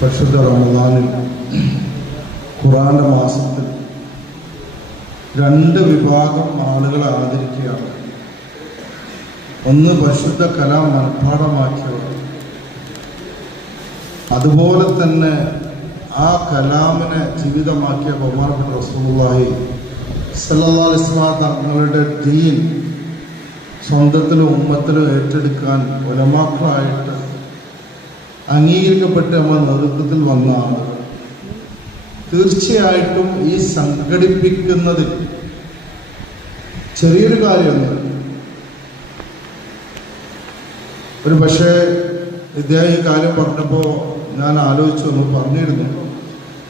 പരിശുദ്ധ റമദാനിൽ ഖുർആന്റെ മാസത്തിൽ രണ്ട് വിഭാഗം ആളുകളെ ആദരിക്കുകയാണ്. ഒന്ന് പരിശുദ്ധ കലാം മനഃപ്പാഠമാക്കിയവർ, അതുപോലെ തന്നെ ആ കലാമിനെ ജീവിതമാക്കിയ ബഹുമാനപ്പെട്ട റസൂലുള്ളാഹി സ്വല്ലല്ലാഹു അലൈഹി വസല്ലം തങ്ങളുടെ ദീൻ സ്വന്തത്തിലും ഉമ്മത്തിലും ഏറ്റെടുക്കാൻ ഉലമാക്കളായിട്ട് അംഗീകരിക്കപ്പെട്ട് നമ്മുടെ നേതൃത്വത്തിൽ വന്ന ആളുകൾ. തീർച്ചയായിട്ടും ഈ സംഘടിപ്പിക്കുന്നതിൽ ചെറിയൊരു കാര്യമൊന്നും. ഒരു പക്ഷേ ഇദ്ദേഹം ഈ കാര്യം പറഞ്ഞപ്പോൾ ഞാൻ ആലോചിച്ചു പറഞ്ഞിരുന്നു,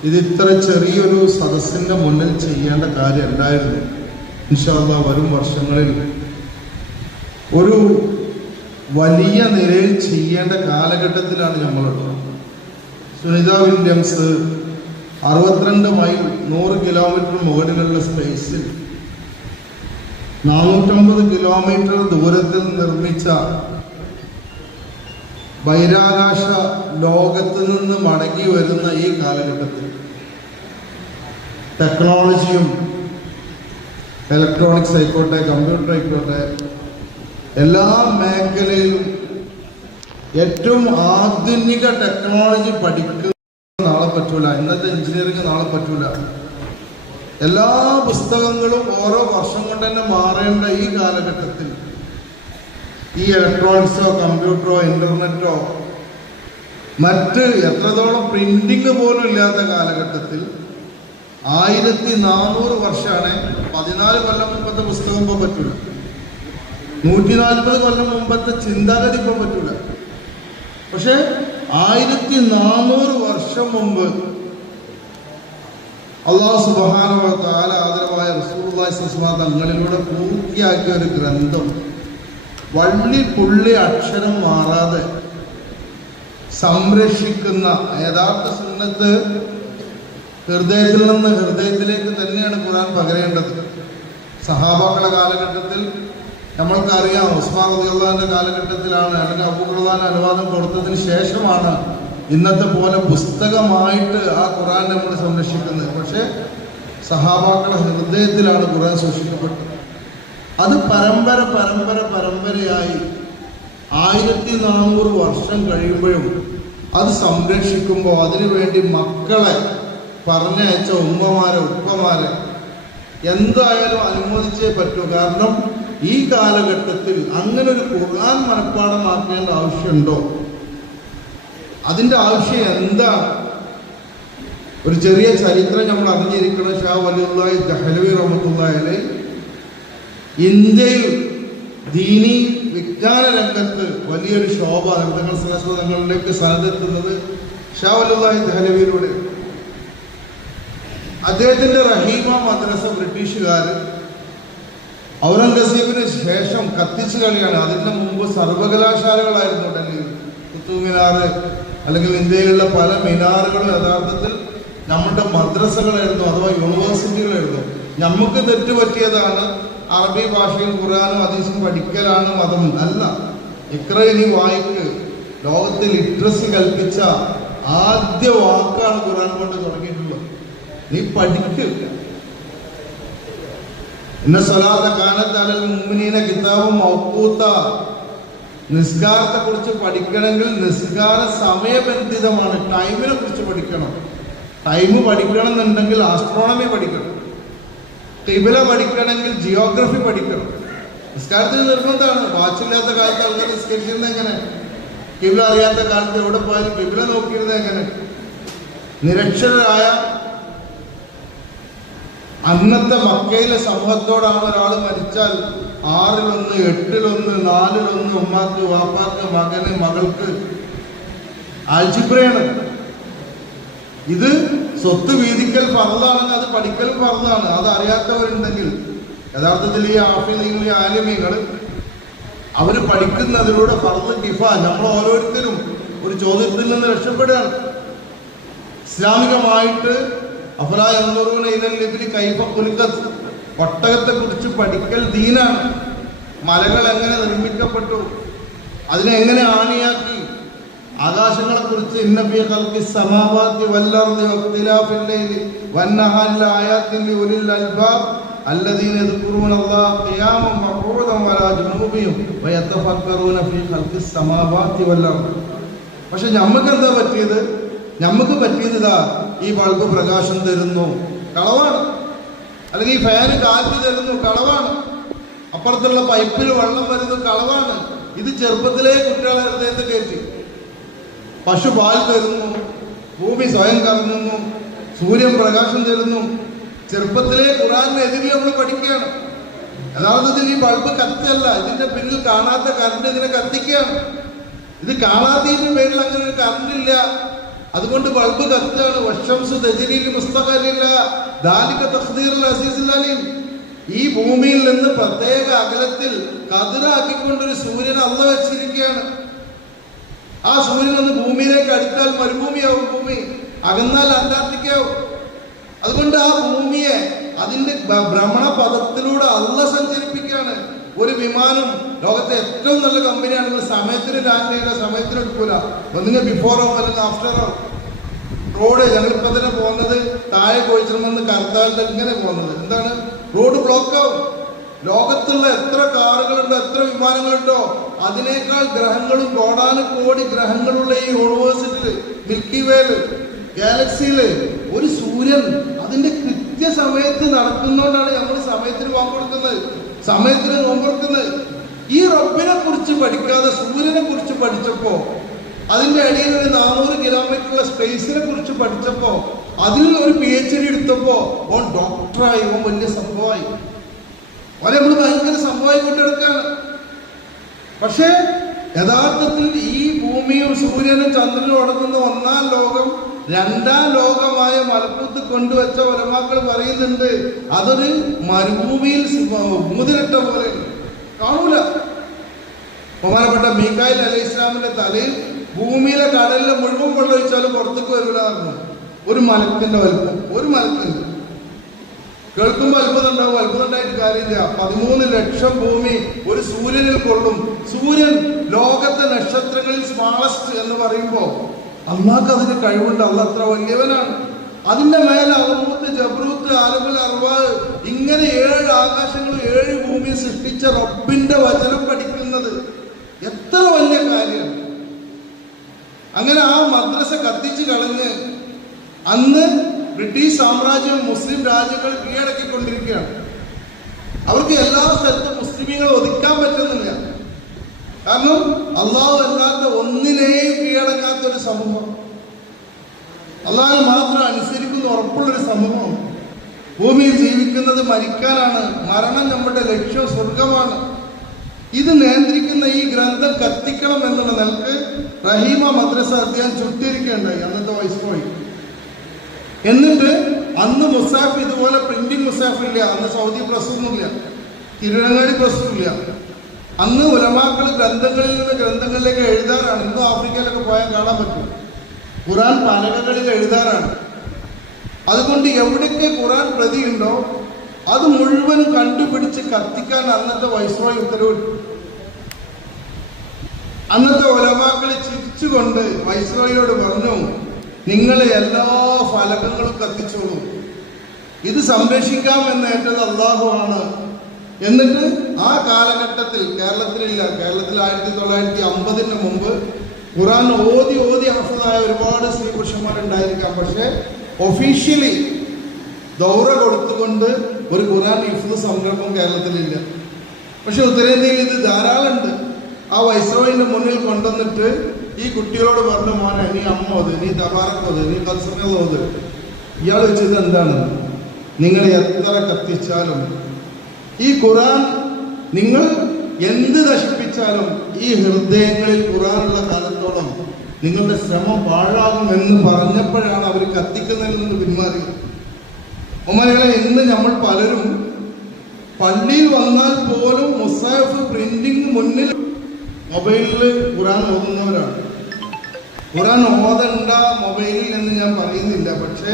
ഇത് ഇത്ര ചെറിയൊരു സദസ്സിൻ്റെ മുന്നിൽ ചെയ്യേണ്ട കാര്യമല്ലായിരുന്നു. ഇൻഷാ അല്ലാഹ് വരും വർഷങ്ങളിൽ ഒരു വലിയ നിലയിൽ ചെയ്യേണ്ട കാലഘട്ടത്തിലാണ് നമ്മളുള്ളത്. സുനിത വില്യംസ് 62 മൈൽ 100 കിലോമീറ്റർ മുകളിലുള്ള സ്പേസിൽ 450 കിലോമീറ്റർ ദൂരത്തിൽ നിർമ്മിച്ച ബഹിരാകാശ ലോകത്ത് നിന്ന് മടങ്ങി വരുന്ന ഈ കാലഘട്ടത്തിൽ ടെക്നോളജിയും ഇലക്ട്രോണിക്സ് ആയിക്കോട്ടെ, കമ്പ്യൂട്ടർ ആയിക്കോട്ടെ, എല്ലാ മേഖലയിലും ഏറ്റവും ആധുനിക ടെക്നോളജി പഠിക്കുന്ന നാളെ പറ്റൂല. ഇന്നത്തെ എഞ്ചിനീയറിംഗ് നാളെ പറ്റൂല. എല്ലാ പുസ്തകങ്ങളും ഓരോ വർഷം കൊണ്ട് തന്നെ മാറേണ്ട ഈ കാലഘട്ടത്തിൽ ഈ ഇലക്ട്രോണിക്സോ കമ്പ്യൂട്ടറോ ഇന്റർനെറ്റോ മറ്റ് എത്രത്തോളം പ്രിന്റിങ് പോലും ഇല്ലാത്ത കാലഘട്ടത്തിൽ 1400 വർഷമാണ്. 14 കൊല്ലം മുമ്പത്തെ പുസ്തകം ഇപ്പോൾ പറ്റൂല. 140 കൊല്ലം മുമ്പത്തെ ചിന്താഗതി ഇപ്പം പറ്റൂല. പക്ഷെ 1400 വർഷം മുമ്പ് അല്ലാഹു സുബ്ഹാനഹു വ തആല ആദരവായ റസൂലുള്ളാഹി സ്വല്ലല്ലാഹു അലൈഹി വസല്ലം തങ്ങളിലൂടെ പൂർത്തിയാക്കിയ ഒരു ഗ്രന്ഥം വള്ളി പുള്ളി അക്ഷരം മാറാതെ സംരക്ഷിക്കുന്ന യഥാർത്ഥ സുന്നത്ത് ഹൃദയത്തിൽ നിന്ന് ഹൃദയത്തിലേക്ക് തന്നെയാണ് ഖുർആൻ പകരേണ്ടത്. സഹാബാക്കളുടെ കാലഘട്ടത്തിൽ നമ്മൾക്കറിയാം, ഉസ്മാൻ റളിയല്ലാഹുവിന്റെ കാലഘട്ടത്തിലാണ്, അല്ലെങ്കിൽ അബൂബക്കർ അനുവാദം കൊടുത്തതിന് ശേഷമാണ് ഇന്നത്തെ പോലെ പുസ്തകമായിട്ട് ആ ഖുർആൻ നമ്മൾ സംരക്ഷിക്കുന്നത്. പക്ഷേ സഹാബാക്കളുടെ ഹൃദയത്തിലാണ് ഖുർആൻ സൂക്ഷിക്കപ്പെട്ടത്. അത് പരമ്പരയായി 1400 വർഷം കഴിയുമ്പോഴും അത് സംരക്ഷിക്കുമ്പോൾ അതിനുവേണ്ടി മക്കളെ പറഞ്ഞയച്ച ഉപ്പമാരെ എന്തായാലും അനുമോദിച്ചേ പറ്റൂ. കാരണം ഈ കാലഘട്ടത്തിൽ അങ്ങനെ ഒരു ഖുർആൻ മനഃപ്പാഠമാക്കേണ്ട ആവശ്യമുണ്ടോ? അതിൻ്റെ ആവശ്യം എന്താ? ഒരു ചെറിയ ചരിത്രം നമ്മൾ അറിഞ്ഞിരിക്കണം. ഷാ വലിയുള്ളാഹി ദഹ്ലവി റഹ്മത്തുള്ളാഹി അലൈഹി ഇന്ത്യയിൽ ദീനി വിജ്ഞാന രംഗത്ത് വലിയൊരു ശോഭ തങ്ങളിലേക്ക് സനതെത്തുന്നത് ഷാ വലിയുള്ളാഹി ദഹ്ലവിയിലൂടെ. അദ്ദേഹത്തിന്റെ റഹീമ മദ്രസ ബ്രിട്ടീഷുകാർ ഔറംഗസീബിന് ശേഷം കത്തിച്ചു കളിയാണ്. അതിന് മുമ്പ് സർവകലാശാലകളായിരുന്നു ഡൽഹിയിൽ. കുത്തബ് മിനാർ അല്ലെങ്കിൽ ഇന്ത്യയിലുള്ള പല മിനാറുകളും യഥാർത്ഥത്തിൽ നമ്മുടെ മദ്രസകളായിരുന്നു, അഥവാ യൂണിവേഴ്സിറ്റികളായിരുന്നു. നമുക്ക് തെറ്റുപറ്റിയതാണ് അറബി ഭാഷയിൽ ഖുർആനും ഹദീസും പഠിക്കലാണ് മതം. അല്ല, ഇഖ്റ നീ വായിക്ക്. ലോകത്തിൽ ലിറ്ററസി കൽപ്പിച്ച ആദ്യ വാക്കാണ് ഖുർആൻ കൊണ്ട് തുടങ്ങിയിട്ടുള്ളത്. നീ പഠിക്കുക. ഇന്ന സ്വലാത്ത കാനത്ത് അലൽ മുഅ്മിനീന കിതാബും മൗഖൂത. നിസ്കാരത്തെ കുറിച്ച് പഠിക്കണമെങ്കിൽ നിസ്കാര സമയബന്ധിതമാണ്. ടൈമിനെ കുറിച്ച് പഠിക്കണം. ടൈം പഠിക്കണം എന്നുണ്ടെങ്കിൽ ആസ്ട്രോണമി പഠിക്കണം. ഖിബല പഠിക്കണമെങ്കിൽ ജിയോഗ്രഫി പഠിക്കണം. നിസ്കാരത്തിന് നിർബന്ധമാണ്. വാച്ചില്ലാത്ത കാലത്ത് ആൾക്കാർ നിസ്കരിച്ചിരുന്നത് എങ്ങനെ? ഖിബല അറിയാത്ത കാലത്ത് എവിടെ പോയാലും ഖിബല നോക്കിയിരുന്നത് എങ്ങനെ? നിരക്ഷരരായ അന്നത്തെ മക്കയിലെ സമൂഹത്തോടാണ് ഒരാൾ മരിച്ചാൽ 6-1, 8-1, 4-1 ഉമ്മാക്ക്, വാപ്പാക്ക്, മകന്, മകൾക്ക് ആൽജിബ്രയാണ്. ഇത് സ്വത്ത് വീതിക്കൽ ഫർളാണെങ്കിൽ അത് പഠിക്കൽ ഫർളാണ്. അത് അറിയാത്തവരുണ്ടെങ്കിൽ യഥാർത്ഥത്തിൽ ഈ ആഫിലിങ്ങൾ, ഈ ആലിമീങ്ങൾ അവര് പഠിക്കുന്നതിലൂടെ ഫർള് കിഫാ. നമ്മൾ ഓരോരുത്തരും ഒരു ചോദ്യത്തിൽ നിന്ന് രക്ഷപ്പെടുകയാണ്. ഇസ്ലാമികമായിട്ട് അഫലാ യൻദുറൂന ഇലൽ ഇബ്ലി കൈഫ ഖുലിഖത്, ഒട്ടകത്തെ കുറിച്ച് പഠിക്കൽ ദീനാണ്. മലകൾ എങ്ങനെ നിർമ്മിക്കപ്പെട്ടു, അതിനെ എങ്ങനെ ആണിയാക്കി, ആകാശങ്ങളെ കുറിച്ച് ഇന്ന ഫീ ഖൽഖിസ് സമാവാതി വൽ അർദി വഖ്തിലാഫിൽ ലൈലി വന്നഹാരി ലആയാത്തിൻ ലിഉലിൽ അൽബാബ് الذين يذكرون الله قياما وقعودا وعلى جنوبهم ويتفكرون في خلق السماوات والارض. പക്ഷെ നമുക്ക് എന്താ പറ്റിയത്? നമുക്ക് പറ്റിയതാ ഈ ബൾബ് പ്രകാശം തരുന്നു, കളവാണ്. അല്ലെങ്കിൽ ഈ ഫാന് കാറ്റ് തരുന്നു, കളവാണ്. അപ്പുറത്തുള്ള പൈപ്പിൽ വെള്ളം വരുന്നു, കളവാണ്. ഇത് ചെറുപ്പത്തിലേ കുട്ടികളെ ഹൃദയത്തിൽ കയറ്റി. പശു പാൽ തരുന്നു, ഭൂമി സ്വയം കറങ്ങുന്നു, സൂര്യൻ പ്രകാശം തരുന്നു. ചെറുപ്പത്തിലെ ഖുർആനെതിരെ നമ്മൾ പഠിക്കുകയാണ്. യഥാർത്ഥത്തിൽ ഈ ബൾബ് കത്തല്ല, ഇതിന്റെ പിന്നിൽ കാണാത്ത കറണ്ട് ഇതിനെ കത്തിക്കുകയാണ്. ഇത് കാണാത്തതിന്റെ പേരിൽ അങ്ങനെ ഒരു കറണ്ട് ഇല്ല, അതുകൊണ്ട് ബൾബ് കത്തുകയാണ്. വശംസു തജ്രീ മുസ്തഖറില്ല ദാലിക തഖ്ദീറുൽ അസീസുൽ അലീം. ഈ ഭൂമിയിൽ നിന്ന് പ്രത്യേക അകലത്തിൽ കതിറാക്കിക്കൊണ്ടൊരു സൂര്യനെ അള്ളാഹു വെച്ചിരിക്കുകയാണ്. ആ സൂര്യൻ ഒന്ന് ഭൂമിയിലേക്ക് അടുത്താൽ മരുഭൂമിയാവും, ഭൂമി അകന്നാൽ അന്റാർട്ടിക്കയാവും. അതുകൊണ്ട് ആ ഭൂമിയെ അതിന്റെ ഭ്രമണപഥത്തിലൂടെ അള്ളാഹു സഞ്ചരിപ്പിക്കുകയാണ്. ഒരു വിമാനം ലോകത്തെ ഏറ്റവും നല്ല കമ്പനിയാണെങ്കിൽ സമയത്തിന് ലാൻഡ് ചെയ്യുക, സമയത്തിന് എടുക്കൂല. ഒന്നിങ്ങനെ ബിഫോറോ അല്ലെങ്കിൽ ആഫ്റ്ററോ. റോഡ് ഞങ്ങളിപ്പോ തന്നെ പോകുന്നത് താഴെ കോഴിച്ചിറമെന്ന് കർത്താലിന്റെ ഇങ്ങനെ പോകുന്നത് എന്താണ്, റോഡ് ബ്ലോക്ക് ആവും. ലോകത്തുള്ള എത്ര കാറുകളുണ്ടോ, എത്ര വിമാനങ്ങളുണ്ടോ, അതിനേക്കാൾ ഗ്രഹങ്ങളും കോടാനുകോടി ഗ്രഹങ്ങളുള്ള ഈ യൂണിവേഴ്സിറ്റിയില്, മിൽക്കി വേയില്, ഗാലക്സിയില് ഒരു സൂര്യൻ അതിന്റെ കൃത്യസമയത്ത് നടക്കുന്നതുകൊണ്ടാണ് നമ്മൾ സമയത്തിന് പങ്കെടുക്കുന്നത്, സമയത്തിന് നോമ്പെടുക്കുന്നത്. ഈ റബ്ബിനെ കുറിച്ച് പഠിക്കാതെ സൂര്യനെ കുറിച്ച് പഠിച്ചപ്പോ, അതിന്റെ ഇടയിൽ ഒരു 400 കിലോമീറ്ററുള്ള സ്പേസിനെ കുറിച്ച് പഠിച്ചപ്പോ, അതിൽ ഒരു PhD എടുത്തപ്പോ ഓൻ ഡോക്ടറായി, ഓൻ വലിയ സംഭവമായി. അവരെ നമ്മൾ ഭയങ്കര സംഭവമായി കൊണ്ടെടുക്കുകയാണ്. പക്ഷേ യഥാർത്ഥത്തിൽ ഈ ഭൂമിയും സൂര്യനും ചന്ദ്രനും അടങ്ങുന്ന ഒന്നാം ലോകം രണ്ടാം ലോകമായ മലപ്പുറത്ത് കൊണ്ടുവച്ച ഉലമാക്കൾ പറയുന്നുണ്ട്, അതൊരു മരുഭൂമിയിൽ മൂതിരട്ട പോലെ കാണൂല. ബഹുമാനപ്പെട്ട മീകായിൽ അലൈഹി ഇസ്ലാമിന്റെ തലയിൽ ഭൂമിയിലെ കടലിലെ മുഴുവൻ വെള്ളം ഒഴിച്ചാലും പുറത്തേക്ക് വരില്ലായിരുന്നു. ഒരു മലക്കിന്റെ വലുപ്പം, ഒരു മലക്കിന്റെ. കേൾക്കുമ്പോൾ അത്ഭുതം ഉണ്ടാവും, അത്ഭുതം ഉണ്ടായിട്ട് കാര്യമില്ല. 13 ലക്ഷം ഭൂമി ഒരു സൂര്യനിൽ കൊള്ളും. സൂര്യൻ ലോകത്തെ നക്ഷത്രങ്ങളിൽ സ്മാളസ്റ്റ് എന്ന് പറയുമ്പോ അള്ളാഹ്ക്ക് അതിന് കഴിവുണ്ട്. അള്ളാഹ് അത്ര വലിയവനാണ്. അതിന്റെ മേലെ അറുപത്ത് ജബ്രൂത്ത് ആലമുൽ അർവാഹ് ഇങ്ങനെ 7 ആകാശങ്ങളും 7 ഭൂമിയെ സൃഷ്ടിച്ച റബ്ബിന്റെ വചനം പഠിക്കുന്നത് എത്ര വലിയ കാര്യമാണ്. അങ്ങനെ ആ മദ്രസ കത്തിച്ചു കളഞ്ഞ് അന്ന് ബ്രിട്ടീഷ് സാമ്രാജ്യം മുസ്ലിം രാജ്യങ്ങൾ കീഴടക്കിക്കൊണ്ടിരിക്കുകയാണ്. അവർക്ക് എല്ലാ സ്ഥലത്തും മുസ്ലിമീങ്ങളെ ഒതുക്കാൻ പറ്റുന്നില്ല. കാരണം അള്ളാഹു അല്ലാത്ത ഒന്നിനെയും കീഴടങ്ങാത്തൊരു സമൂഹം, അള്ളാഹു മാത്രം അനുസരിക്കുന്ന ഉറപ്പുള്ളൊരു സമൂഹം. ഭൂമിയിൽ ജീവിക്കുന്നത് മരിക്കാനാണ്, മരണം നമ്മുടെ ലക്ഷ്യം സ്വർഗമാണ്. ഇത് നിയന്ത്രിക്കുന്ന ഈ ഗ്രന്ഥം കത്തിക്കണം എന്നുള്ള നിലക്ക് റഹീമ മദ്രസ അദ്ദേഹം ചുട്ടിരിക്കുകയുണ്ടായി, അന്നത്തെ വൈസ്രോയി. എന്നിട്ട് അന്ന് മുസാഫ് ഇതുപോലെ പ്രിന്റിംഗ് മുസാഫ് ഇല്ല, അന്ന് സൗദി പ്രസ്സൊന്നുമില്ല, തിരുവനങ്ങാടി പ്രസ്സും ഇല്ല. അന്ന് ഉലമാക്കൾ ഗ്രന്ഥങ്ങളിൽ നിന്ന് ഗ്രന്ഥങ്ങളിലേക്ക് എഴുതാറാണ്. ഇന്നും ആഫ്രിക്കയിലൊക്കെ പോയാൽ കാണാൻ പറ്റും. ഖുർആൻ പലകകളിൽ എഴുതാറാണ്. അതുകൊണ്ട് എവിടേക്ക് ഖുർആൻ പ്രതിയുണ്ടോ അത് മുഴുവനും കണ്ടുപിടിച്ച് കത്തിക്കാൻ അന്നത്തെ വൈസ്രോയി ഉത്തരവിട്ടു. അന്നത്തെ ഉലമാക്കൾ ചിരിച്ചുകൊണ്ട് വൈസ്രോയിയോട് പറഞ്ഞു, നിങ്ങളെ എല്ലാ ഫലകങ്ങളും കത്തിച്ചോളൂ, ഇത് സംരക്ഷിക്കാമെന്ന് ഏറ്റത് അള്ളാഹുവാണ്. എന്നിട്ട് ആ കാലഘട്ടത്തിൽ കേരളത്തിലില്ല, കേരളത്തിൽ 1950 മുമ്പ് ഖുർആൻ ഓതി ഹഫ്ളായ ഒരുപാട് സ്ത്രീ പുരുഷന്മാരുണ്ടായിരിക്കാം. പക്ഷെ ഒഫീഷ്യലി ദൗറ കൊടുത്തുകൊണ്ട് ഒരു ഖുർആൻ ഹിഫ്ള് സംരംഭം കേരളത്തിലില്ല. പക്ഷെ ഉത്തരേന്ത്യയിൽ ഇത് ധാരാളമുണ്ട്. ആ വൈസ്രോയിന്റെ മുന്നിൽ കൊണ്ടുവന്നിട്ട് ഈ കുട്ടികളോട് പറഞ്ഞു, മോനെ നീ അമ്മ ഓത്, നീ തബാറക്ക് ഓത്, നീ കൽസനൽ ഓത്. ഇയാൾ വെച്ചത് എന്താണ്, നിങ്ങൾ എത്ര കത്തിച്ചാലും ഈ ഖുർആൻ നിങ്ങൾ എന്ത് നശിപ്പിച്ചാലും ഈ ഹൃദയങ്ങളിൽ ഖുർആനുള്ള കാലത്തോളം നിങ്ങളുടെ ശ്രമം പാഴാകും എന്ന് പറഞ്ഞപ്പോഴാണ് അവർ കത്തിക്കുന്നതിൽ നിന്ന് പിന്മാറിയത്. ഉമ്മകളെ, ഇന്ന് നമ്മൾ പലരും പള്ളിയിൽ വന്നാൽ പോലും മുസാഫ് പ്രിന്റിംഗ് മുന്നിൽ മൊബൈലിൽ ഖുർആൻ ഓതുന്നവരാണ്. ഖുർആൻ ഓതണ്ട മൊബൈലിൽ എന്ന് ഞാൻ പറയുന്നില്ല. പക്ഷെ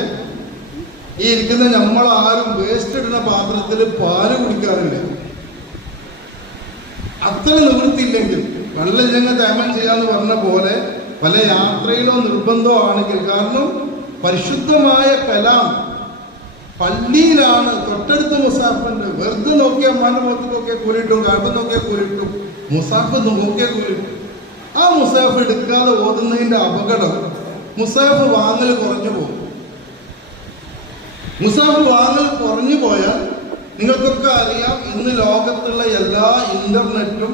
ഈ ഇരിക്കുന്ന നമ്മൾ ആരും വേസ്റ്റ് ഇടുന്ന പാത്രത്തിൽ പാല് കുടിക്കാറില്ല. അത്ര നിവൃത്തിയില്ലെങ്കിൽ വെള്ളം ഞങ്ങൾ തേമം ചെയ്യാന്ന് പറഞ്ഞ പോലെ പല യാത്രയിലോ നിർബന്ധമോ ആണെങ്കിൽ. കാരണം പരിശുദ്ധമായ കലാം പള്ളിയിലാണ്, തൊട്ടടുത്ത് മുസാഫുണ്ട്. വെറുതെ നോക്കിയാൽ അമ്മാന്റെ മുഖത്ത് നോക്കിയാൽ കൂലിട്ടും, കാർബൺ നോക്കിയാൽ കൂലിട്ടും, മുസാഫ് നോക്കിയാൽ കൂലിട്ടും. ആ മുസാഫ് എടുക്കാതെ ഓതുന്നതിന്റെ അപകടം മുസാഫ് വാങ്ങൽ കുറഞ്ഞു പോകും. മുസാഫ് വാങ്ങൽ കുറഞ്ഞു പോയാൽ നിങ്ങൾക്കൊക്കെ അറിയാം, ഇന്ന് ലോകത്തുള്ള എല്ലാ ഇന്റർനെറ്റും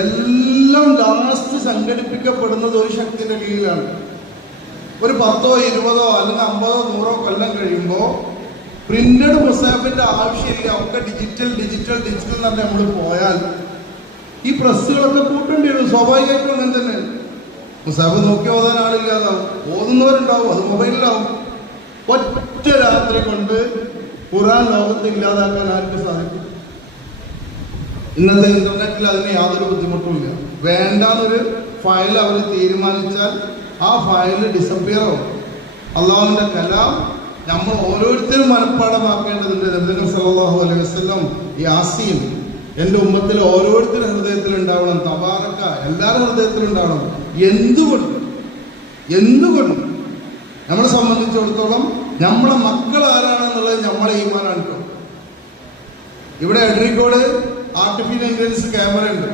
എല്ലാം ലാസ്റ്റ് സംഘടിപ്പിക്കപ്പെടുന്നത് ഒരു ശക്തിയുടെ കീഴിലാണ്. ഒരു 10, 20 അല്ലെങ്കിൽ 50, 100 കൊല്ലം കഴിയുമ്പോൾ പ്രിന്റഡ് മുസാഫിന്റെ ആവശ്യമില്ല. ഒക്കെ ഡിജിറ്റൽ എന്ന് പറഞ്ഞാൽ നമ്മൾ പോയാൽ ഈ പ്രസ്സുകളൊക്കെ കൂട്ടേണ്ടി വരും. സ്വാഭാവികമായിട്ടും അങ്ങനെ തന്നെ. മുസാഫ് നോക്കി ഓതാൻ ആളില്ലാതാവും, ഓതുന്നവരുണ്ടാവും, അത് മൊബൈലിലാവും. ഒറ്റ രാത്രി കൊണ്ട് ഖുർആൻ ലോകത്ത് ഇല്ലാതാക്കാൻ ആർക്ക് സാധിക്കും? ഇന്നത്തെ ഇന്റർനെറ്റിൽ അതിന് യാതൊരു ബുദ്ധിമുട്ടുമില്ല. വേണ്ടാന്നൊരു ഫയൽ അവർ തീരുമാനിച്ചാൽ ആ ഫയൽ ഡിസപ്പിയർ ആവും. അള്ളാഹുവിന്റെ കലാം നമ്മൾ ഓരോരുത്തരും മനഃപ്പാടമാക്കേണ്ടതുണ്ട്. നബി സല്ലല്ലാഹു അലൈഹി വസല്ലം യാസീൻ എൻ്റെ ഉമ്മത്തിൽ ഓരോരുത്തരുടെ ഹൃദയത്തിൽ ഉണ്ടാവണം. തബാറക്ക എല്ലാവരുടെ ഹൃദയത്തിലും ഉണ്ടാവണം. എന്തുകൊണ്ട് നമ്മളെ സംബന്ധിച്ചിടത്തോളം നമ്മളെ മക്കൾ ആരാണെന്നുള്ളത് നമ്മളെ ഈമാനാണ്. ഇപ്പോൾ ഇവിടെ എഡ്രിക്കോട് ആർട്ടിഫിഷ്യൽ ഇന്റലിജൻസ് ക്യാമറ ഉണ്ട്.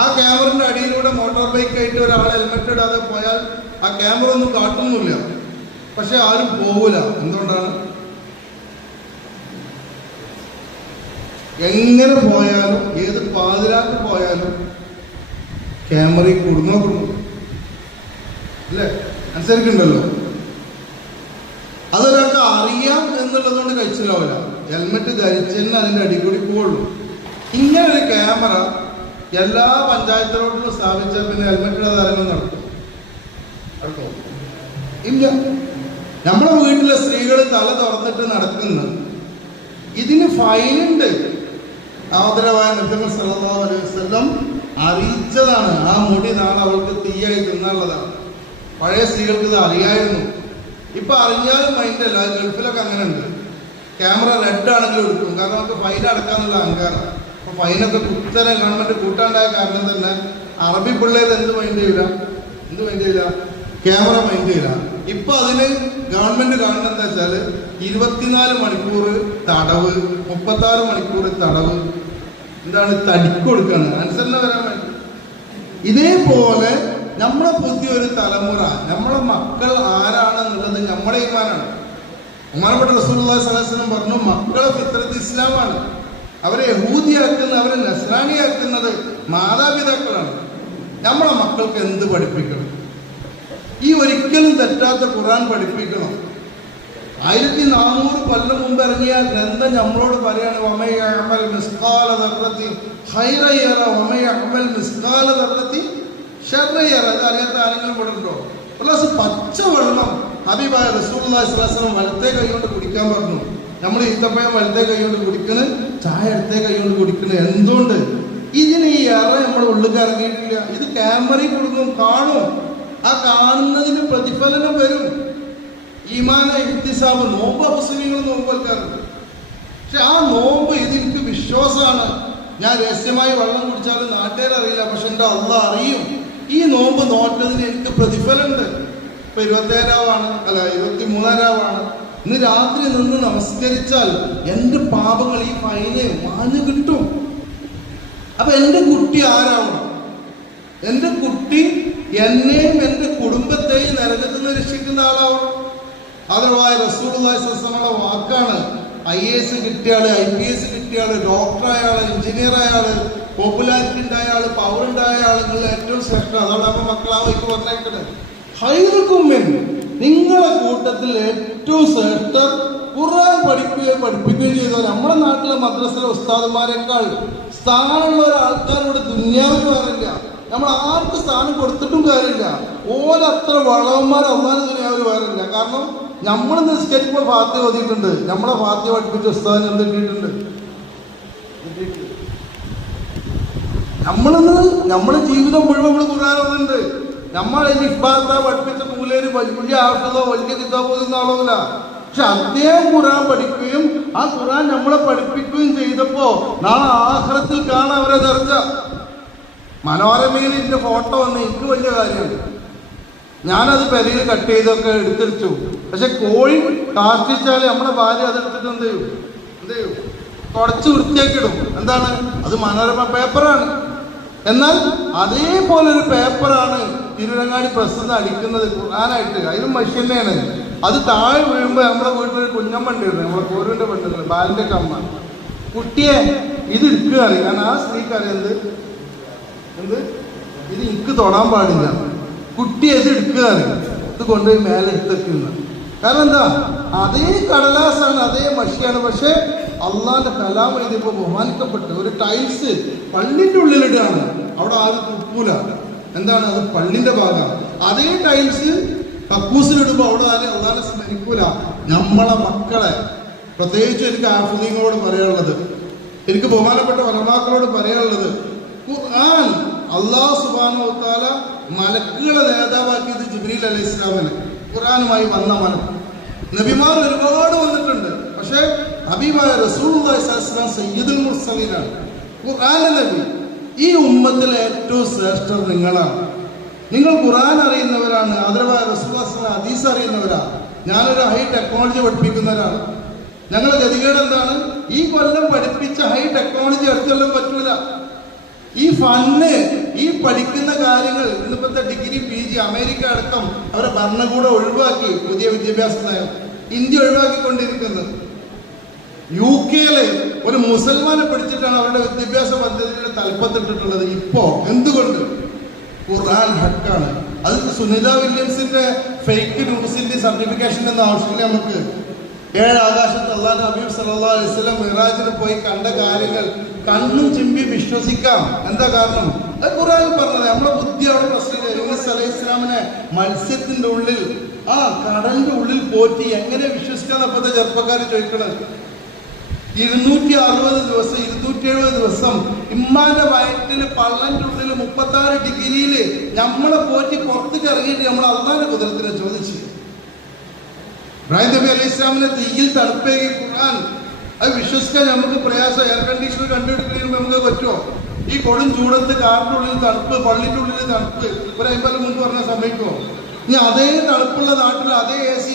ആ ക്യാമറന്റെ അടിയിലൂടെ മോട്ടോർ ബൈക്ക് ആയിട്ട് ഒരാൾ ഹെൽമെറ്റ് ഇടാതെ പോയാൽ ആ ക്യാമറ ഒന്നും കാട്ടുന്നില്ല. പക്ഷെ ആരും പോവില്ല. എന്തുകൊണ്ടാണ്? എങ്ങനെ പോയാലും ഏത് പാതിരാക്ക് പോയാലും ക്യാമറയിൽ കൊടുന്നോ അല്ലേ? അനുസരിക്കുന്നുണ്ടല്ലോ. അതൊരാൾക്ക് അറിയാം എന്നുള്ളത് കൊണ്ട് കഴിച്ചില്ലാവില്ല. ഹെൽമെറ്റ് ധരിച്ചെന്നെ അതിൻ്റെ അടി കൂടി പോവുള്ളൂ. ഇങ്ങനെ ഒരു ക്യാമറ എല്ലാ പഞ്ചായത്തിലോട്ടും സ്ഥാപിച്ചാൽ പിന്നെ ഹെൽമെറ്റിന്റെ തരങ്ങൾ നടക്കും ഇല്ല. നമ്മുടെ വീട്ടിലെ സ്ത്രീകൾ തല തുറന്നിട്ട് നടക്കുന്ന ഇതിന് ഫൈനുണ്ട്. ആദരവായ നബി സല്ലല്ലാഹു അലൈഹി വസല്ലം അറിയിച്ചതാണ്. ആ മുടി നാളെ അവൾക്ക് തീയായി തിന്നാനുള്ളതാണ്. പഴയ സ്ത്രീകൾക്ക് ഇത് അറിയായിരുന്നു. ഇപ്പൊ അറിഞ്ഞാലും മൈൻഡല്ല. ഗൾഫിലൊക്കെ അങ്ങനെ ഉണ്ട്. ക്യാമറ റെഡ് ആണെങ്കിലും എടുക്കും. കാരണം നമുക്ക് ഫൈൻ അടക്കാന്നുള്ള അഹങ്കാരം. അപ്പൊ ഫൈനൊക്കെ കുത്തനെ ഗവൺമെന്റ് കൂട്ടാണ്ടായ കാരണം തന്നെ അറബി പിള്ളേർ എന്ത് മൈൻഡ് ചെയ്യില്ല, ക്യാമറ മൈൻഡ് ചെയ്യില്ല. ഇപ്പൊ അതിന് ഗവൺമെന്റ് കാണുന്നത് എന്താ വെച്ചാല് 24 മണിക്കൂർ തടവ്, 36 മണിക്കൂർ തടവ്. എന്താണ്? തടിക്കൊടുക്കാണ്, അനുസരണ വരാൻ വേണ്ടി. ഇതേപോലെ നമ്മളെ പുതിയ ഒരു തലമുറ, നമ്മളെ മക്കൾ ആരാണെന്നുള്ളത് നമ്മളെ ഈമാനാണ്. ബഹുമാനപ്പെട്ട റസൂലുള്ളാഹി സ്വല്ലല്ലാഹു അലൈഹി വസല്ലം പറഞ്ഞു, മക്കളെ ഫിത്രത്ത് ഇസ്ലാമാണ്. അവരെ യഹൂദിയാക്കുന്നത്, അവരെ നസ്രാനിയാക്കുന്നത് മാതാപിതാക്കളാണ്. നമ്മളെ മക്കൾക്ക് എന്ത് പഠിപ്പിക്കണം? ഈ ഒരിക്കലും തെറ്റാത്ത ഖുർആൻ പഠിപ്പിക്കണം. 1400 കൊല്ലം മുമ്പ് ഇറങ്ങിയ ഗ്രന്ഥം നമ്മളോട് പറയാണ്, വമയഅമൽ മിസ്ഖാല ദർറത്തിൻ ഖൈറൻ യറ വമയഅമൽ മിസ്ഖാല ദർറത്തിൻ ശർറൻ യറ. അത് അറിയാത്ത ആരെങ്കിലും ഇവിടെ ഉണ്ടോ? പ്ലസ് പച്ചവെള്ളം ഹബീബായ റസൂലുള്ളാഹി സ്വല്ലല്ലാഹു അലൈഹി വസല്ലം വലത്തെ കൈ കൊണ്ട് കുടിക്കാൻ പറഞ്ഞു. നമ്മൾ ഈത്തപ്പഴം വലത്തെ കൈ കൊണ്ട് കുടിക്കണ്, ചായ ഇടത്തെ കൈ കൊണ്ട് കുടിക്കണ്. എന്തുകൊണ്ട്? ഇതിന് ഈ ഇറ നമ്മുടെ ഉള്ളിൽ ഇറങ്ങിയിട്ടില്ല. ഇത് ക്യാമറയിൽ കൊടുക്കും, കാണും. ആ കാണുന്നതിന് പ്രതിഫലനം വരും. ഈമാന ഇഹ്തിസാബ്, നോമ്പ് മുസ്ലിങ്ങൾ നോമ്പ് വെക്കാറുണ്ട്. പക്ഷെ ആ നോമ്പ് ഇത് എനിക്ക് വിശ്വാസമാണ്. ഞാൻ രഹസ്യമായി വെള്ളം കുടിച്ചാലും നാട്ടുകാരറിയില്ല, പക്ഷെ എൻ്റെ അള്ളാഹ് അറിയും. ഈ നോമ്പ് നോറ്റതിന് എനിക്ക് പ്രതിഫലമുണ്ട്. ഇപ്പൊ 27-ാവാണ്, അല്ല 23-ാവാണ്. ഇന്ന് രാത്രി നിന്ന് നമസ്കരിച്ചാൽ എൻ്റെ പാപങ്ങൾ ഈ ഫൈന് മാഞ്ഞു കിട്ടും. അപ്പൊ എൻ്റെ കുട്ടി ആരാവണം? എൻ്റെ കുട്ടി എന്നെയും എൻ്റെ കുടുംബത്തെയും നരകത്തിൽ നിന്ന് രക്ഷിക്കുന്ന ആളാവണം. ആദരവായ റസൂലുള്ളാഹി സ്വല്ലല്ലാഹു അലൈഹി വസല്ലം വാക്കാണ്. IAS കിട്ടിയാള്, IPS കിട്ടിയാള്, ഡോക്ടറായ ആള്, എഞ്ചിനീയർ ആയ ആള്, പോപ്പുലാരിറ്റി ഉണ്ടായ ആള്, പവർ ഉണ്ടായ ആളുകൾ ഏറ്റവും ശ്രേഷ്ഠ. അതാണ് അപ്പൊ മക്കളാവയ്ക്ക് പറഞ്ഞേക്കുന്നത്. ഹൈറുക്കുമ്മിൻ, നിങ്ങളെ കൂട്ടത്തിൽ ഏറ്റവും ശ്രേഷ്ഠർ ഖുർആൻ പഠിപ്പിക്കുകയും ചെയ്തോ. നമ്മുടെ നാട്ടിലെ മദ്രസയിലെ ഉസ്താദുമാരെക്കാൾ സ്ഥാനമുള്ള ഒരാൾക്കാരോട് ദുന്യാവിൽ വേറില്ല. നമ്മൾ ആർക്ക് സ്ഥാനം കൊടുത്തിട്ടും കാര്യമില്ല. ഓരത്ര വളവന്മാർ അള്ളാഹ് ദുനിയാവിൽ വേറില്ല. കാരണം നമ്മൾ നിസ്കരിക്കുമ്പോൾ ഫാത്തിഹ ഓതിയിട്ടുണ്ട്. നമ്മളെ ഫാത്തിഹ പഠിപ്പിച്ച ഉസ്താദിന് എന്ത് കിട്ടിയിട്ടുണ്ട്? നമ്മളെ ജീവിതം മുഴുവൻ നമ്മൾ ഖുർആൻ ഓതുന്നുണ്ട്. നമ്മളെ ഇഫ്ബാത്ത പഠിപ്പിച്ച മൂലര് വലിയ ആഫിദോ വലിയ കിതാബ് ഓതുന്ന ആളോല്ല. പക്ഷെ അദ്ദേഹം ഖുർആൻ പഠിക്കുകയും ആ ഖുർആൻ നമ്മളെ പഠിപ്പിക്കുകയും ചെയ്തപ്പോ നാളെ ആഖിറത്തിൽ കാണാൻ അവരെ ദർജ. മനോരമയിൽ ഇതിൻ്റെ ഫോട്ടോ വന്ന് എനിക്ക് വലിയ കാര്യമാണ്. ഞാനത് പെരയിൽ കട്ട് ചെയ്തൊക്കെ എടുത്തിരിച്ചു. പക്ഷെ കോഴി കാഷ്ടിച്ചാൽ നമ്മുടെ ഭാര്യ അതെടുത്തിട്ട് എന്ത് ചെയ്യും തുടച്ച് വൃത്തിയാക്കിയിടും. എന്താണ് അത്? മനോരമ പേപ്പറാണ്. എന്നാൽ അതേപോലെ ഒരു പേപ്പറാണ് തിരുവരങ്ങാടി പ്രസ് അടിക്കുന്നത് ഖുർആനായിട്ട്. അതിലും മനുഷ്യനെയാണ്. അത് താഴെ വീഴുമ്പോൾ നമ്മുടെ വീട്ടിലൊരു കുഞ്ഞമ്മ ഉണ്ടായിരുന്നു, നമ്മളെ കോരുവിൻ്റെ പെണ്ണുങ്ങൾ, ബാലിൻ്റെ ഒക്കെ അമ്മ. കുട്ടിയെ ഇത് എടുക്കുക അറിയാം. ഞാൻ ആ സ്ത്രീക്ക് അറിയാം എന്ത് ഇത് എനിക്ക് തൊടാൻ പാടില്ല. കുട്ടി ഇത് എടുക്കുക അറിയാം. ഇത് കൊണ്ടുപോയി മേലെ എടുത്തേക്കുന്ന. കാരണം എന്താ? അതേ കടലാസാണ്, അതേ മഷിയാണ്. പക്ഷെ അള്ളാന്റെ കലാം എഴുതിയപ്പോൾ ബഹുമാനിക്കപ്പെട്ട് ഒരു ടൈൽസ് പള്ളിൻ്റെ ഉള്ളിലിടുകയാണ്. അവിടെ ആരും തുപ്പൂല. എന്താണ്? അത് പള്ളിന്റെ ഭാഗം. അതേ ടൈൽസ് കക്കൂസിലിടുമ്പോൾ അവിടെ ആരും അള്ളാനെ സ്മരിക്കൂല. നമ്മളെ മക്കളെ, പ്രത്യേകിച്ച് എനിക്ക് ആഫ്രീങ്ങളോട് പറയാനുള്ളത്, എനിക്ക് ബഹുമാനപ്പെട്ട വലമാക്കളോട് പറയാനുള്ളത്, ഖുർആൻ അല്ലാഹു സുബ്ഹാനഹു വ തആല മലക്കുകളെ നേതാവാക്കിയത് ജിബ്രീൽ അലൈഹി ഇസ്ലാമിന്. ഖുർആനുമായി വന്ന മലക്ക് നബിമാർ ഒരുപാട് വന്നിട്ടുണ്ട്. പക്ഷേ ഹബീബായ റസൂലുള്ളാഹി സ്വല്ലല്ലാഹു അലൈഹി വസല്ലം സയ്യിദുൽ മുർസലീനാണ്, ഖുർആനിലെ നബി. ഈ ഉമ്മത്തിലെ ഏറ്റവും ശ്രേഷ്ഠർ നിങ്ങളാണ്. നിങ്ങൾ ഖുർആൻ അറിയുന്നവരാണ്. ആദരവായ റസൂലുള്ളാഹി സ്വല്ലല്ലാഹു അലൈഹി വസല്ലം ഹദീസ് അറിയുന്നവരാണ്. ഞാനൊരു ഹൈ ടെക്നോളജി പഠിപ്പിക്കുന്നവരാണ്. ഞങ്ങളുടെ ഗതികേട് എന്താണ്? ഈ കൊല്ലം പഠിപ്പിച്ച ഹൈ ടെക്നോളജി അടുത്തൊല്ലം പറ്റൂല. ഈ ഫണ്ട്, ഈ പഠിക്കുന്ന കാര്യങ്ങൾ, ഇന്നിപ്പോഴത്തെ ഡിഗ്രി PG അമേരിക്ക അടക്കം അവരെ ഭരണകൂടം ഒഴിവാക്കി. പുതിയ വിദ്യാഭ്യാസ നയം ഇന്ത്യ ഒഴിവാക്കിക്കൊണ്ടിരിക്കുന്നത്. UK ഒരു മുസൽമാനെ പിടിച്ചിട്ടാണ് അവരുടെ വിദ്യാഭ്യാസ പദ്ധതിയുടെ തലപ്പത്തിട്ടിട്ടുള്ളത്. ഇപ്പോ എന്തുകൊണ്ട്? ഖുർആൻ ഹക്കാണ്. അത് സുനിത വില്യംസിന്റെ ഫേക്ക് ന്യൂസിന്റെ സർട്ടിഫിക്കേഷൻ എന്ന ആവശ്യമില്ല. നമുക്ക് 7 ആകാശത്ത് അല്ലാഹു ഹബീബ് സല്ലല്ലാഹു അലൈഹി വസല്ലം മിറാജിന് പോയി കണ്ട കാര്യങ്ങൾ കണ്ണും ചിമ്പി വിശ്വസിക്കാം. എന്താ കാരണം? അത് ഖുർആനിൽ പറഞ്ഞത്. നമ്മുടെ ബുദ്ധി അവിടെ പ്രശ്നമില്ല. യൂനുസ് അലൈഹി ഇസ്ലാമിനെ മത്സ്യത്തിന്റെ ഉള്ളിൽ, കടലിന്റെ ഉള്ളിൽ പോറ്റി എങ്ങനെ വിശ്വസിക്കാന്ന് അപ്പോഴത്തെ ചെറുപ്പക്കാർ ചോദിക്കണത്. 260 ദിവസം 270 ദിവസം ഇമ്മാന്റെ വയറ്റില് പള്ളന്റെ ഉള്ളിൽ 36 ഡിഗ്രിയിൽ നമ്മളെ പോറ്റി പുറത്തേക്ക് ഇറങ്ങിയിട്ട് നമ്മൾ അള്ളാന്റെ കുതിരത്തിനെ ചോദിച്ചു. ഇബ്രാഹിം നബി അലൈഹി ഇസ്ലാമിനെ തീയിൽ തണുപ്പേകി ഖുർആൻ. അത് വിശ്വസിക്കാൻ നമുക്ക് പ്രയാസം. എയർ കണ്ടീഷണർ കണ്ടുപിടിക്കുമ്പോൾ നമുക്ക് പറ്റുമോ? ഈ കൊടും ചൂടത്ത് കാറിന്റെ ഉള്ളിൽ തണുപ്പ്, പള്ളിന്റെ ഉള്ളിൽ തണുപ്പ് ഒരു 50 മുമ്പ് പറഞ്ഞാൽ സമ്മതിക്കുമോ? ഇനി അതേ തണുപ്പുള്ള നാട്ടിൽ അതേ AC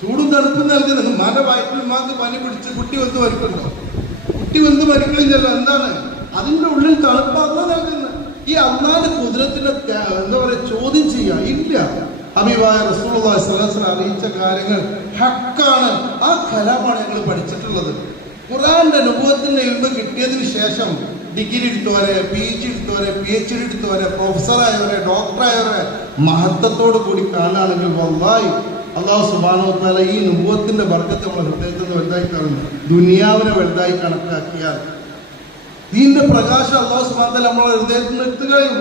ചൂടും തണുപ്പും നൽകുന്നത്. ഉമ്മാന്റെ വയറ്റിൽ ഉമ്മാക്ക് പനി പിടിച്ച് കുട്ടി വന്ന് മരിക്കുന്നുണ്ടോ? കുട്ടി വന്ന് മരിക്കണില്ലല്ലോ. എന്താണ്? അതിന്റെ ഉള്ളിൽ തണുപ്പാണ് നൽകുന്നത്. ഈ അള്ളാന്റെ കുതിരത്തിന്റെ എന്താ പറയുക, ചോദ്യം ചെയ്യാ ഇല്ല. ഹബീബായ റസൂലുള്ളാഹി സ്വല്ലല്ലാഹു അലൈഹി വസല്ലം അറിയിച്ച കാര്യങ്ങൾ ഹക്കാണ്. ആ കലാമാണ് ഞങ്ങൾ പഠിച്ചിട്ടുള്ളത്. ഖുർആന്റെ നുബുവത്തിന്റെ ഇൽമ് കിട്ടിയതിന് ശേഷം ഡിഗ്രി എടുത്തവരെ, PG എടുത്തവരെ, PhD എടുത്തവരെ, പ്രൊഫസറായവരെ, ഡോക്ടറായവരെ മഹത്വത്തോട് കൂടി കാണുകയാണെങ്കിൽ വല്ലാഹി അല്ലാഹു സുബ്ഹാനഹു വ തആല ഈ നുബുവത്തിന്റെ ബർക്കത്ത് നമ്മുടെ ഹൃദയത്തിൽ നിന്ന് വലുതായി കാണുന്നു. ദുനിയാവിനെ വലുതായി കണക്കാക്കിയാൽ ദീന്റെ പ്രകാശം അല്ലാഹു സുബ്ഹാനഹു വ തആല നമ്മളെ ഹൃദയത്തിൽ നിന്ന് എടുത്തു കഴിയും.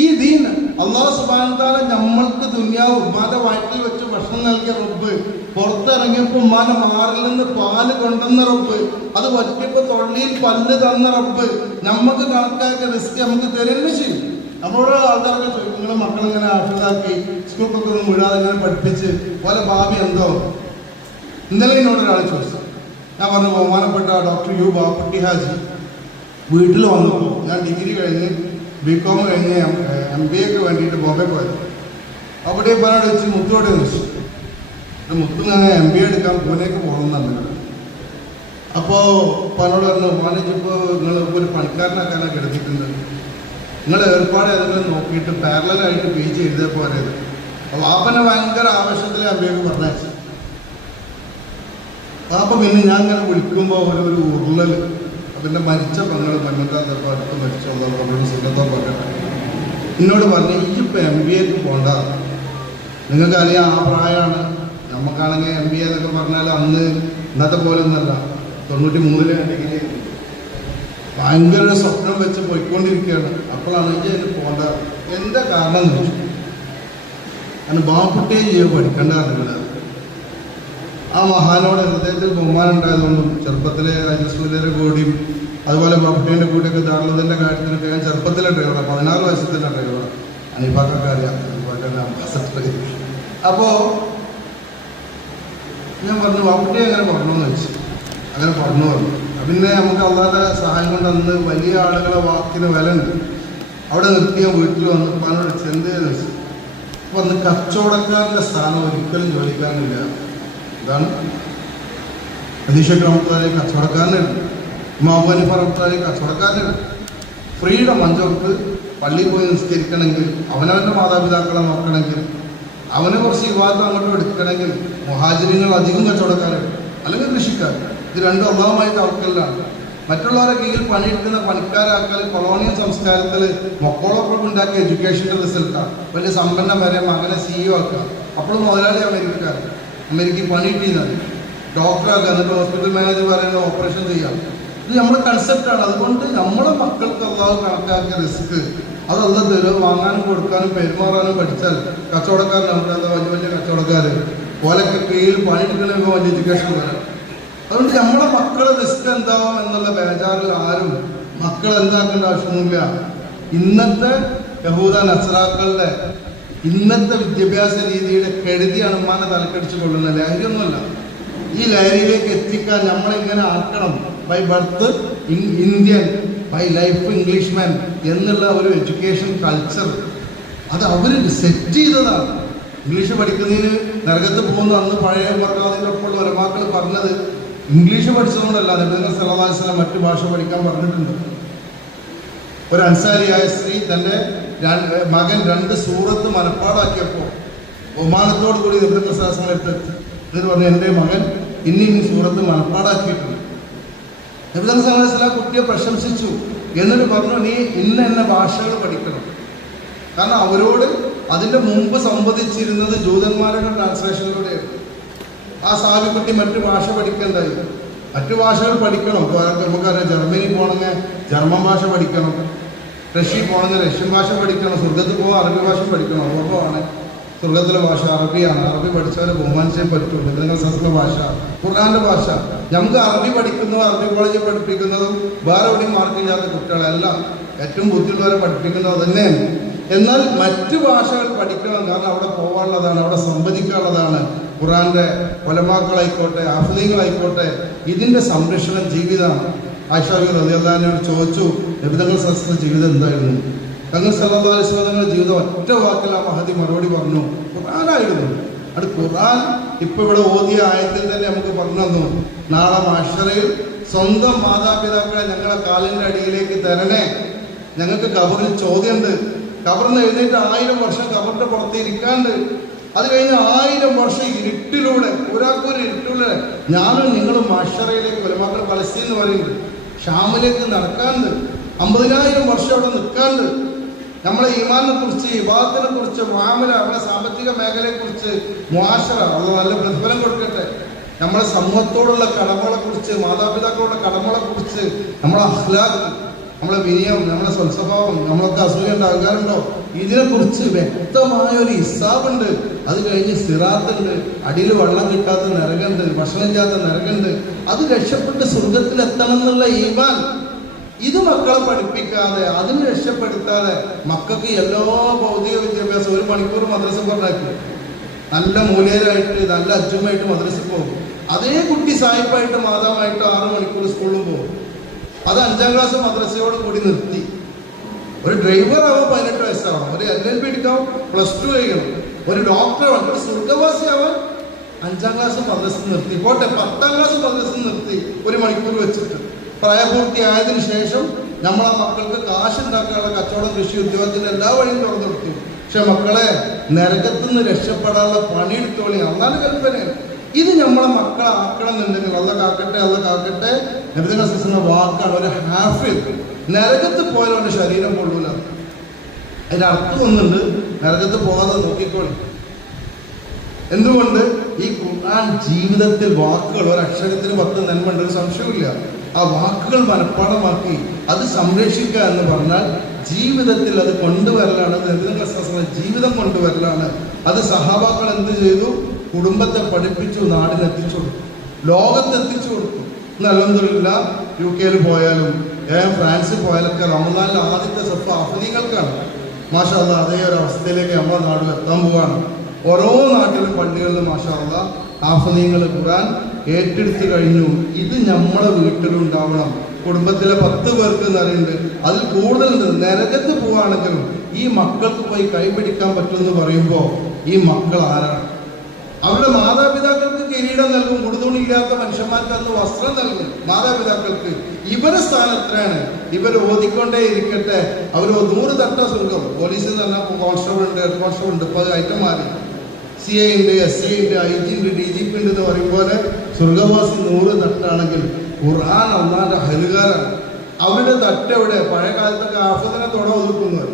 ഈ ദീൻ അല്ലാഹു സുബ്ഹാനഹു വ തആല നമ്മൾക്ക് ദുനിയാവ് ഉമ്മാന്റെ വയറ്റിൽ വെച്ച് ഭക്ഷണം നൽകിയ റബ്ബ്, പുറത്തിറങ്ങിയപ്പോൾ ഉമ്മാന്റെ മാറിൽ നിന്ന് പാല് കൊണ്ടുവന്ന റബ്ബ്, അത് വറ്റിയപ്പോൾ തൊള്ളിയിൽ പല്ല് തന്ന റബ്ബ്, നമുക്ക് കണക്കാക്കിയ റിസ്ക് നമുക്ക് തരുകയും ചെയ്യും. നമ്മളോട് ആൾക്കാരൊക്കെ ചോദിക്കും, നിങ്ങളുടെ മക്കളിങ്ങനെ ആഫിലാക്കി സ്കൂൾക്കൊക്കെ ഒന്നും വിടാതെ ഇങ്ങനെ പഠിപ്പിച്ച് പോലെ ഭാവി എന്തോ? ഇന്നലെ എന്നോട് ഒരാൾ ചോദിച്ചു. ഞാൻ പറഞ്ഞു, ബഹുമാനപ്പെട്ട ഡോക്ടർ യു ബാപ്പുട്ടി ഹാജി വീട്ടിൽ വന്നപ്പോൾ ഞാൻ ഡിഗ്രി കഴിഞ്ഞ് BCom കഴിഞ്ഞ് MBA ഒക്കെ വേണ്ടിയിട്ട് ബോംബെ പോയത്. അവിടെ ഇപ്പോഴാണ് വെച്ച് മുത്തോടെ ചോദിച്ചു. മുത്തു ഞാൻ MBA എടുക്കാൻ പൂനെക്ക് പോകണമെന്നുണ്ട്. അപ്പോൾ പലരോട് പറഞ്ഞു, മാനേജിപ്പോൾ നിങ്ങൾ ഒരു പണിക്കാരനാക്കാനൊക്കെ എടുത്തിട്ടുണ്ട്, നിങ്ങൾ ഏർപ്പാട് ഏതെങ്കിലും നോക്കിയിട്ട് പാരലായിട്ട് PG എഴുതിയ പോരത്. അപ്പോൾ വാപ്പനെ ഭയങ്കര ആവേശത്തിൽ MBAക്ക് പറഞ്ഞയച്ചു. വാപ്പ പിന്നെ ഞാൻ ഇങ്ങനെ വിളിക്കുമ്പോൾ ഒരു ഉരുളൽ, പിന്നെ മരിച്ച പെങ്ങൾ മന്മത്താത്തപ്പോൾ അടുത്ത് മരിച്ചോളൂ അവരോട് സുഖത്തോ പറയട്ടെ. എന്നോട് പറഞ്ഞു, ഇപ്പം MBAക്ക് പോകണ്ട, നിങ്ങൾക്കറിയാം ആ പ്രായമാണ്. നമുക്കാണെങ്കിൽ MBA എന്നൊക്കെ പറഞ്ഞാൽ അന്ന് ഇന്നത്തെ പോലെ ഒന്നല്ല, 93 ഡിഗ്രി ഭയങ്കര സ്വപ്നം വെച്ച് പോയിക്കൊണ്ടിരിക്കുകയാണ്. അപ്പോഴാണ് എനിക്ക് പോകേണ്ട. എന്താ കാരണം എന്ന് ചോദിച്ചു. അങ്ങനെ ബാപ്പുട്ടിയെ ചെയ്യുക പഠിക്കേണ്ട അറിയില്ല. ആ മഹാനോട് ഹൃദയത്തിൽ ബഹുമാനം ഉണ്ടായതുകൊണ്ടും ചെറുപ്പത്തിലെ അജിസൂര്യയുടെ കൂടിയും അതുപോലെ ബാപ്പുട്ടീൻ്റെ കൂടിയൊക്കെ ദാറുലുദ്ദീൻ്റെ കാര്യത്തിലൊക്കെ ഞാൻ ചെറുപ്പത്തിലെ ഡ്രൈവറാണ്, 16 വയസ്സത്തിലെ ഡ്രൈവറാണ്. അനിപ്പാക്കൊക്കെ അറിയാം, അനിപ്പാക്കൻ്റെ അംബാസഡർ. അപ്പോൾ ഞാൻ പറഞ്ഞു, ബാപ്പുട്ടിയെ എങ്ങനെ പറഞ്ഞോന്ന് ചോദിച്ചു. അങ്ങനെ പറഞ്ഞു. പിന്നെ നമുക്ക് അള്ളാന്റെ സഹായം കൊണ്ട് അന്ന് വലിയ ആളുകളെ വാക്കിന് വില ഉണ്ട്. അവിടെ നിർത്തിയ വീട്ടിൽ വന്ന് ഉപ്പാനോട് ചെന്തേന്ന് വെച്ചു. വന്ന് കച്ചവടക്കാരൻ്റെ സ്ഥാനം ഒരിക്കലും ജോലിക്കാരനില്ല. ഇതാണ് പരീക്ഷക്രമത്താലെ കച്ചവടക്കാരനുണ്ട്, മാവുനി പറമ്പത്താലെ കച്ചവടക്കാരനുണ്ട്. ഫ്രീഡം അഞ്ചവർക്ക് പള്ളിയിൽ പോയി നിസ്കരിക്കണമെങ്കിൽ, അവനവൻ്റെ മാതാപിതാക്കളെ നോക്കണമെങ്കിൽ, അവനെ കുറച്ച് വിവാദം അങ്ങോട്ടും എടുക്കണമെങ്കിൽ മുഹാജിരിങ്ങൾ അധികം കച്ചവടക്കാരുണ്ട്, അല്ലെങ്കിൽ കൃഷിക്കാർ. ഇത് രണ്ടും അള്ളാഹുമായി തവക്കലാണ്. മറ്റുള്ളവരെ കീഴിൽ പണിയെടുക്കുന്ന പണിക്കാരാക്കൽ കൊളോണിയൽ സംസ്കാരത്തിൽ മക്കളോടൊപ്പം ഉണ്ടാക്കിയ എഡ്യൂക്കേഷൻ്റെ റിസൾട്ടാണ്. വലിയ സമ്പന്നം വരെ മകനെ CEO ആക്കുക. അപ്പോഴും മുതലാളി അമേരിക്കക്കാരൻ, അമേരിക്കയിൽ പണി കിട്ടിയെന്നാണ്. ഡോക്ടറാക്കുക, എന്നിട്ട് ഹോസ്പിറ്റൽ മാനേജർ പറയുന്നത് ഓപ്പറേഷൻ ചെയ്യാം. ഇത് നമ്മുടെ കൺസെപ്റ്റാണ്. അതുകൊണ്ട് നമ്മളെ മക്കൾക്ക് അള്ളാഹു കണക്കാക്കിയ റിസ്ക് അതല്ല തരും. വാങ്ങാനും കൊടുക്കാനും പെരുമാറാനും പഠിച്ചാൽ കച്ചവടക്കാരനാണ്. എന്താ വലിയ വലിയ കച്ചവടക്കാർ ഓലൊക്കെ കീഴിൽ പണിയെടുക്കണമെങ്കിൽ വലിയ എഡ്യൂക്കേഷൻ വരാം. അതുകൊണ്ട് നമ്മളെ മക്കളെ റിസ്ക് എന്താവും എന്നുള്ള ബേജാറിൽ ആരും മക്കൾ എന്താക്കേണ്ട ആവശ്യമൊന്നുമില്ല. ഇന്നത്തെ യഹൂദ നസ്രാക്കളുടെ ഇന്നത്തെ വിദ്യാഭ്യാസ രീതിയുടെ കെടുതിയാണ് ഉമ്മാനെ തലക്കടിച്ചു കൊള്ളുന്നത്. ലഹരിയൊന്നുമല്ല. ഈ ലഹരിയിലേക്ക് എത്തിക്കാൻ നമ്മളിങ്ങനെ ആക്കണം. By birth Indian, by life Englishman എന്നുള്ള ഒരു എഡ്യൂക്കേഷൻ കൾച്ചർ അത് അവർ സെറ്റ് ചെയ്തതാണ്. ഇംഗ്ലീഷ് പഠിക്കുന്നതിന് നരകത്ത് പോകുന്ന അന്ന് പഴയ മർക്കാദിനൊപ്പമുള്ള ഒരമാക്കൾ പറഞ്ഞത് ഇംഗ്ലീഷ് പഠിച്ചതുകൊണ്ടല്ല. നബി സല്ലല്ലാഹു അലൈഹി വസല്ലം മറ്റു ഭാഷ പഠിക്കാൻ പറഞ്ഞിട്ടുണ്ട്. ഒരു അൻസാരിയായ സ്ത്രീ തൻ്റെ മകൻ 2 സൂറത്ത് മനപ്പാടാക്കിയപ്പോൾ ബഹുമാനത്തോടു കൂടി നബി സല്ലല്ലാഹു അലൈഹി വസല്ലം എടുത്തെത്തി. എന്നിട്ട് പറഞ്ഞു, എൻ്റെ മകൻ ഇനി സൂറത്ത് മനപ്പാടാക്കിയിട്ടുണ്ട്. നബി സല്ലല്ലാഹു അലൈഹി വസല്ലം കുട്ടിയെ പ്രശംസിച്ചു. എന്നിട്ട് പറഞ്ഞു, നീ ഇന്ന ഭാഷകൾ പഠിക്കണം. കാരണം അവരോട് അതിൻ്റെ മുമ്പ് സംവദിച്ചിരുന്നത് ജൂതന്മാരുടെ ട്രാൻസ്ലേഷനിലൂടെയാണ്. ആ സാഹിക്കുട്ടി മറ്റു ഭാഷ പഠിക്കേണ്ടായി. മറ്റു ഭാഷകൾ പഠിക്കണം. നമുക്കറിയാം, ജർമ്മനി പോകണമെങ്കിൽ ജർമ്മൻ ഭാഷ പഠിക്കണം, റഷ്യ പോകണമെങ്കിൽ റഷ്യൻ ഭാഷ പഠിക്കണം, സ്വർഗത്തിൽ പോകാൻ അറബി ഭാഷ പഠിക്കണം. ഉറപ്പാണ് സ്വർഗത്തിലെ ഭാഷ അറബിയാണ്. അറബി പഠിച്ചവരെ ബഹുമാനിച്ചേ പറ്റും. നിങ്ങൾ സസ്യ ഭാഷ, ഖുർആന്റെ ഭാഷ. നമുക്ക് അറബി പഠിക്കുന്നതും അറബി കോളേജിൽ പഠിപ്പിക്കുന്നതും വേറെ എവിടെയും മാർക്കില്ലാത്ത കുട്ടികളല്ല, ഏറ്റവും ബുദ്ധിയുള്ളവരെ പഠിപ്പിക്കുന്നത് തന്നെയാണ്. എന്നാൽ മറ്റു ഭാഷകൾ പഠിക്കണം. കാരണം അവിടെ പോകാനുള്ളതാണ്, അവിടെ സംവദിക്കാനുള്ളതാണ്. ഖുർആന്റെ ഉലമാക്കളായിക്കോട്ടെ, ഹാഫിളീങ്ങളായിക്കോട്ടെ, ഇതിൻ്റെ സംരക്ഷണം ജീവിതമാണ്. ആയിഷ റളിയല്ലാഹു അൻഹയോട് ചോദിച്ചു, നബി തങ്ങൾ സല്ലല്ലാഹു ജീവിതം എന്തായിരുന്നു? തങ്ങൾ സല്ലല്ലാഹു അലൈഹി വസല്ലം ജീവിതം ഒറ്റ വാക്കിൽ ആ മഹദി മറുപടി പറഞ്ഞു, ഖുർആനായിരുന്നു. അത് ഖുർആൻ ഇപ്പൊ ഇവിടെ ഓതിയ ആയത്തിൽ തന്നെ നമുക്ക് പറഞ്ഞു തന്നു, നാളെ മഹ്ശറയിൽ സ്വന്തം മാതാപിതാക്കളെ ഞങ്ങളെ കാലിൻ്റെ അടിയിലേക്ക് തരണേ, ഞങ്ങൾക്ക് ഖബറിൽ ചോദ്യമുണ്ട്. ഖബറിന്ന് എഴുന്നേറ്റ് 1000 വർഷം ഖബറിന്റെ പുറത്ത് ഇരിക്കാണ്ട്, അത് കഴിഞ്ഞ് 1000 വർഷം ഇരുട്ടിലൂടെ, ഒരാൾക്കൊരു ഇരുട്ടിലൂടെ ഞാനും നിങ്ങളും മഹ്ശറയിലേക്ക്, ഉലമാക്കൾ പലസ്തീൻ എന്ന് പറയുന്നത്, ഷാമിലേക്ക് നടക്കാണ്ട്, 50,000 വർഷം അവിടെ നിൽക്കാണ്ട്, നമ്മളെ ഈമാനെ കുറിച്ച്, ഇബാദത്തിനെ കുറിച്ച്, മുആമല, നമ്മളെ സാമ്പത്തിക മേഖലയെ കുറിച്ച്, മുആശറ, അള്ളാഹു നല്ല പ്രതിഫലം കൊടുക്കട്ടെ, നമ്മളെ സമൂഹത്തോടുള്ള കടമകളെ കുറിച്ച്, മാതാപിതാക്കളുടെ കടമകളെ കുറിച്ച്, നമ്മളെ അഖ്ലാഖ്, നമ്മളെ വിനയം, നമ്മളെ സ്വൽസ്വഭാവം, നമ്മളൊക്കെ അസൂയുണ്ടോ അഹങ്കാരമുണ്ടോ, ഇതിനെക്കുറിച്ച് വ്യക്തമായ ഒരു ഹിസാബുണ്ട്. അത് കഴിഞ്ഞ് സിറാത്തുണ്ട്, അടിയിൽ വെള്ളം കിട്ടാത്ത നരകമുണ്ട്, ഭക്ഷണം ഇല്ലാത്ത നരകമുണ്ട്. അത് രക്ഷപ്പെട്ട് സ്വർഗത്തിലെത്തണം എന്നുള്ള ഈമാൻ, ഇത് മക്കളെ പഠിപ്പിക്കാതെ, അതിന് രക്ഷപ്പെടുത്താതെ മക്കൾക്ക് എല്ലാ ഭൗതിക വിദ്യാഭ്യാസം 1 മണിക്കൂർ മദ്രസ പറഞ്ഞാക്കി, നല്ല മൂല്യരായിട്ട് നല്ല അജ്ജുമായിട്ട് മദ്രസയിൽ പോകും. അതേ കുട്ടി സാഹിബായിട്ട് മാതാവായിട്ട് 6 മണിക്കൂർ സ്കൂളിലും പോകും. അത് 5ാം ക്ലാസ് മദ്രസയോട് കൂടി നിർത്തി. ഒരു ഡ്രൈവർ ആവാൻ 18 വയസ്സാവണം, ഒരു LLB എടുക്കാവും, +2 കഴിയണം, ഒരു ഡോക്ടർ ആവാൻ, ഒരു സ്വർഗവാസി ആവാൻ 5ാം ക്ലാസ് മദ്രസ നിർത്തി. പോട്ടെ 10ാം ക്ലാസ് മദ്രസ നിർത്തി 1 മണിക്കൂർ വെച്ചിട്ട്. പ്രായപൂർത്തിയായതിനു ശേഷം നമ്മളെ മക്കൾക്ക് കാശ് ഉണ്ടാക്കാനുള്ള കച്ചവടം, കൃഷി, ഉദ്യോഗത്തിന് എല്ലാ വഴിയും തുറന്നു കൊടുത്തു. പക്ഷെ മക്കളെ നരകത്തുനിന്ന് രക്ഷപ്പെടാനുള്ള പണിയെടുത്തോളി, അതാണ് കൽപ്പനയാണ്. ഇത് നമ്മളെ മക്കളെ ആക്കണം എന്നുണ്ടെങ്കിൽ അള്ള കാക്കട്ടെ, അള്ള കാക്കട്ടെ, നബി തങ്ങൾ സല്ലല്ലാഹു വാക്കാണ് ഒരു ഹാഫിദ്. നരകത്ത് പോയാലും ശരീരം കൊള്ളൂല. അതിന്റെ അർത്ഥം ഒന്നുണ്ട്, നരകത്ത് പോകാതെ നോക്കിക്കോളി. എന്തുകൊണ്ട്? ഈ ഖുർആൻ ജീവിതത്തിൽ വാക്കുകൾ, ഒരു അക്ഷരത്തിന് 10 നന്മയുണ്ട്, ഒരു സംശയമില്ല. ആ വാക്കുകൾ മനഃപ്പാടമാക്കി അത് സംരക്ഷിക്കുക എന്ന് പറഞ്ഞാൽ ജീവിതത്തിൽ അത് കൊണ്ടുവരലാണ്. ജീവിതം കൊണ്ടുവരലാണ്. അത് സഹാബാക്കൾ എന്ത് ചെയ്തു? കുടുംബത്തെ പഠിപ്പിച്ചു, നാടിനെത്തിച്ചു കൊടുത്തു, ലോകത്തെത്തിച്ചു കൊടുത്തു. അൽഹംദുലില്ലാഹ് UK പോയാലും ഫ്രാൻസിൽ പോയാലൊക്കെ റമദാനിൽ ആദ്യത്തെ സഫ് ഹാഫിളീങ്ങൾക്കാണ്. മാഷാ അല്ലാഹ് അതേ ഒരു അവസ്ഥയിലേക്ക് നമ്മുടെ നാട് എത്താൻ പോവാണ്. ഓരോ നാട്ടിലും പള്ളികളിലും മാഷാ അല്ലാഹ് ഹാഫിളീങ്ങൾ ഖുർആൻ ഏറ്റെടുത്ത് കഴിഞ്ഞു. ഇത് നമ്മളെ വീട്ടിലുണ്ടാവണം. കുടുംബത്തിലെ 10 പേർക്ക് എന്നറിയുന്നുണ്ട്, അതിൽ കൂടുതലുണ്ട്. നരകത്ത് പോവുകയാണെങ്കിലും ഈ മക്കൾക്ക് പോയി കൈപിടിക്കാൻ പറ്റുമെന്ന് പറയുമ്പോൾ ഈ മക്കൾ ആരാണ്? അവരുടെ മാതാപിതാക്കൾക്ക് കിരീടം നൽകും, ഉടുതുണിയില്ലാത്ത മനുഷ്യന്മാർക്ക് അന്ന് വസ്ത്രം നൽകും മാതാപിതാക്കൾക്ക്. ഇവരുടെ സ്ഥാനം എത്രയാണ്? ഇവർ ഓതിക്കൊണ്ടേ ഇരിക്കട്ടെ. അവർ 100 തട്ട സ്വർഗം. പോലീസിൽ നിന്ന് പറഞ്ഞാൽ കോൺസ്റ്റബിൾ ഉണ്ട്, ഹെഡ് കോൺസ്റ്റബിൾ ഉണ്ട്, ഇപ്പോൾ ഐറ്റം മാറി. CI ഉണ്ട്, SI ഉണ്ട്, IG ഉണ്ട്, DGP ഉണ്ട് എന്ന് പറയും പോലെ സ്വർഗവാസി 100 തട്ടാണെങ്കിൽ ഖുർആൻ അള്ളാന്റെ അഹലുകാരാണ്. അവരുടെ തട്ട് എവിടെ? പഴയ കാലത്തൊക്കെ ആഫ്രിക്കനത്തോടെ ഒതുക്കുന്നത്.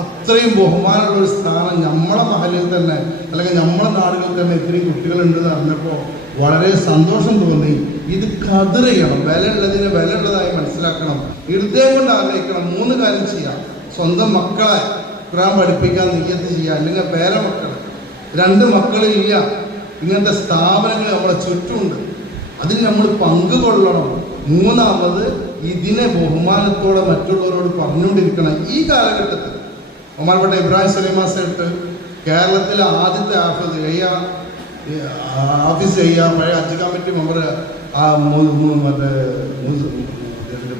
അത്രയും ബഹുമാനമുള്ള ഒരു സ്ഥാനം നമ്മളെ മഹലിൽ തന്നെ, അല്ലെങ്കിൽ നമ്മളെ നാടുകളിൽ തന്നെ ഇത്രയും കുട്ടികളുണ്ടെന്ന് അറിഞ്ഞപ്പോൾ വളരെ സന്തോഷം തോന്നി. ഇത് ഖദർ ചെയ്യണം, വില ഉള്ളതിന് വില ഉള്ളതായി മനസ്സിലാക്കണം, ഹൃദയം കൊണ്ട് ആഗ്രഹിക്കണം. 3 കാര്യം ചെയ്യാം. സ്വന്തം മക്കളെ ഖുർആൻ പഠിപ്പിക്കാൻ നിയ്യത്ത് ചെയ്യുക, അല്ലെങ്കിൽ പേരമക്കളെ. 2 മക്കളില്ല, ഇങ്ങനത്തെ സ്ഥാപനങ്ങൾ നമ്മളെ ചുറ്റുമുണ്ട്, അതിൽ നമ്മൾ പങ്കുകൊള്ളണം. 3ാമത് ഇതിനെ ബഹുമാനത്തോടെ മറ്റുള്ളവരോട് പറഞ്ഞുകൊണ്ടിരിക്കണം. ഈ കാലഘട്ടത്തിൽ ബഹുമാനപ്പെട്ട ഇബ്രാഹിം സുലൈമാൻ സെട്ട് കേരളത്തിലെ ആദ്യത്തെ ആഫീസ് പഴയ ഹജ്ജ് കമ്മിറ്റി മെമ്പർ,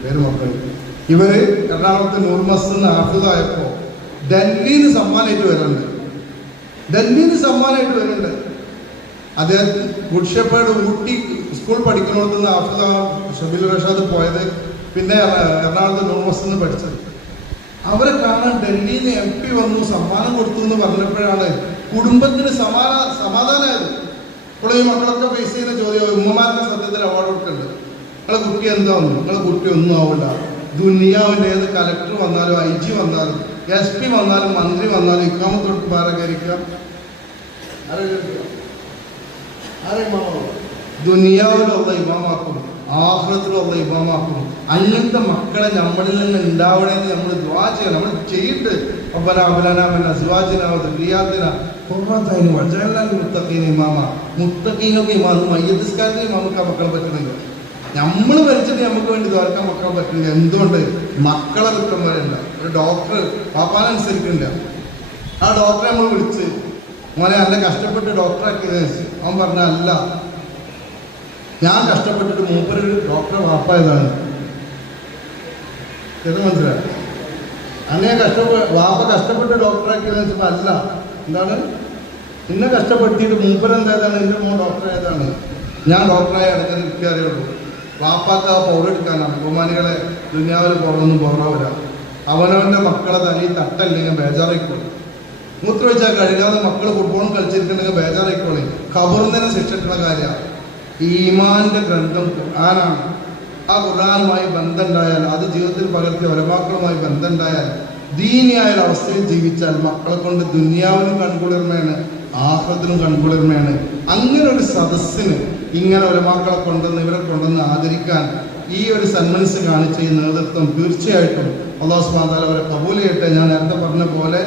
പേര് മക്കൾ, ഇവര് എറണാകുളത്ത് നൂർമസ് ആഫീസായപ്പോൾ ഡൽഹിയിൽ നിന്ന് സമ്മാനമായിട്ട് വരുന്നുണ്ട്. അദ്ദേഹത്തിന് ഗുഡ് ഷെപ്പേർഡ് ഊട്ടി സ്കൂൾ പഠിക്കണമെന്ന് ആഫിദ ഷബീൽ റഷാദ് പോയത്, പിന്നെ എറണാകുളത്ത് നൂർമസ് നിന്ന് പഠിച്ചത്. അവരെ കാണാൻ ഡൽഹിയിൽ നിന്ന് MP വന്നു, സമ്മാനം കൊടുത്തു എന്ന് പറഞ്ഞപ്പോഴാണ് കുടുംബത്തിന് സമാധാനമായത്. ഇപ്പോൾ ഈ മക്കളൊക്കെ ഫേസ് ചെയ്യുന്ന ചോദ്യം, ഉമ്മമാർക്ക് സത്യത്തിൽ അവാർഡ് കൊടുക്കുന്നുണ്ട്. നിങ്ങളെ കുട്ടി എന്താവുന്നു? നിങ്ങളെ കുട്ടി ഒന്നും ആവില്ല. ദുനിയാവിൻ്റെ ഏത് കലക്ടർ വന്നാലും IG വന്നാലും SP വന്നാലും മന്ത്രി വന്നാലും ഇക്കാമത്തോട്ട് പാരകരിക്കാം. ദുനിയാവിലുള്ള ഇമാമാക്കും ആഖിറത്തിലുള്ള ഇമാമാക്കും. അങ്ങനത്തെ മക്കളെ നമ്മളിൽ നിന്ന് ഉണ്ടാവണമെന്ന് നമ്മൾ ദുആ ചെയ്യണം. നമ്മൾ ചെയ്തിട്ട് മുത്തഖീനൊക്കെ ഇമാം മയ്യത്തിസ്കാരത്തിന് ഇമാമക്കാൻ മക്കളെ പറ്റുന്നില്ല. നമ്മൾ മരിച്ചിട്ട് നമുക്ക് വേണ്ടി ദ്വാരക്കാൻ മക്കളെ പറ്റില്ല. എന്തുകൊണ്ട്? മക്കളെ കുറ്റം വരണ്ട. ഒരു ഡോക്ടർ പാപ്പാനനുസരിക്കില്ല. ആ ഡോക്ടറെ നമ്മൾ വിളിച്ച്, മോനെ നല്ല കഷ്ടപ്പെട്ട് ഡോക്ടറാക്കിയത് വെച്ച് അവൻ പറഞ്ഞ അല്ല, ഞാൻ കഷ്ടപ്പെട്ടിട്ട് മൂപ്പര് ഡോക്ടറെ വാപ്പായതാണ്. ഇത് മനസ്സിലായി? അങ്ങനെ വാപ്പ കഷ്ടപ്പെട്ട് ഡോക്ടറാക്കിയതെന്ന് വെച്ചപ്പോൾ അല്ല, എന്താണ് എന്നെ കഷ്ടപ്പെടുത്തിയിട്ട് മൂപ്പരെന്തായതാണ്, എൻ്റെ മോൻ ഡോക്ടറായതാണ്, ഞാൻ ഡോക്ടറായി ഇടയ്ക്ക് ഇരിക്കാറിയുള്ളൂ. വാപ്പാക്ക് ആ പൗരെടുക്കാനാണ്. ബഹുമാനികളെ, ദുനിയാവിൽ പുറമൊന്നും പുറമാവില്ല. അവനവൻ്റെ മക്കളെ തലയിൽ തട്ടല്ലെങ്കിൽ ബേജാറായിക്കോളും. മൂത്രമൊഴിച്ചാൽ കഴുകാതെ മക്കൾ ഫുട്ബോളും കളിച്ചിരിക്കുന്നുണ്ടെങ്കിൽ ബേജാറായിക്കോളി. ഖബറിനെ ശിക്ഷിക്കുന്ന കാര്യമാണ്. ഈമാന്റെ ഗ്രന്ഥം ഖുർആനാണ്. ആ ഖുർആനുമായി ബന്ധമുണ്ടായാൽ, അത് ജീവിതത്തിൽ പകർത്തിയ ഉലമാക്കളുമായി ബന്ധമുണ്ടായാൽ, ദീനിയായ അവസ്ഥയിൽ ജീവിച്ചാൽ മക്കളെ കൊണ്ട് ദുനിയാവിനും കൺകുളിർമയാണ്, ആഖിറത്തിനും കൺകുളിർമയാണ്. അങ്ങനെ ഒരു സദസ്സിന് ഇങ്ങനെ ഉലമാക്കളെ കൊണ്ടുവന്ന് ഇവരെ കൊണ്ടുവന്ന് ആദരിക്കാൻ ഈ ഒരു സന്മനസ് കാണിച്ച ഈ നേതൃത്വം തീർച്ചയായിട്ടും അല്ലാഹു സുബ്ഹാനഹു വ തആല അവരെ കബൂൽ ചെയ്യട്ടെ. ഞാൻ നേരത്തെ പറഞ്ഞ പോലെ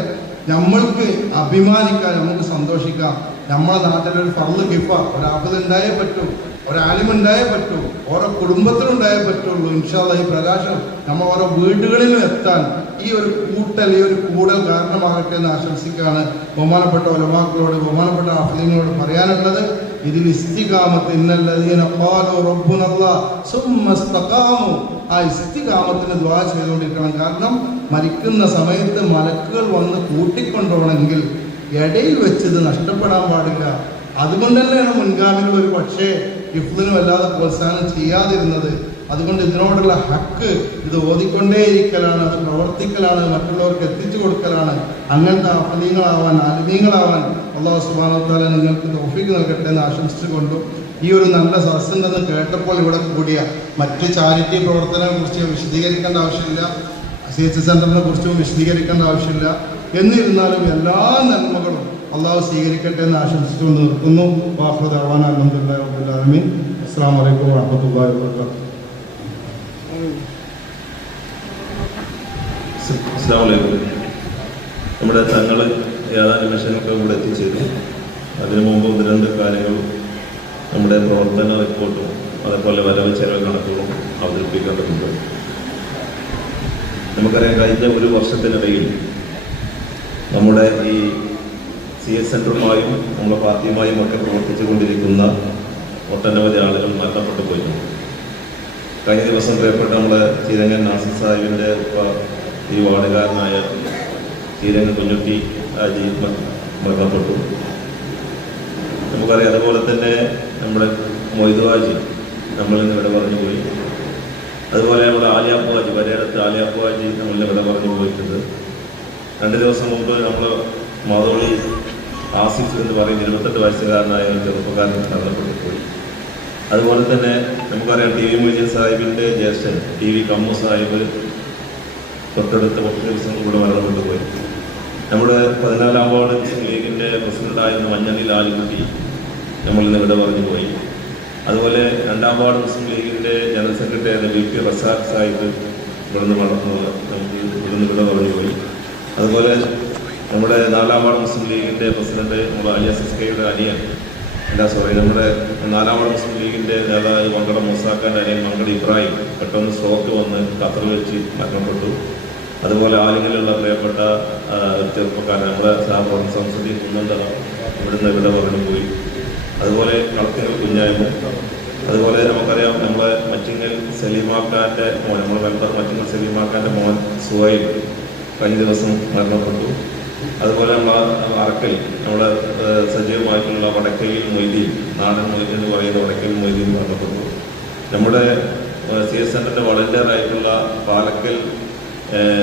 നമ്മൾക്ക് അഭിമാനിക്കാൻ, നമുക്ക് സന്തോഷിക്കാം. നമ്മളെ നാട്ടിലൊരു ഫർള് കിഫ, ഒരു ആഫിദ് ഉണ്ടായേ പറ്റൂ, ഒരു ആലിമുണ്ടായേ പറ്റൂ, ഓരോ കുടുംബത്തിനുണ്ടായേ പറ്റുള്ളൂ. ഇൻഷാ അല്ലാഹ് ഈ പ്രകാശം നമ്മൾ ഓരോ വീടുകളിലും എത്താൻ ഈ ഒരു കൂടൽ കാരണമാകട്ടെ എന്ന് ആശംസിക്കുകയാണ്. ബഹുമാനപ്പെട്ട ഉലമാക്കളോട്, ബഹുമാനപ്പെട്ട ആഫിദീങ്ങളോട് പറയാനുള്ളത്, ഇതിൽ ഇസ്തിഖാമത്ത്, ഇന്നല്ലദീന ഖാലൂ റബ്ബുനല്ലാഹ് സുമ്മ ഇസ്തഖാമു, ആ ഇസ്തിഖാമത്തിന് ദുആ ചെയ്തുകൊണ്ടിരിക്കണം. കാരണം മരിക്കുന്ന സമയത്ത് മലക്കുകൾ വന്ന് കൂട്ടിക്കൊണ്ടുപോകണമെങ്കിൽ ഇടയിൽ വെച്ചത് നഷ്ടപ്പെടാൻ പാടില്ല. അതുകൊണ്ട് തന്നെയാണ് മുൻഗാമികൾ ഒരു പക്ഷേ ഹിഫ്ളിന് വല്ലാതെ പ്രോത്സാഹനം ചെയ്യാതിരുന്നത്. അതുകൊണ്ട് ഇതിനോടുള്ള ഹക്ക്, ഇത് ഓതിക്കൊണ്ടേയിരിക്കലാണ്, അത് പ്രവർത്തിക്കലാണ്, മറ്റുള്ളവർക്ക് എത്തിച്ചു കൊടുക്കലാണ്. അങ്ങനത്തെ ആഫലീങ്ങളാവാൻ, ആലിമീങ്ങളാവാൻ അല്ലാഹു സുബ്ഹാനഹു വ തആല നിങ്ങൾക്ക് തൗഫീഖ് നൽകട്ടെ എന്ന് ആശംസിച്ചുകൊണ്ടും, ഈ ഒരു നല്ല സദസ്സുണ്ടെന്ന് കേട്ടപ്പോൾ ഇവിടെ കൂടിയ മറ്റ് ചാരിറ്റി പ്രവർത്തനങ്ങളെ കുറിച്ച് വിശദീകരിക്കേണ്ട ആവശ്യമില്ല, CHS സെൻ്ററിനെ കുറിച്ചും വിശദീകരിക്കേണ്ട ആവശ്യമില്ല. എന്നിരുന്നാലും എല്ലാ നന്മകളും അള്ളാഹു സ്വീകരിക്കട്ടെ എന്ന് ആശംസിച്ചുകൊണ്ട് നിർത്തുന്നു. വാഖിറു ദഅ്വാനാ അൽഹംദുലില്ലാഹി റബ്ബിൽ ആലമീൻ. അസ്സലാമു അലൈക്കും വറഹ്മത്തുള്ളാഹി വബറകാതുഹു. നമ്മുടെ തങ്ങൾ ഏതാനും നിമിഷങ്ങൾക്ക് ഇവിടെ എത്തിച്ചേരും. അതിനു മുമ്പ് 1-2 കാര്യങ്ങൾ നമ്മുടെ പ്രവർത്തന റിപ്പോർട്ടും അതേപോലെ വരവ് ചെലവ് കണക്കുകളും അവതരിപ്പിക്കേണ്ടതുണ്ട്. നമുക്കറിയാം, കഴിഞ്ഞ ഒരു വർഷത്തിനിടയിൽ നമ്മുടെ ഈ CS സെൻ്ററുമായും നമ്മുടെ പാർട്ടിയുമായും ഒക്കെ പ്രവർത്തിച്ചു കൊണ്ടിരിക്കുന്ന ഒട്ടനവധി ആളുകൾ മരണപ്പെട്ടു പോയിരുന്നു. കഴിഞ്ഞ ദിവസം പ്രിയപ്പെട്ട നമ്മുടെ ചീരങ്ങൻ നാസിർ സാഹിബിൻ്റെ ഈ വാർഡുകാരനായ ചീരങ്ങൻ കുഞ്ഞുട്ടി ആജി മരണപ്പെട്ടു. നമുക്കറിയാം. അതുപോലെ തന്നെ നമ്മുടെ മൊയ്തു ഹാജി നമ്മളിൽ നിന്ന് ഇവിടെ പറഞ്ഞു പോയി. അതുപോലെ നമ്മുടെ ആലിയാപ്പു ഹാജി, വരയിടത്ത് ആലിയാപ്പു ഹാജി നമ്മളിൽ നിന്ന് ഇവിടെ പറഞ്ഞു പോയിട്ടുണ്ട്. 2 ദിവസം മുമ്പ് നമ്മൾ മാതോളി ആസിഫ് എന്ന് പറയുന്ന 28 വയസ്സുകാരനായ ഒരു ചെറുപ്പക്കാരൻ മരണപ്പെട്ടു പോയി. അതുപോലെ തന്നെ നമുക്കറിയാം ടി വി മൊയ്തീൻ സാഹിബിൻ്റെ ജ്യേഷ്ഠൻ ടി വി കമ്മു സാഹിബ് തൊട്ടടുത്ത കുറച്ച് ദിവസം കൂടെ മരണപ്പെട്ടു പോയി. നമ്മുടെ 14-ാം വാർഡ് മുസ്ലിം ലീഗിൻ്റെ പ്രസിഡന്റായിരുന്ന മഞ്ഞണി ലാലിക്കുട്ടി നമ്മളിൽ നിന്ന് ഇവിടെ പറഞ്ഞു പോയി. അതുപോലെ 2-ാം വാർഡ് മുസ്ലിം ലീഗിൻ്റെ general secretary V P Razak Sahib ഇവിടുന്ന് ഇവിടെ പറഞ്ഞു പോയി. അതുപോലെ നമ്മുടെ 4-ാം വാർഡ് മുസ്ലിം ലീഗിൻ്റെ പ്രസിഡന്റ് നമ്മുടെ ISSKയുടെ അനിയൻ നമ്മുടെ 4-ാം വാർഡ് മുസ്ലിം ലീഗിൻ്റെ നേതാവ് മങ്കട മൂസാക്കാൻ്റെ അനിയൻ മങ്കട ഇബ്രാഹിം പെട്ടെന്ന് സ്ട്രോക്ക് വന്ന് ഖത്തറിൽ വെച്ച് മരണപ്പെട്ടു. അതുപോലെ ആലിങ്ങളിലുള്ള പ്രിയപ്പെട്ട ചെറുപ്പക്കാരൻ നമ്മുടെ സംസദി കുന്നന്തറ ഇവിടുന്ന് ഇവിടെ പറഞ്ഞു പോയി. അതുപോലെ കളത്തിങ്ങൽ കുഞ്ഞായ്മ. അതുപോലെ നമുക്കറിയാം നമ്മളെ മറ്റിങ്ങൽ സലീമാക്കാൻ്റെ മോൻ, നമ്മുടെ മെമ്പർ മറ്റിങ്ങൽ സലീമാക്കാൻ്റെ മോൻ സുഹൈൽ കഴിഞ്ഞ ദിവസം മരണപ്പെട്ടു. അതുപോലെ നമ്മളെ അറക്കൽ നമ്മുടെ സജീവമായിട്ടുള്ള വടക്കയിൽ മൊയ്തീൻ, നാടൻ മൊയ്തീൻ എന്ന് പറയുന്ന വടക്കൽ മൊയ്തീൻ മരണപ്പെട്ടു. നമ്മുടെ CS സെൻ്ററിൻ്റെ വളണ്ടിയറായിട്ടുള്ള പാലക്കൽ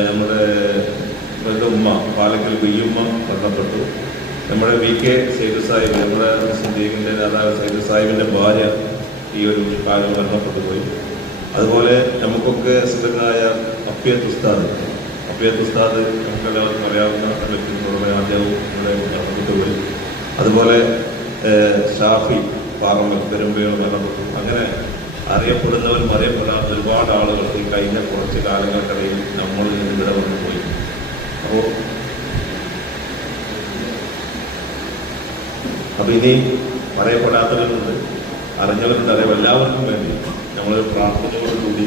നമ്മുടെ ഉമ്മ പാലക്കൽ ബിയ്യുമ്മ മരണപ്പെട്ടു. നമ്മുടെ VK സൈദു സാഹിബ്, നമ്മുടെ മുസ്ലിം ലീഗിൻ്റെ നേതാവ് സൈദു സാഹിബിൻ്റെ ഭാര്യ ഈ ഒരു കാര്യം മരണപ്പെട്ടു പോയി. അതുപോലെ നമുക്കൊക്കെ സുഖനായ അഫിയത്ത് ഉസ്താദ് നമുക്കെല്ലാവർക്കും അറിയാവുന്ന വ്യക്തിത്വമുള്ള ആദ്യവും ഇവിടെ മരണപ്പെട്ടു പോയി. അതുപോലെ ഷാഫി പാറമ്മൽ പെരുമ്പയോ മരണപ്പെട്ടു. അങ്ങനെ അറിയപ്പെടുന്നവരും അറിയപ്പെടാത്ത ഒരുപാട് ആളുകൾ ഈ കഴിഞ്ഞ കുറച്ച് കാലങ്ങൾക്കിടയിൽ നമ്മളിൽ നിന്ന് ഇവിടെ വന്നു പോയി. അപ്പോൾ ഇനി പറയപ്പെടാത്തവരുണ്ട്, അറിഞ്ഞവരുണ്ട്. അതേ എല്ലാവർക്കും വേണ്ടി നമ്മളൊരു പ്രാർത്ഥനയോടുകൂടി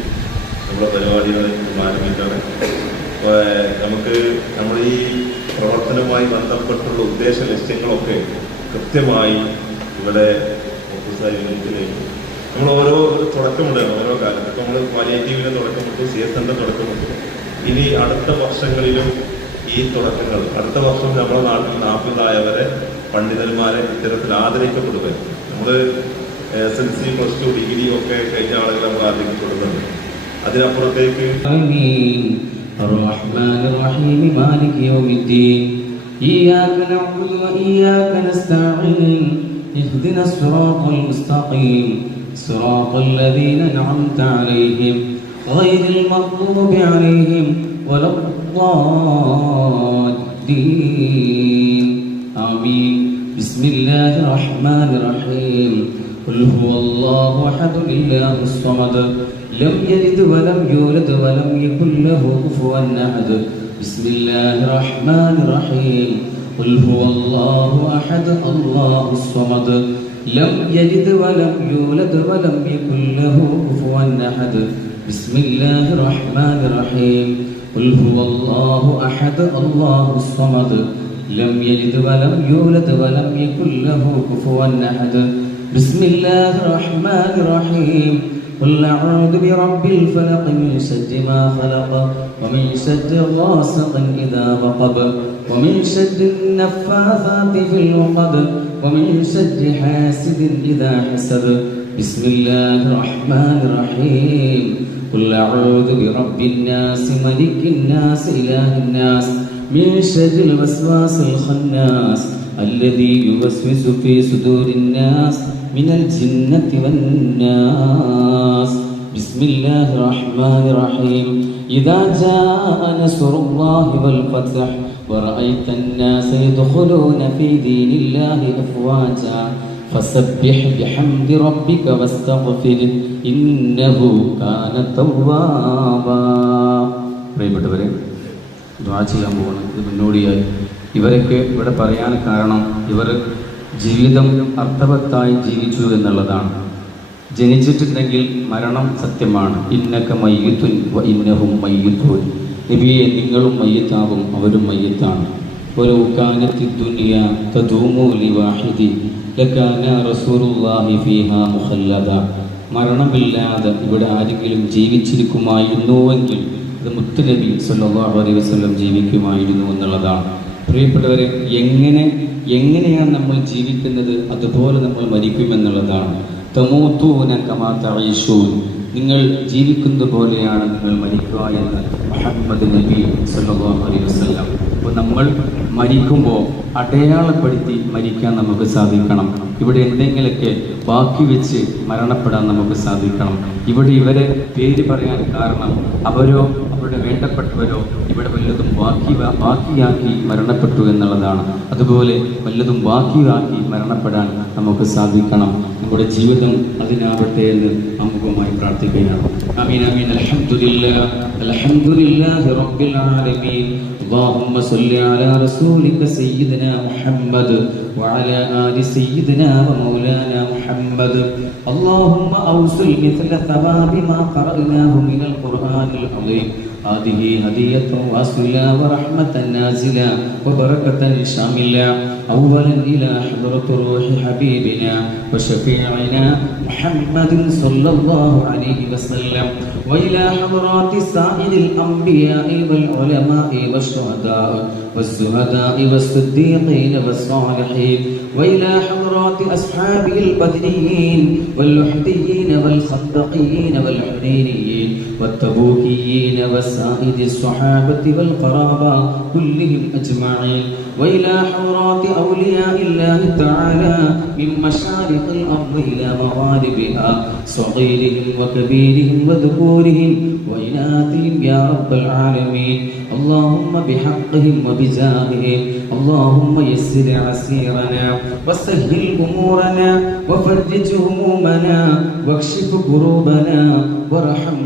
നമ്മുടെ പരിപാടികളെ ആരംഭിക്കണം. നമുക്ക് നമ്മൾ ഈ പ്രവർത്തനവുമായി ബന്ധപ്പെട്ടുള്ള ഉദ്ദേശ ലക്ഷ്യങ്ങളൊക്കെ കൃത്യമായി ഇവിടെ നമ്മൾ ഓരോ തുടക്കമുണ്ടായിരുന്നു. ഓരോ കാലത്ത് ഇപ്പോൾ നമ്മൾ പാലിയേറ്റീവിനെ തുടക്കമിട്ടു, CS സെൻ്റർ തുടക്കമിട്ടു. ഇനി അടുത്ത വർഷങ്ങളിലും ഈ തുടക്കങ്ങൾ, അടുത്ത വർഷം നമ്മുടെ നാട്ടിൽ 40 പണ്ഡിതന്മാരെ ഇത്തരത്തിൽ ആദരിക്കപ്പെടുക. നമ്മൾ SSLC +2 ഡിഗ്രി ഒക്കെ കഴിഞ്ഞ ആളുകൾ നമ്മൾ ആദരിക്കപ്പെടുന്നുണ്ട്. അതിനപ്പുറത്തേക്ക് الرحمن الرحيم مالك يوم الدين إياك نعبد وإياك نستعين اهدنا الصراط المستقيم صراط الذين أنعمت عليهم غير المغضوب عليهم ولا الضالين آمين. بسم الله الرحمن الرحيم قل هو الله أحد الله الصمد لم يلد ولم يولد ولم يكن له كفوا أحد. بسم الله الرحمن الرحيم قل هو الله أحد الله الصمد لم يلد ولم يولد ولم يكن له كفوا أحد. بسم الله الرحمن الرحيم قل هو الله أحد الله الصمد لم يلد ولم يولد ولم يكن له كفوا أحد. بسم الله الرحمن الرحيم قل أعوذ برب الفلق من شر ما خلق ومن شر غاسق إذا وقب ومن شر النفاثات في العقد ومن شر حاسد إذا حسد. بسم الله الرحمن الرحيم قل أعوذ برب الناس ملك الناس إله الناس من شر الوسواس الخناس الذي يوسوس في صدور الناس من الجنة والناس. بسم الله الرحمن الرحيم إذا جاء نصر الله والفتح ورأيت الناس يدخلون في دين الله أفواجا فسبح بحمد ربك واستغفره إنه كان توابا. പ്രിയപ്പെട്ടവരെ, ദുആ ചെയ്യാൻ പോകുന്ന ഇത് മുന്നോടിയായി ഇവരൊക്കെ ഇവിടെ പറയാൻ കാരണം ഇവർ ജീവിതം അർത്ഥവത്തായി ജീവിച്ചു എന്നുള്ളതാണ്. ജനിച്ചിട്ടുണ്ടെങ്കിൽ മരണം സത്യമാണ്. ഇന്നക മയ്യിത്തുൻ വ ഇന്നഹും മയ്യിത്തൂൻ. നബിയെ, നിങ്ങളും മയ്യിത്താവും അവരും മയ്യിത്താണ്. വലൗ കാനത്തി ദുനിയ തദൂമു ലിവാഹിദി ലകാന റസൂലുള്ളാഹി ഫീഹാ മുഖല്ലദ. മരണമില്ലാതെ ഇവിടെ ആരെങ്കിലും ജീവിച്ചിരിക്കുമായിരുന്നുവെങ്കിൽ അത് മുത്തുനബി സല്ലല്ലാഹു അലൈഹി വസല്ലം ജീവിക്കുമായിരുന്നു എന്നുള്ളതാണ്. പ്രിയപ്പെട്ടവരെ, എങ്ങനെയാണ് നമ്മൾ ജീവിക്കുന്നത് അതുപോലെ നമ്മൾ മരിക്കുമെന്നുള്ളതാണ്. തമൂതൂന കമാ തഈശൂൻ, നിങ്ങൾ ജീവിക്കുന്നത് പോലെയാണ് നിങ്ങൾ മരിക്കുക എന്ന് മുഹമ്മദ് നബി സല്ലല്ലാഹു അലൈഹി വസല്ലം. അപ്പോൾ നമ്മൾ മരിക്കുമ്പോൾ അടയാളപ്പെടുത്തി മരിക്കാൻ നമുക്ക് സാധിക്കണം. ഇവിടെ എന്തെങ്കിലുമൊക്കെ ബാക്കി വെച്ച് മരണപ്പെടാൻ നമുക്ക് സാധിക്കണം. ഇവിടെ ഇവരെ പേര് പറയാൻ കാരണം അവരോ അവരുടെ വേണ്ടപ്പെട്ടവരോ ഇവിടെ വല്ലതും ബാക്കിയാക്കി മരണപ്പെട്ടു എന്നുള്ളതാണ്. അതുപോലെ വല്ലതും ബാക്കിയാക്കി മരണപ്പെടാൻ നമുക്ക് സാധിക്കണം. നമ്മുടെ ജീവിതം അതിനാവട്ടെ എന്ന് അമുഖമായി പ്രാർത്ഥിക്കുകയാണ്. ആമീൻ ആമീൻ. അൽഹംദുലില്ലാഹ് അൽഹംദുലില്ലാഹി റബ്ബിൽ ആലമീൻ. اللهم صل على رسولك سيدنا محمد وعلى آل سيدنا ومولانا محمد. اللهم أوصل مثل ثواب ما قرأناه من القرآن العظيم. هذه هدية واصلة ورحمة نازلة وبركة شاملة. أولا إلى حضرة روح حبيبنا وشفيعنا محمد صلى الله عليه وسلم، وإلى حضرات سائر الأنبياء والعلماء والشهداء والزهداء والصديقين والصالحين، وإلى حضرات أصحابه البدريين واللحديين والخندقيين والحنينيين والتبوكيين وسائر الصحابة والقرابة كلهم أجمعين، وإلى حضرات أولياء الله تعالى من مشارق الأرض إلى مغاربها، صغيرهم وكبيرهم وذكورهم وإناثهم يا رب العالمين. اللهم بحقهم وبجاههم اللهم يسر عسيرنا وسهل أمورنا وفرج همومنا واكشف كروبنا وارحم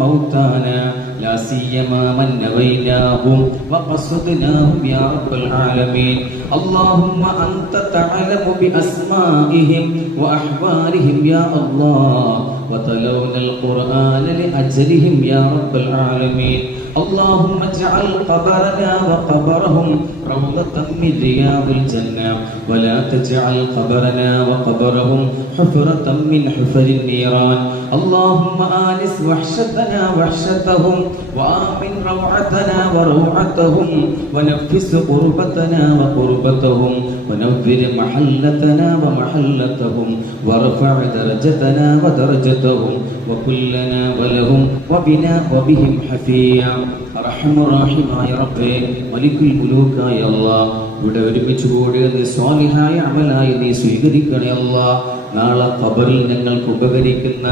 موتانا لا سيما من نويناهم وقصدناهم يا رب العالمين. اللهم أنت تعلم بأسمائهم وأحوالهم يا الله، وتلون القرآن لأجلهم يا رب العالمين. اللهم اجعل قبرنا وقبرهم روضة من رياض الجنة، ولا تجعل قبرنا وقبرهم حفرة من حفر النيران. اللهم آنس وحشتنا وحشتهم، وآمن روعتنا وروعتهم، ونفس قربتنا وقربتهم، ونور محلتنا ومحلتهم، وارفع درجتنا ودرجتهم، وكلنا ولهم وبنا وبهم حفيا. അർഹമ റഹീമായ റബ്ബേ, മലിക്കുൽ മുലൂക്കായ അല്ലാഹ്, ഇവിടെ ഒരുമിച്ച് കൂടിയത് സ്വാലിഹായ അമലായി നീ സ്വീകരിക്കണേ അല്ലാഹ്. നാളെ ഖബറിൽ ഞങ്ങൾക്ക് ഉപകരിക്കുന്ന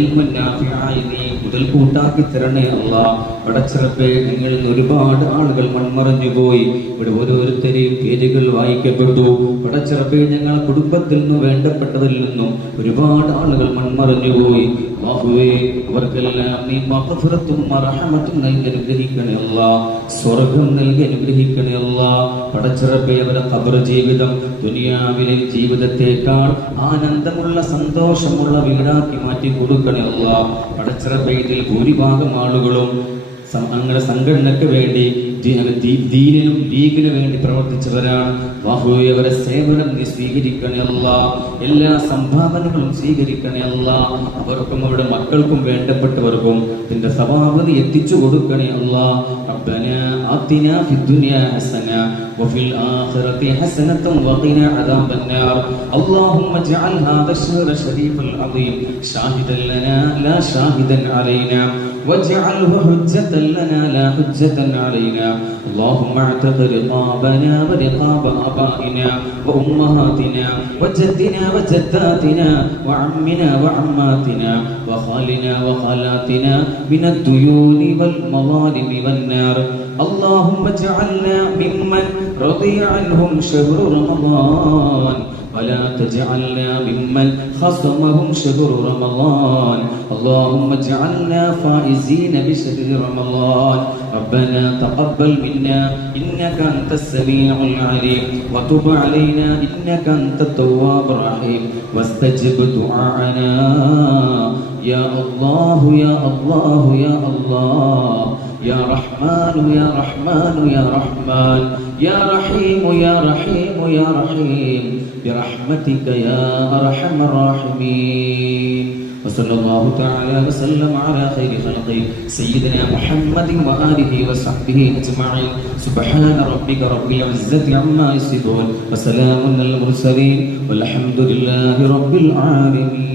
ഇൽമുൻ നാഫിആയി നീ മുതൽക്കൂട്ടാക്കി തരണേ അല്ലാഹ്. പടച്ചറബ്ബേ, നിങ്ങളിൽ നിന്ന് ഒരുപാട് ആളുകൾ മൺമറഞ്ഞു പോയി. ഇവിടെ ഓരോരുത്തരെയും പേരുകൾ വായിക്കപ്പെട്ടു. പടച്ചറബ്ബേ, ഞങ്ങൾ കുടുംബത്തിൽ നിന്നും വേണ്ടപ്പെട്ടവരിൽ നിന്നും ഒരുപാട് ആളുകൾ മൺമറഞ്ഞു പോയി. അല്ലാഹുവേ, അവർക്കെല്ലാം നീ മഗ്ഫിറത്തും റഹ്മത്തും നൽകി അനുഗ്രഹിക്കണേ അല്ലാഹ്. സ്വർഗ്ഗം നൽകി അനുഗ്രഹിക്കണേ അല്ലാഹ്. പടച്ചറബ്ബേ, അവരുടെ ഖബർ ജീവിതം ദുനിയാവിലെ ജീവിതത്തെക്കാൾ ആനന്ദമുള്ള സന്തോഷമുള്ള വീടാക്കി മാറ്റി കൊടുക്കണേ അല്ലാഹ്. പടച്ചറബ്ബേ, ഇതിൽ ഭൂരിഭാഗം ആളുകളും അങ്ങനെ സംഘടനയ്ക്ക് വേണ്ടി ദീനിനും ലീഗിനും വേണ്ടി പ്രവർത്തിച്ചവരാണ്. അല്ലാഹുവേ, അവരെ സേവനം നീ സ്വീകരിക്കണേ അല്ലാഹ്. എല്ലാ സംഭാവനകളും സ്വീകരിക്കണേ അല്ലാഹ്. അവർക്കും അവരുടെ മക്കൾക്കും വേണ്ടപ്പെട്ടവർക്കും ഇതിന്റെ സവാബ് നീ എത്തിച്ചു കൊടുക്കണേ അല്ലാഹ്. റബ്ബനാ ആതിനാ ഫിദ്ദുനിയാ ഹസന വഫിൽ ആഖിറതി ഹസനതൻ വഖിനാ അദാബന്നാർ. اللهم اجعل هذا الشهر الشريف العظيم شاهدا لنا لا شاهدا علينا، واجعله حجة لنا لا حجة علينا. اللهم اعتق رقابنا ورقاب آبائنا وأمهاتنا وجدنا وجداتنا وعمنا وعماتنا وخالنا وخالاتنا من الديون والمظالم والنار. اللهم اجعلنا ممن رضي عنهم شهر رمضان، ولا تجعلنا ممن خصمهم شهر رمضان. اللهم اجعلنا فائزين بشهر رمضان. ربنا تقبل منا إنك أنت السميع العليم، وتب علينا إنك أنت التواب الرحيم، واستجب دعاءنا يا الله يا الله يا الله. يا رحمن يا رحمن يا رحمن يا رحيم يا رحيم يا رحيم برحمتك يا أرحم الراحمين. وصلى الله تعالى وسلم على خير خلقه سيدنا محمد وآله وصحبه أجمعين. سبحان ربك رب العزة عما يصفون وسلام على المرسلين والحمد لله رب العالمين.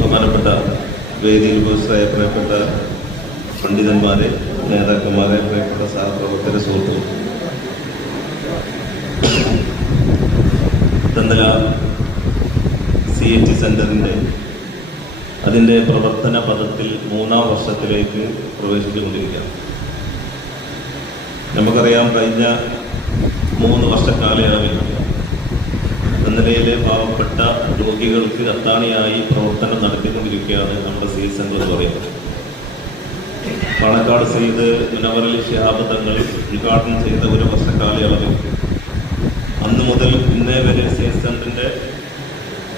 ബഹുമാനപ്പെട്ട വേദിയിൽ ഉപസ്ഥരായ പ്രിയപ്പെട്ട പണ്ഡിതന്മാരെ, നേതാക്കന്മാരെ, പ്രിയപ്പെട്ട സഹപ്രവർത്തകരെ, സുഹൃത്തുക്കൾ, തെന്മല CHE സെന്ററിൻ്റെ അതിൻ്റെ പ്രവർത്തന പദത്തിൽ 3-ാം വർഷത്തിലേക്ക് പ്രവേശിച്ചുകൊണ്ടിരിക്കുകയാണ്. നമുക്കറിയാം, കഴിഞ്ഞ 3 വർഷക്കാലയളവിൽ തെന്മലയിലെ പാവപ്പെട്ട രോഗികൾക്ക് അത്താണിയായി പ്രവർത്തനം നടത്തിക്കൊണ്ടിരിക്കുകയാണ് നമ്മുടെ CHE സെന്റർ എന്ന് പറയുന്നത്. പാണക്കാട് സെയ്ദ് മുനവറലി ശിഹാബ് തങ്ങൾ ഉദ്ഘാടനം ചെയ്ത 1 വർഷക്കാലയളവിൽ അന്ന് മുതൽ ഇന്നേ വരെ CHE സെന്ററിൻ്റെ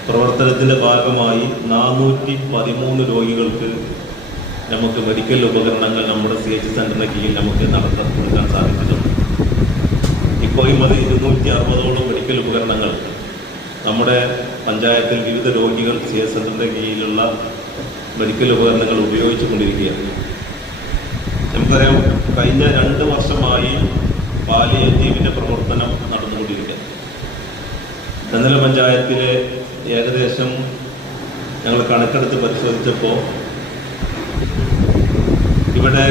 പ്രവർത്തനത്തിൻ്റെ ഭാഗമായി 413 രോഗികൾക്ക് നമുക്ക് മെഡിക്കൽ ഉപകരണങ്ങൾ നമ്മുടെ CHE സെന്ററിൻ്റെ കീഴിൽ നമുക്ക് നടത്താൻ കൊടുക്കാൻ സാധിച്ചിട്ടുണ്ട്. ഇപ്പോഴും അത് 260ഓളം മെഡിക്കൽ ഉപകരണങ്ങൾ നമ്മുടെ പഞ്ചായത്തിൽ വിവിധ രോഗികൾ CHE സെന്ററിൻ്റെ കീഴിലുള്ള മെഡിക്കൽ ഉപകരണങ്ങൾ ഉപയോഗിച്ചു കൊണ്ടിരിക്കുകയാണ്. നമുക്കറിയാം, കഴിഞ്ഞ 2 വർഷമായി പാലിയേറ്റീവിൻ്റെ പ്രവർത്തനം നടന്നുകൊണ്ടിരിക്കുകയാണ്. തെന്മല പഞ്ചായത്തിലെ ഏകദേശം ഞങ്ങൾ കണക്കെടുത്ത് പരിശോധിച്ചപ്പോൾ ഇവിടെ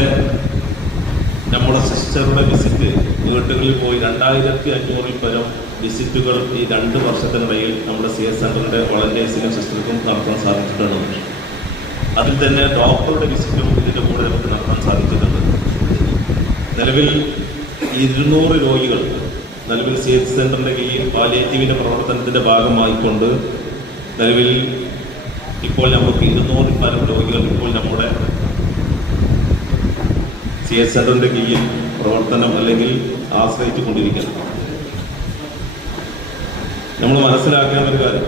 നമ്മുടെ സിസ്റ്ററുടെ വിസിറ്റ് വീട്ടുകളിൽ പോയി 2500-ൽ പരം വിസിറ്റുകൾ ഈ 2 വർഷത്തിനിടയിൽ നമ്മുടെ CHE സെന്ററിൻ്റെ വളണ്ടിയേഴ്സിനും സിസ്റ്റർക്കും നടത്താൻ സാധിച്ചിട്ടുണ്ട്. അതിൽ തന്നെ ഡോക്ടറുടെ വിസിറ്റും ഇതിൻ്റെ കൂടെ നമുക്ക് നടത്താൻ സാധിച്ചിട്ടുണ്ട്. നിലവിൽ 200 രോഗികൾ നിലവിൽ CHE സെന്ററിൻ്റെ കീഴിൽ പാലിയേറ്റീവിൻ്റെ പ്രവർത്തനത്തിൻ്റെ ഭാഗമായിക്കൊണ്ട് നിലവിൽ ഇപ്പോൾ നമുക്ക് 200-ൽ പരം രോഗികൾ ഇപ്പോൾ നമ്മുടെ CHE സെന്ററിൻ്റെ കീഴിൽ പ്രവർത്തനം അല്ലെങ്കിൽ ആശ്രയിച്ചു കൊണ്ടിരിക്കണം. നമ്മൾ മനസ്സിലാക്കേണ്ട ഒരു കാര്യം,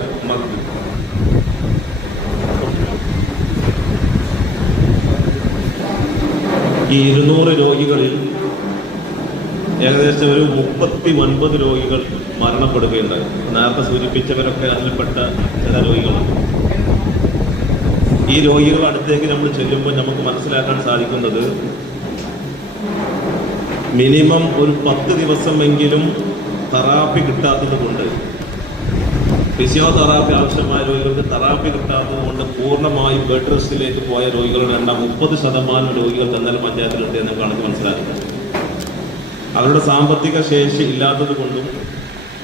ഈ 200 രോഗികളിൽ ഏകദേശം ഒരു 39 രോഗികൾ മരണപ്പെടുകയുണ്ടായി. നേരത്തെ സൂചിപ്പിച്ചവരൊക്കെ അതിൽപ്പെട്ട ചില രോഗികളാണ്. ഈ രോഗികൾ അടുത്തേക്ക് നമ്മൾ ചെല്ലുമ്പോൾ നമുക്ക് മനസ്സിലാക്കാൻ സാധിക്കുന്നത് മിനിമം ഒരു 10 ദിവസമെങ്കിലും തെറാപ്പി കിട്ടാത്തത് കൊണ്ട്, ഫിസിയോതെറാപ്പി ആവശ്യമായ രോഗികൾക്ക് തെറാപ്പി കിട്ടാത്തത് കൊണ്ട് പൂർണ്ണമായും ബെഡ് റെസ്റ്റിലേക്ക് പോയ രോഗികളുടെ എണ്ണം 30% രോഗികൾ തെന്മല പഞ്ചായത്തിലുണ്ട് എന്ന് കാണിച്ച് മനസ്സിലാക്കുന്നത്. അവരുടെ സാമ്പത്തിക ശേഷി ഇല്ലാത്തത് കൊണ്ടും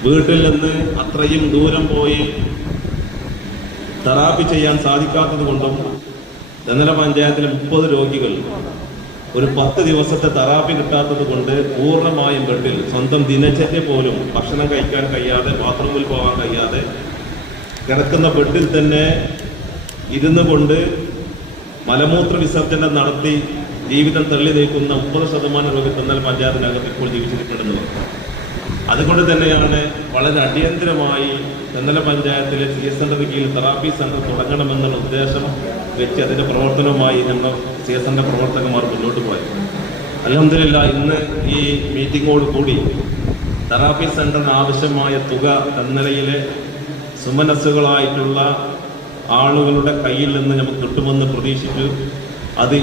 വീട്ടിൽ നിന്ന് അത്രയും ദൂരം പോയി തെറാപ്പി ചെയ്യാൻ സാധിക്കാത്തത് കൊണ്ടും തെന്മല പഞ്ചായത്തിലെ 30 രോഗികൾ ഒരു 10 ദിവസത്തെ തെറാപ്പി കിട്ടാത്തത് കൊണ്ട് പൂർണ്ണമായും ബെഡിൽ സ്വന്തം ദിനചര്യ പോലും ഭക്ഷണം കഴിക്കാൻ കഴിയാതെ, ബാത്റൂമിൽ പോകാൻ കഴിയാതെ കിടക്കുന്ന ബെഡിൽ തന്നെ ഇരുന്നു കൊണ്ട് മലമൂത്ര വിസർജനം നടത്തി ജീവിതം തള്ളി നീക്കുന്ന 30% രോഗി തെന്മല പഞ്ചായത്തിനകത്ത് ഇപ്പോൾ ജീവിച്ചിരിക്കണമെന്ന് പറഞ്ഞു. അതുകൊണ്ട് തന്നെയാണ് വളരെ അടിയന്തരമായി തെന്മല പഞ്ചായത്തിലെ CHE സെന്ററിന് കീഴിൽ തെറാപ്പി സെന്റർ തുടങ്ങണമെന്നുള്ള ഉദ്ദേശം വെച്ച് അതിൻ്റെ പ്രവർത്തനവുമായി ഞങ്ങൾ CHE സെന്റർ പ്രവർത്തകന്മാർ മുന്നോട്ട് പോയത്. അൽഹംദുലില്ലാഹ്, ഇന്ന് ഈ മീറ്റിങ്ങോട് കൂടി തെറാപ്പി സെന്ററിന് ആവശ്യമായ തുക തെന്മലയിലെ സുമനസ്സുകളായിട്ടുള്ള ആളുകളുടെ കയ്യിൽ നിന്ന് നമുക്ക് കിട്ടുമെന്ന് പ്രതീക്ഷിച്ചു. അത്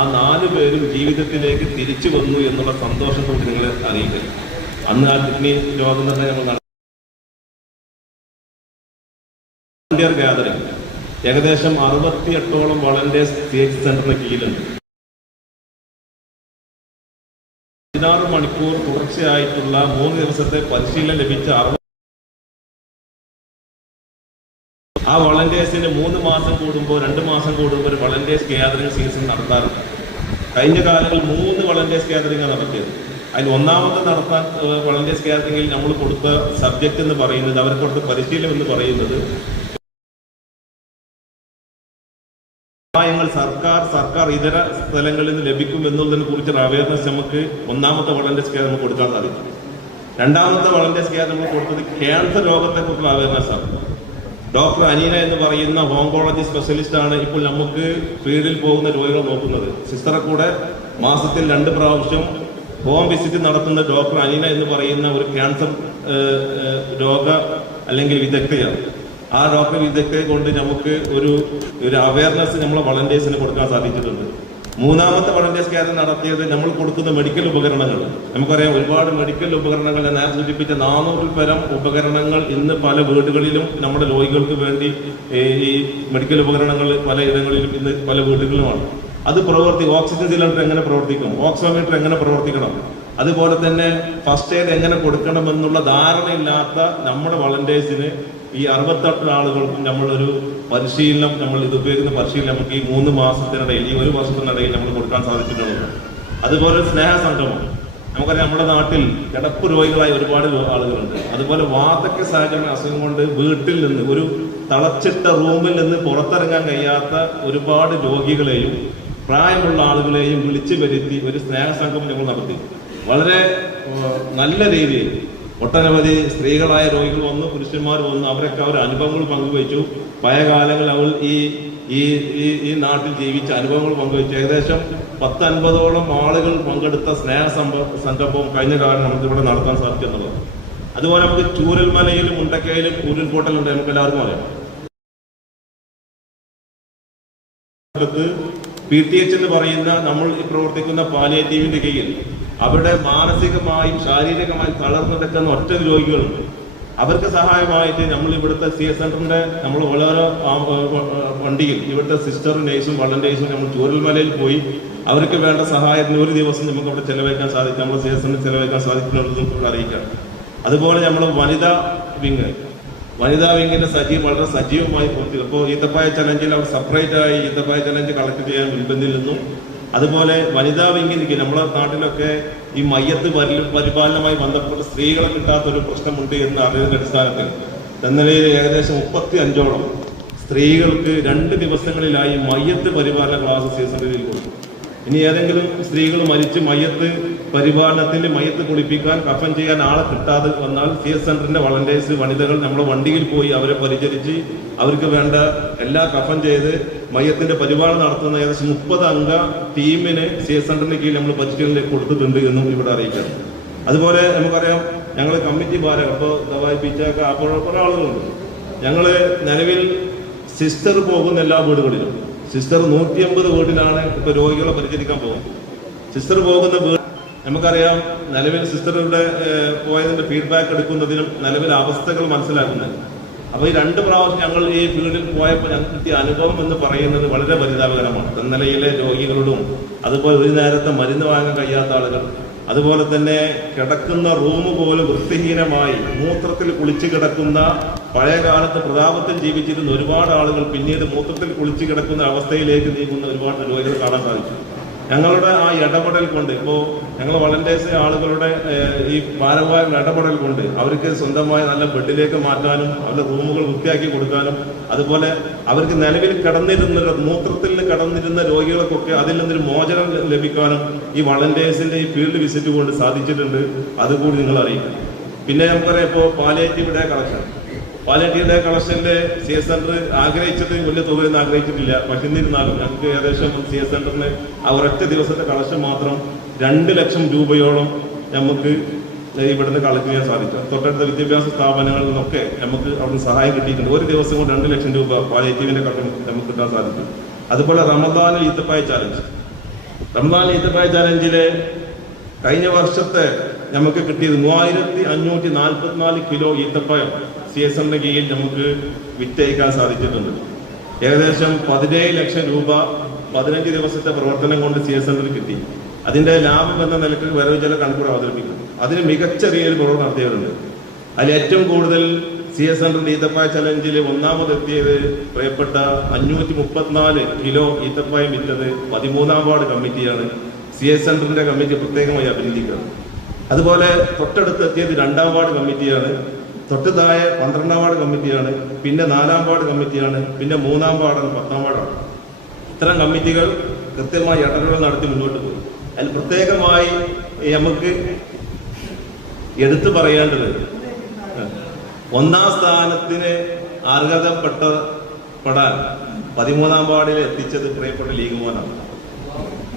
ആ 4 പേരും ജീവിതത്തിലേക്ക് തിരിച്ചു വന്നു എന്നുള്ള സന്തോഷത്തോട് നിങ്ങളെ അറിയിക്കുക. അന്ന് ആ കിഡ്നി രോഗം തന്നെ ഞങ്ങൾ വളണ്ടിയർ ഗ്യാതറിംഗ് ഏകദേശം 68ഓളം വളണ്ടിയേഴ്സ് CHE സെന്ററിന് കീഴിലുണ്ട്. 16 മണിക്കൂർ തുടർച്ചയായിട്ടുള്ള 3 ദിവസത്തെ പരിശീലനം ലഭിച്ച ആ വളണ്ടിയേഴ്സിന് 3 മാസം കൂടുമ്പോൾ 2 മാസം കൂടുമ്പോൾ ഒരു വളണ്ടിയേഴ്സ് ഗ്യാതറിംഗ് സീസൺ നടത്താറുണ്ട്. കഴിഞ്ഞ കാലങ്ങളിൽ 3 വളണ്ടിയേഴ്സ് ഗ്യാതറിംഗ് നടത്തിയത്. അതിൽ 1ാമത് നടത്താൻ വളണ്ടിയേഴ്സ് ഗ്യാതറിംഗിൽ നമ്മൾ കൊടുത്ത സബ്ജക്റ്റ് എന്ന് പറയുന്നത്, അവർക്ക് കൊടുത്ത പരിശീലനം എന്ന് പറയുന്നത് സഹായങ്ങൾ സർക്കാർ ഇതര സ്ഥലങ്ങളിൽ നിന്ന് ലഭിക്കും എന്നുള്ളതിനെ കുറിച്ചുള്ള അവയർനെസ് നമുക്ക് ഒന്നാമത്തെ വളണ്ടിയേഴ്സ് കെയർ നമുക്ക് കൊടുക്കാൻ സാധിക്കും. രണ്ടാമത്തെ വളണ്ടിയേഴ്സ് കെയർ നമ്മൾ കൊടുത്തത് ക്യാൻസർ രോഗത്തെ കുറിച്ചുള്ള അവയർനെസ് ആണ്. ഡോക്ടർ അനീന എന്ന് പറയുന്ന ഓങ്കോളജി സ്പെഷ്യലിസ്റ്റ് ആണ് ഇപ്പോൾ നമുക്ക് ഫീൽഡിൽ പോകുന്ന രോഗികൾ നോക്കുന്നത്. സിസ്റ്ററെ കൂടെ മാസത്തിൽ 2 പ്രാവശ്യം ഹോം വിസിറ്റ് നടത്തുന്ന ഡോക്ടർ അനീന എന്ന് പറയുന്ന ഒരു ക്യാൻസർ രോഗ അല്ലെങ്കിൽ വിദഗ്ധയാണ്. ആ ഡോക്ടർ വിദഗ്ധയെ കൊണ്ട് നമുക്ക് ഒരു അവയർനെസ് നമ്മളെ വളണ്ടിയേഴ്സിന് കൊടുക്കാൻ സാധിച്ചിട്ടുണ്ട്. മൂന്നാമത്തെ വളണ്ടിയേഴ്സ് കെയർ നടത്തിയത് നമ്മൾ കൊടുക്കുന്ന മെഡിക്കൽ ഉപകരണങ്ങൾ. നമുക്കറിയാം ഒരുപാട് മെഡിക്കൽ ഉപകരണങ്ങൾ, ഞാൻ സൂചിപ്പിച്ച 400 പരം ഉപകരണങ്ങൾ ഇന്ന് പല വീടുകളിലും നമ്മുടെ രോഗികൾക്ക് വേണ്ടി ഈ മെഡിക്കൽ ഉപകരണങ്ങൾ പലയിടങ്ങളിലും ഇന്ന് പല വീടുകളിലുമാണ്. അത് ഓക്സിജൻ സിലിണ്ടർ എങ്ങനെ പ്രവർത്തിക്കും, ഓക്സിമീറ്റർ എങ്ങനെ പ്രവർത്തിക്കണം, അതുപോലെ തന്നെ ഫസ്റ്റ് എയ്ഡ് എങ്ങനെ കൊടുക്കണമെന്നുള്ള ധാരണയില്ലാത്ത നമ്മുടെ വളണ്ടിയേഴ്സിന് ഈ 68 ആളുകൾക്കും നമ്മളൊരു പരിശീലനം, നമ്മൾ ഇത് ഉപയോഗിക്കുന്ന പരിശീലനം നമുക്ക് ഈ 3 മാസത്തിനിടയിൽ, ഈ 1 വർഷത്തിനിടയിൽ നമ്മൾ കൊടുക്കാൻ സാധിച്ചിട്ടുണ്ട്. അതുപോലെ സ്നേഹസംഗമം. നമുക്കറിയാം നമ്മുടെ നാട്ടിൽ കിടപ്പ് രോഗികളായ ഒരുപാട് ആളുകളുണ്ട്. അതുപോലെ വാർദ്ധക്യ സഹജമായ അസുഖം കൊണ്ട് വീട്ടിൽ നിന്ന് ഒരു തളച്ചിട്ട റൂമിൽ നിന്ന് പുറത്തിറങ്ങാൻ കഴിയാത്ത ഒരുപാട് രോഗികളെയും പ്രായമുള്ള ആളുകളെയും വിളിച്ചു വരുത്തി ഒരു സ്നേഹസംഗമം ഞങ്ങൾ നടത്തി. വളരെ നല്ല രീതിയിൽ ഒട്ടനവധി സ്ത്രീകളായ രോഗികൾ വന്നു, പുരുഷന്മാർ വന്നു. അവരൊക്കെ അവർ അനുഭവങ്ങൾ പങ്കുവച്ചു. പഴയ കാലങ്ങളിൽ അവൾ ഈ നാട്ടിൽ ജീവിച്ച അനുഭവങ്ങൾ പങ്കുവച്ചു. ഏകദേശം 10-50ഓളം ആളുകൾ പങ്കെടുത്ത സംഗമം കഴിഞ്ഞ കാലം നമുക്ക് ഇവിടെ നടത്താൻ സാധിക്കുന്നുള്ളത്. അതുപോലെ നമുക്ക് ചൂരൽമലയിലും മുണ്ടക്കയിലും ഉരുൾപൊട്ടലുണ്ട്, നമുക്ക് എല്ലാവർക്കും അറിയാം. PTH എന്ന് പറയുന്ന നമ്മൾ പ്രവർത്തിക്കുന്ന പാലിയേറ്റീവിന്റെ കീഴിൽ അവിടെ മാനസികമായും ശാരീരികമായും തളർന്നെടുക്കുന്ന ഒറ്റ രോഗികളുണ്ട്. അവർക്ക് സഹായമായിട്ട് നമ്മൾ ഇവിടുത്തെ CS സെന്ററിന്റെ നമ്മൾ വളരെ വണ്ടിയിൽ ഇവിടുത്തെ സിസ്റ്ററും നഴ്സും വളണ്ടിയേഴ്സും നമ്മൾ ചൂരൽമലയിൽ പോയി അവർക്ക് വേണ്ട സഹായത്തിന് 1 ദിവസം നമുക്ക് അവിടെ ചെലവഴിക്കാൻ സാധിക്കും. നമ്മൾ CS സെന്ററിൽ ചെലവഴിക്കാൻ സാധിക്കുന്നുള്ളതും ഇവിടെ അറിയിക്കാം. അതുപോലെ നമ്മൾ വനിതാ വിങ്ങിന്റെ വളരെ സജീവമായി പ്രവർത്തിക്കും. ഇപ്പോൾ ഈത്തപ്പായ ചലഞ്ചിൽ അവർ സെപ്പറേറ്റ് ആയി ഈത്തപ്പായ ചലഞ്ച് കളക്ട് ചെയ്യാൻ നിർബന്ധിച്ചിരുന്നു. അതുപോലെ വനിതാ വിങ്ങിലേക്ക് നമ്മുടെ നാട്ടിലൊക്കെ ഈ മയ്യത്ത് പരിപാലനവുമായി ബന്ധപ്പെട്ട് സ്ത്രീകളെ കിട്ടാത്തൊരു പ്രശ്നമുണ്ട് എന്ന് അറിയുന്ന അടിസ്ഥാനത്തിൽ തെന്നലയിൽ ഏകദേശം 35ഓളം സ്ത്രീകൾക്ക് 2 ദിവസങ്ങളിലായി മയ്യത്ത് പരിപാലന ക്ലാസ് CS സെന്ററിൽ കൊടുക്കും. ഇനി ഏതെങ്കിലും സ്ത്രീകൾ മരിച്ച് മയ്യത്ത് പരിപാലനത്തിന് മയ്യത്ത് കുളിപ്പിക്കാൻ കഫൻ ചെയ്യാൻ ആളെ കിട്ടാതെ വന്നാൽ CS സെന്ററിന്റെ വളണ്ടിയേഴ്സ് വനിതകൾ നമ്മുടെ വണ്ടിയിൽ പോയി അവരെ പരിചരിച്ച് അവർക്ക് വേണ്ട എല്ലാ കഫൻ ചെയ്ത് മയ്യത്തിന്റെ പരിപാലനം നടത്തുന്ന ഏകദേശം 30 അംഗ ടീമിന് CS സെന്ററിന്റെ കീഴിൽ നമ്മൾ പരിശീലനത്തിലേക്ക് കൊടുത്തിട്ടുണ്ട് എന്നും ഇവിടെ അറിയിക്കാം. അതുപോലെ നമുക്കറിയാം ഞങ്ങൾ കമ്മിറ്റി ഭാരം ഇപ്പോൾ ദവായി പിച്ചൊക്കെ അപ്പോൾ കുറെ ആളുകളുണ്ട്. ഞങ്ങൾ നിലവിൽ സിസ്റ്റർ പോകുന്ന എല്ലാ വീടുകളിലും സിസ്റ്റർ 150 വീട്ടിലാണ് ഇപ്പൊ രോഗികളെ പരിചരിക്കാൻ പോകുന്നത്. സിസ്റ്റർ പോകുന്ന വീട് നമുക്കറിയാം. നിലവിൽ സിസ്റ്ററുടെ പോയതിന്റെ ഫീഡ്ബാക്ക് എടുക്കുന്നതിനും നിലവിലെ അവസ്ഥകൾ മനസ്സിലാക്കുന്നതിനും. അപ്പൊ ഈ 2 പ്രാവശ്യം ഞങ്ങൾ ഈ ഫീൽഡിൽ പോയപ്പോൾ ഞങ്ങൾക്ക് കിട്ടിയ അനുഭവം എന്ന് പറയുന്നത് വളരെ പരിതാപകരമാണ്. തെന്നലയിലെ രോഗികളോടും അതുപോലെ ഒരു നേരത്തെ മരുന്ന് വാങ്ങാൻ കഴിയാത്ത ആളുകൾ, അതുപോലെ തന്നെ കിടക്കുന്ന റൂം പോലും വൃത്തിഹീനമായി മൂത്രത്തിൽ കുളിച്ചു കിടക്കുന്ന, പഴയ കാലത്ത് പ്രതാപത്തിൽ ജീവിച്ചിരുന്ന ഒരുപാട് ആളുകൾ പിന്നീട് മൂത്രത്തിൽ കുളിച്ചു കിടക്കുന്ന അവസ്ഥയിലേക്ക് നീങ്ങുന്ന ഒരുപാട് രോഗികൾ കാണാൻ സാധിച്ചു. ഞങ്ങളുടെ ആ ഇടപെടൽ കൊണ്ട് ഇപ്പോൾ ഞങ്ങൾ വളണ്ടിയേഴ്സ് ആളുകളുടെ ഈ ഭാരവാഹികളുടെ ഇടപെടൽ കൊണ്ട് അവർക്ക് സ്വന്തമായി നല്ല ബെഡിലേക്ക് മാറ്റാനും അവരുടെ റൂമുകൾ വൃത്തിയാക്കി കൊടുക്കാനും അതുപോലെ അവർക്ക് നിലവിൽ മൂത്രത്തിൽ കടന്നിരുന്ന രോഗികൾക്കൊക്കെ അതിൽ നിന്നൊരു മോചനം ലഭിക്കാനും ഈ വളണ്ടിയേഴ്സിന്റെ ഈ ഫീൽഡ് വിസിറ്റ് കൊണ്ട് സാധിച്ചിട്ടുണ്ട്. അതുകൂടി നിങ്ങൾ അറിയിക്കണം. പിന്നെ നമുക്കറിയാം ഇപ്പോൾ പാലിയേറ്റീവ് ഡേ കളക്ഷന്റെ CS സെന്റർ ആഗ്രഹിച്ചത് വലിയ തുകയൊന്നും ആഗ്രഹിച്ചിട്ടില്ല. പക്ഷെ എന്നിരുന്നാലും ഞങ്ങൾക്ക് ഏകദേശം CS സെന്ററിന് ആ ഒരൊറ്റ ദിവസത്തെ കളക്ഷൻ മാത്രം 2 ലക്ഷം രൂപയോളം നമുക്ക് ഇവിടുന്ന് കളക്ട് ചെയ്യാൻ സാധിച്ചു. തൊട്ടടുത്ത വിദ്യാഭ്യാസ സ്ഥാപനങ്ങളിൽ നിന്നൊക്കെ നമുക്ക് അവിടുന്ന് സഹായം കിട്ടിയിട്ടുണ്ട്. ഒരു ദിവസം കൊണ്ട് 2 ലക്ഷം രൂപ പാലിയേറ്റീവിന്റെ കളക്ഷൻ നമുക്ക് കിട്ടാൻ സാധിക്കും. അതുപോലെ റമദാൻ ഈത്തപ്പായ ചാലഞ്ചിലെ കഴിഞ്ഞ വർഷത്തെ നമുക്ക് കിട്ടിയത് 3544 കിലോ ഈത്തപ്പഴം CS സെന്ററിന്റെ കീഴിൽ നമുക്ക് വിറ്റയക്കാൻ സാധിച്ചിട്ടുണ്ട്. ഏകദേശം 17 ലക്ഷം രൂപ 15 ദിവസത്തെ പ്രവർത്തനം കൊണ്ട് CS സെന്ററിൽ കിട്ടി. അതിന്റെ ലാഭം എന്ന നിലക്ക് വരവ് ചില കണക്കുകൾ അവതരിപ്പിക്കുന്നു. അതിന് മികച്ച രീതിയിൽ പ്രവർത്തനം നടത്തിയവരുണ്ട്. അതിൽ ഏറ്റവും കൂടുതൽ CS സെന്ററിന്റെ ഈത്തപ്പായ ചലഞ്ചിൽ ഒന്നാമതെത്തിയത് പ്രിയപ്പെട്ട 534 കിലോ ഈത്തപ്പായം വിറ്റത് 13ാം വാർഡ് കമ്മിറ്റിയാണ്. CS സെന്ററിന്റെ കമ്മിറ്റി പ്രത്യേകമായി അഭിനന്ദിക്കുന്നത്. അതുപോലെ തൊട്ടടുത്ത് എത്തിയത് 2ാം വാർഡ് കമ്മിറ്റിയാണ്. തൊട്ട് താഴെ 12ാം വാർഡ് കമ്മിറ്റിയാണ്. പിന്നെ 4ാം വാർഡ് കമ്മിറ്റിയാണ്. പിന്നെ 3ാം വാർഡാണ്, 10ാം വാർഡാണ്. ഇത്തരം കമ്മിറ്റികൾ കൃത്യമായി ഇടപെടലുകൾ നടത്തി മുന്നോട്ട് പോയി. അതിൽ പ്രത്യേകമായി നമുക്ക് എടുത്തു പറയേണ്ടത്, ഒന്നാം സ്ഥാനത്തിന് അർഹതപ്പെടാൻ 13ാം വാർഡിൽ എത്തിച്ചത് പ്രിയപ്പെട്ട ലീഗ് മോനാണ്.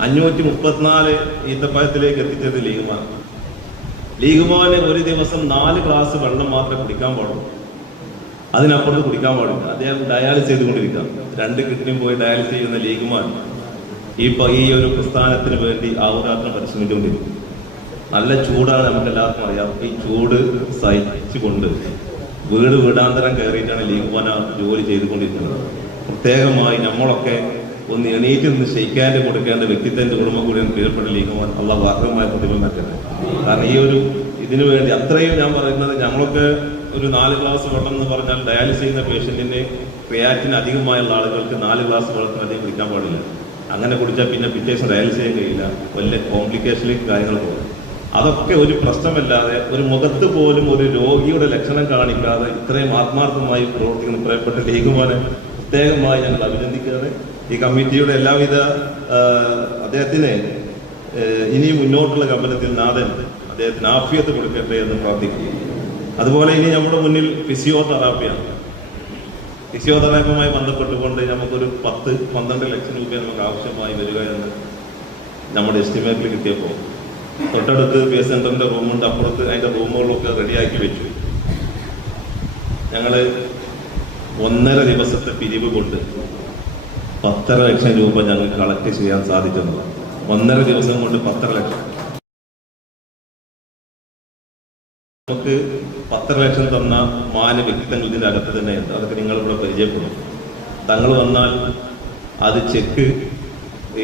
534 ഈത്തപ്പഴത്തിലേക്ക് എത്തിച്ചത് ലീഗ് മോൻ. ലീഗ് മോന് ഒരു ദിവസം 4 ഗ്ലാസ് വെള്ളം മാത്രമേ കുടിക്കാൻ പാടുള്ളൂ, അതിനപ്പുറത്ത് കുടിക്കാൻ പാടില്ല. അദ്ദേഹം ഡയാലിസ് ചെയ്തുകൊണ്ടിരിക്കാം. 2 കിഡ്നിയും പോയി ഡയാലിസ് ചെയ്യുന്ന ലീഗ് മോൻ ഈ ഒരു പ്രസ്ഥാനത്തിന് വേണ്ടി ആഹുരാത്രം പരിശ്രമിച്ചുകൊണ്ടിരിക്കും. നല്ല ചൂടാണ്, നമുക്ക് എല്ലാവർക്കും അറിയാം. ഈ ചൂട് സഹിച്ചുകൊണ്ട് വീട് വീടാന്തരം കയറിയിട്ടാണ് ലീഗ് മോൻ ജോലി ചെയ്തുകൊണ്ടിരിക്കുന്നത്. പ്രത്യേകമായി നമ്മളൊക്കെ ഒന്ന് എണീറ്റ് നിന്ന് ഷെയ്ക്കാൻ്റെ കൊടുക്കേണ്ട വ്യക്തിത്വന്റെ കുടുംബം കൂടിയാണ് പ്രിയപ്പെട്ട ലീഗ് മോൻ. അള്ളാഹു അർഹമായ പ്രതിഫലം നൽകട്ടെ. കാരണം ഈ ഒരു ഇതിനു വേണ്ടി അത്രയും ഞാൻ പറയുന്നത്, ഞങ്ങളൊക്കെ ഒരു 4 ഗ്ലാസ് വെള്ളം എന്ന് പറഞ്ഞാൽ ഡയാലിസ് ചെയ്യുന്ന പേഷ്യന്റിന് ക്രിയാറ്റിന് അധികമായുള്ള ആളുകൾക്ക് 4 ഗ്ലാസ് വെള്ളത്തിന് അധികം കുടിക്കാൻ പാടില്ല. അങ്ങനെ കുടിച്ചാൽ പിന്നെ പിറ്റേ ദിവസം ഡയാലിസ് ചെയ്യാൻ കഴിയില്ല, വലിയ കോംപ്ലിക്കേഷനിലേക്ക് കാര്യങ്ങൾ പോകും. അതൊക്കെ ഒരു പ്രശ്നമല്ലാതെ ഒരു മുഖത്ത് പോലും ഒരു രോഗിയുടെ ലക്ഷണം കാണിക്കാതെ ഇത്രയും ആത്മാർത്ഥമായി പ്രവർത്തിക്കുന്ന പ്രിയപ്പെട്ട ലീഗ് മോനെ പ്രത്യേകമായി ഞങ്ങൾ അഭിനന്ദിക്കുകയാണ്. ഈ കമ്മിറ്റിയുടെ എല്ലാവിധ അദ്ദേഹത്തിന് ഇനി മുന്നോട്ടുള്ള ഗമനത്തിൽ നാഥൻ അദ്ദേഹത്തിന് ആഫിയത്ത് കൊടുക്കട്ടെ എന്ന് പ്രാർത്ഥിക്കുക. അതുപോലെ ഇനി നമ്മുടെ മുന്നിൽ ഫിസിയോതെറാപ്പിയാണ്. ഫിസിയോതെറാപ്പിയുമായി ബന്ധപ്പെട്ടുകൊണ്ട് നമുക്കൊരു 10-12 ലക്ഷം രൂപ നമുക്ക് ആവശ്യമായി വരിക എന്ന് നമ്മുടെ എസ്റ്റിമേറ്റിൽ കിട്ടിയപ്പോൾ തൊട്ടടുത്ത് പി എസ് സെന്ററിന്റെ റൂമുണ്ട്, അപ്പുറത്ത് അതിന്റെ റൂമുകളൊക്കെ റെഡിയാക്കി വെച്ചു. ഞങ്ങള് 1.5 ദിവസത്തെ പിരിവ് കൊണ്ട് 10.5 ലക്ഷം രൂപ ഞങ്ങൾക്ക് കളക്ട് ചെയ്യാൻ സാധിച്ചത്. 1.5 ദിവസം കൊണ്ട് 10.5 ലക്ഷം. നമുക്ക് 10.5 ലക്ഷം തന്ന മാന്യ വ്യക്തിത്വങ്ങൾ ഇതിന്റെ അകത്ത് തന്നെയുണ്ട്. അതൊക്കെ നിങ്ങളിവിടെ പരിചയപ്പെടും. തങ്ങൾ വന്നാൽ അത് ചെക്ക്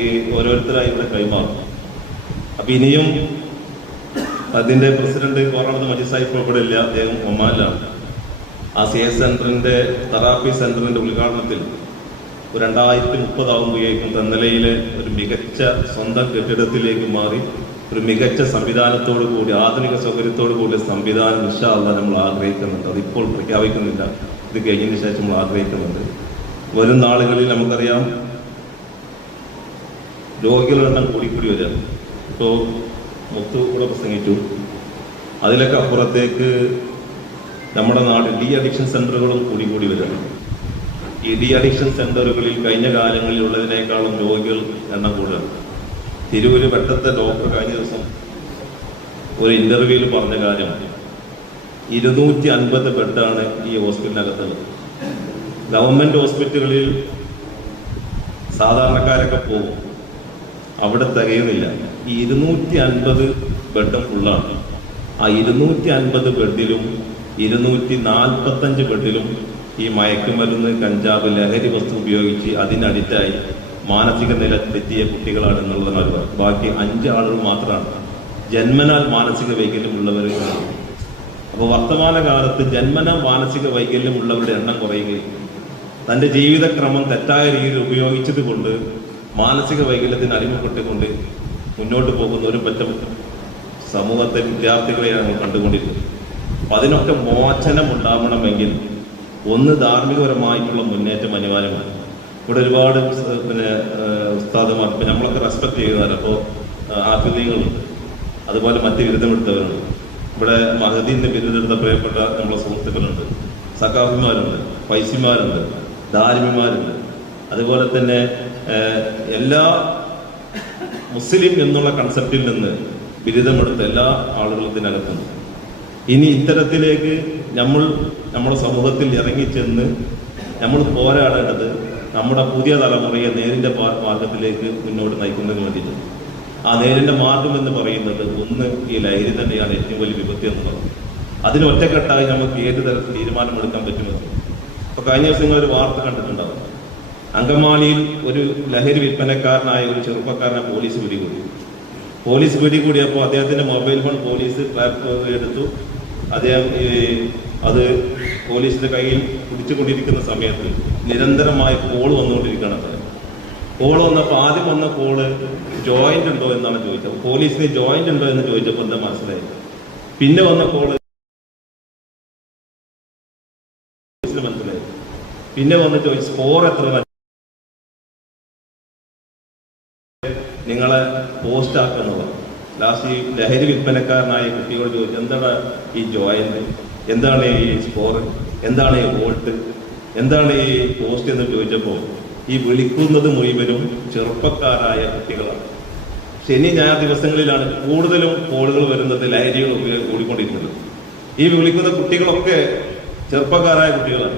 ഈ ഓരോരുത്തരായി ഇവിടെ കൈമാറും. അപ്പൊ ഇനിയും അതിന്റെ പ്രസിഡന്റ് കോറണത്ത് മജീദ് സാഹിബ് ഇവിടെ ഇല്ല, അദ്ദേഹം ഒമാനിലാണ്. ആ CS സെന്ററിന്റെ തെറാപ്പി സെന്ററിന്റെ ഉദ്ഘാടനത്തിൽ 2030 ആകുമ്പോഴേക്കും തെന്നലയിലെ ഒരു മികച്ച സ്വന്തം കെട്ടിടത്തിലേക്ക് മാറി ഒരു മികച്ച സംവിധാനത്തോടു കൂടി ആധുനിക സൗകര്യത്തോടു കൂടിയ സംവിധാനം ഇൻഷാ അല്ലാഹ് നമ്മൾ ആഗ്രഹിക്കുന്നുണ്ട്. അതിപ്പോൾ പ്രഖ്യാപിക്കുന്നില്ല, ഇത് കഴിഞ്ഞതിന് ശേഷം നമ്മൾ ആഗ്രഹിക്കുന്നുണ്ട്. വരും നാളുകളിൽ നമുക്കറിയാം രോഗികളുടെ എണ്ണം കൂടിക്കൂടി വരിക. ഇപ്പോൾ മുത്തു കൂടെ പ്രസംഗിച്ചു. അതിലൊക്കെ അപ്പുറത്തേക്ക് നമ്മുടെ നാട്ടിൽ ഡി അഡിക്ഷൻ സെന്ററുകളും കൂടി വരികയാണ്. ഈ ഡി അഡിക്ഷൻ സെന്ററുകളിൽ കഴിഞ്ഞ കാലങ്ങളിൽ ഉള്ളതിനേക്കാളും രോഗികൾ എണ്ണം കൂടുതലാണ്. തിരൂര് വെട്ടത്തെ ഡോക്ടർ കഴിഞ്ഞ ദിവസം ഒരു ഇന്റർവ്യൂവിൽ പറഞ്ഞ കാര്യം 250 ബെഡാണ് ഈ ഹോസ്പിറ്റലിനകത്തുള്ളത്. ഗവൺമെന്റ് ഹോസ്പിറ്റലുകളിൽ സാധാരണക്കാരൊക്കെ പോകും, അവിടെ തികയുന്നില്ല. ഈ 250 ബെഡും ഫുള്ളാണ്. ആ 250 ബെഡിലും 245 ബെഡിലും ഈ മയക്കുമരുന്ന്, കഞ്ചാവ്, ലഹരി വസ്തു ഉപയോഗിച്ച് അതിനടിറ്റായി മാനസിക നില തെറ്റിയ കുട്ടികളാണ് എന്നുള്ളതാണ്. ബാക്കി 5 ആളുകൾ മാത്രമാണ് ജന്മനാൽ മാനസിക വൈകല്യമുള്ളവർ. അപ്പോൾ വർത്തമാന കാലത്ത് ജന്മനാൽ മാനസിക വൈകല്യമുള്ളവരുടെ എണ്ണം കുറയുകയും തൻ്റെ ജീവിതക്രമം തെറ്റായ രീതിയിൽ ഉപയോഗിച്ചത് കൊണ്ട് മാനസിക വൈകല്യത്തിന് അടിമപ്പെട്ടുകൊണ്ട് മുന്നോട്ട് പോകുന്ന ഒരു പറ്റം സമൂഹത്തെ വിദ്യാർത്ഥികളെയാണ് നമ്മൾ കണ്ടുകൊണ്ടിരിക്കുന്നത്. അപ്പം അതിനൊക്കെ മോചനം ഉണ്ടാവണമെങ്കിൽ ഒന്ന് ധാർമ്മികപരമായിട്ടുള്ള മുന്നേറ്റം അനിവാര്യമാണ്. ഇവിടെ ഒരുപാട് ഉസ്താദുമാർ, ഇപ്പം നമ്മളൊക്കെ റെസ്പെക്ട് ചെയ്യുന്നവരാണ്. അപ്പോൾ ആഫിദീങ്ങളുണ്ട്, അതുപോലെ മറ്റ് ബിരുദമെടുത്തവരുണ്ട്. ഇവിടെ മഹദീന്റെ ബിരുദെടുത്ത പ്രിയപ്പെട്ട നമ്മളെ സുഹൃത്തുക്കളുണ്ട്, സഖാഫിമാരുണ്ട്, പൈസിമാരുണ്ട്, ധാരിമിമാരുണ്ട്. അതുപോലെ തന്നെ എല്ലാ മുസ്ലിം എന്നുള്ള കൺസെപ്റ്റിൽ നിന്ന് ബിരുദമെടുത്ത എല്ലാ ആളുകളും ഇതിനകത്തുണ്ട്. ഇനി ഇത്തരത്തിലേക്ക് നമ്മുടെ സമൂഹത്തിൽ ഇറങ്ങിച്ചെന്ന് നമ്മൾ പോരാടേണ്ടത് നമ്മുടെ പുതിയ തലമുറയെ നേരിന്റെ മാർഗത്തിലേക്ക് മുന്നോട്ട് നയിക്കുന്നതിന് വേണ്ടിയിട്ട്. ആ നേരിന്റെ മാർഗം എന്ന് പറയുന്നത് ഒന്ന് ഈ ലഹരി തന്നെയാണ് ഏറ്റവും വലിയ വിപത്ത് എന്നുള്ളത്. അതിന് ഒറ്റക്കെട്ടായി നമുക്ക് ഏത് തരത്തിൽ തീരുമാനമെടുക്കാൻ പറ്റുമെന്ന്. അപ്പൊ കഴിഞ്ഞ ദിവസം ഒരു വാർത്ത കണ്ടിട്ടുണ്ടാവും. അങ്കമാലിയിൽ ഒരു ലഹരി വിൽപ്പനക്കാരനായ ഒരു ചെറുപ്പക്കാരനെ പോലീസ് പിടികൂടിയപ്പോൾ അദ്ദേഹത്തിന്റെ മൊബൈൽ ഫോൺ പോലീസ് എടുത്തു. അദ്ദേഹം അത് പോലീസിന്റെ കയ്യിൽ പിടിച്ചുകൊണ്ടിരിക്കുന്ന സമയത്ത് നിരന്തരമായി കോൾ വന്നുകൊണ്ടിരിക്കുകയാണ്. കോൾ വന്നപ്പോൾ ആദ്യം വന്ന കോള് ജോയിന്റ് ഉണ്ടോ എന്നാണ് ചോദിച്ചത്. പോലീസിന് ജോയിന്റ് ഉണ്ടോ എന്ന് ചോദിച്ചപ്പോൾ എന്താ മനസ്സിലായി. പിന്നെ വന്ന കോള് മനസ്സിലായി. പിന്നെ വന്ന് ചോദിച്ചു സ്കോർ എത്ര നിങ്ങളെ പോസ്റ്റ് ആക്കുന്നത്. ലാസ്റ്റ് ഈ ലഹരി വിൽപ്പനക്കാരനായ കുട്ടിയോട് ചോദിച്ചു, എന്താണ് ഈ ജോയിന്റ്, എന്താണ് ഈ സ്കോർ, എന്താണ് ഈ വോൾട്ട്, എന്താണ് ഈ പോസ്റ്റ് എന്ന് ചോദിച്ചപ്പോൾ ഈ വിളിക്കുന്നത് മുഴുവനും ചെറുപ്പക്കാരായ കുട്ടികളാണ്. ശനി ഞായർ ദിവസങ്ങളിലാണ് കൂടുതലും കോളുകൾ വരുന്നത്, ലഹരികൾ കൂടിക്കൊണ്ടിരിക്കുന്നത്. ഈ വിളിക്കുന്ന കുട്ടികളൊക്കെ ചെറുപ്പക്കാരായ കുട്ടികളാണ്.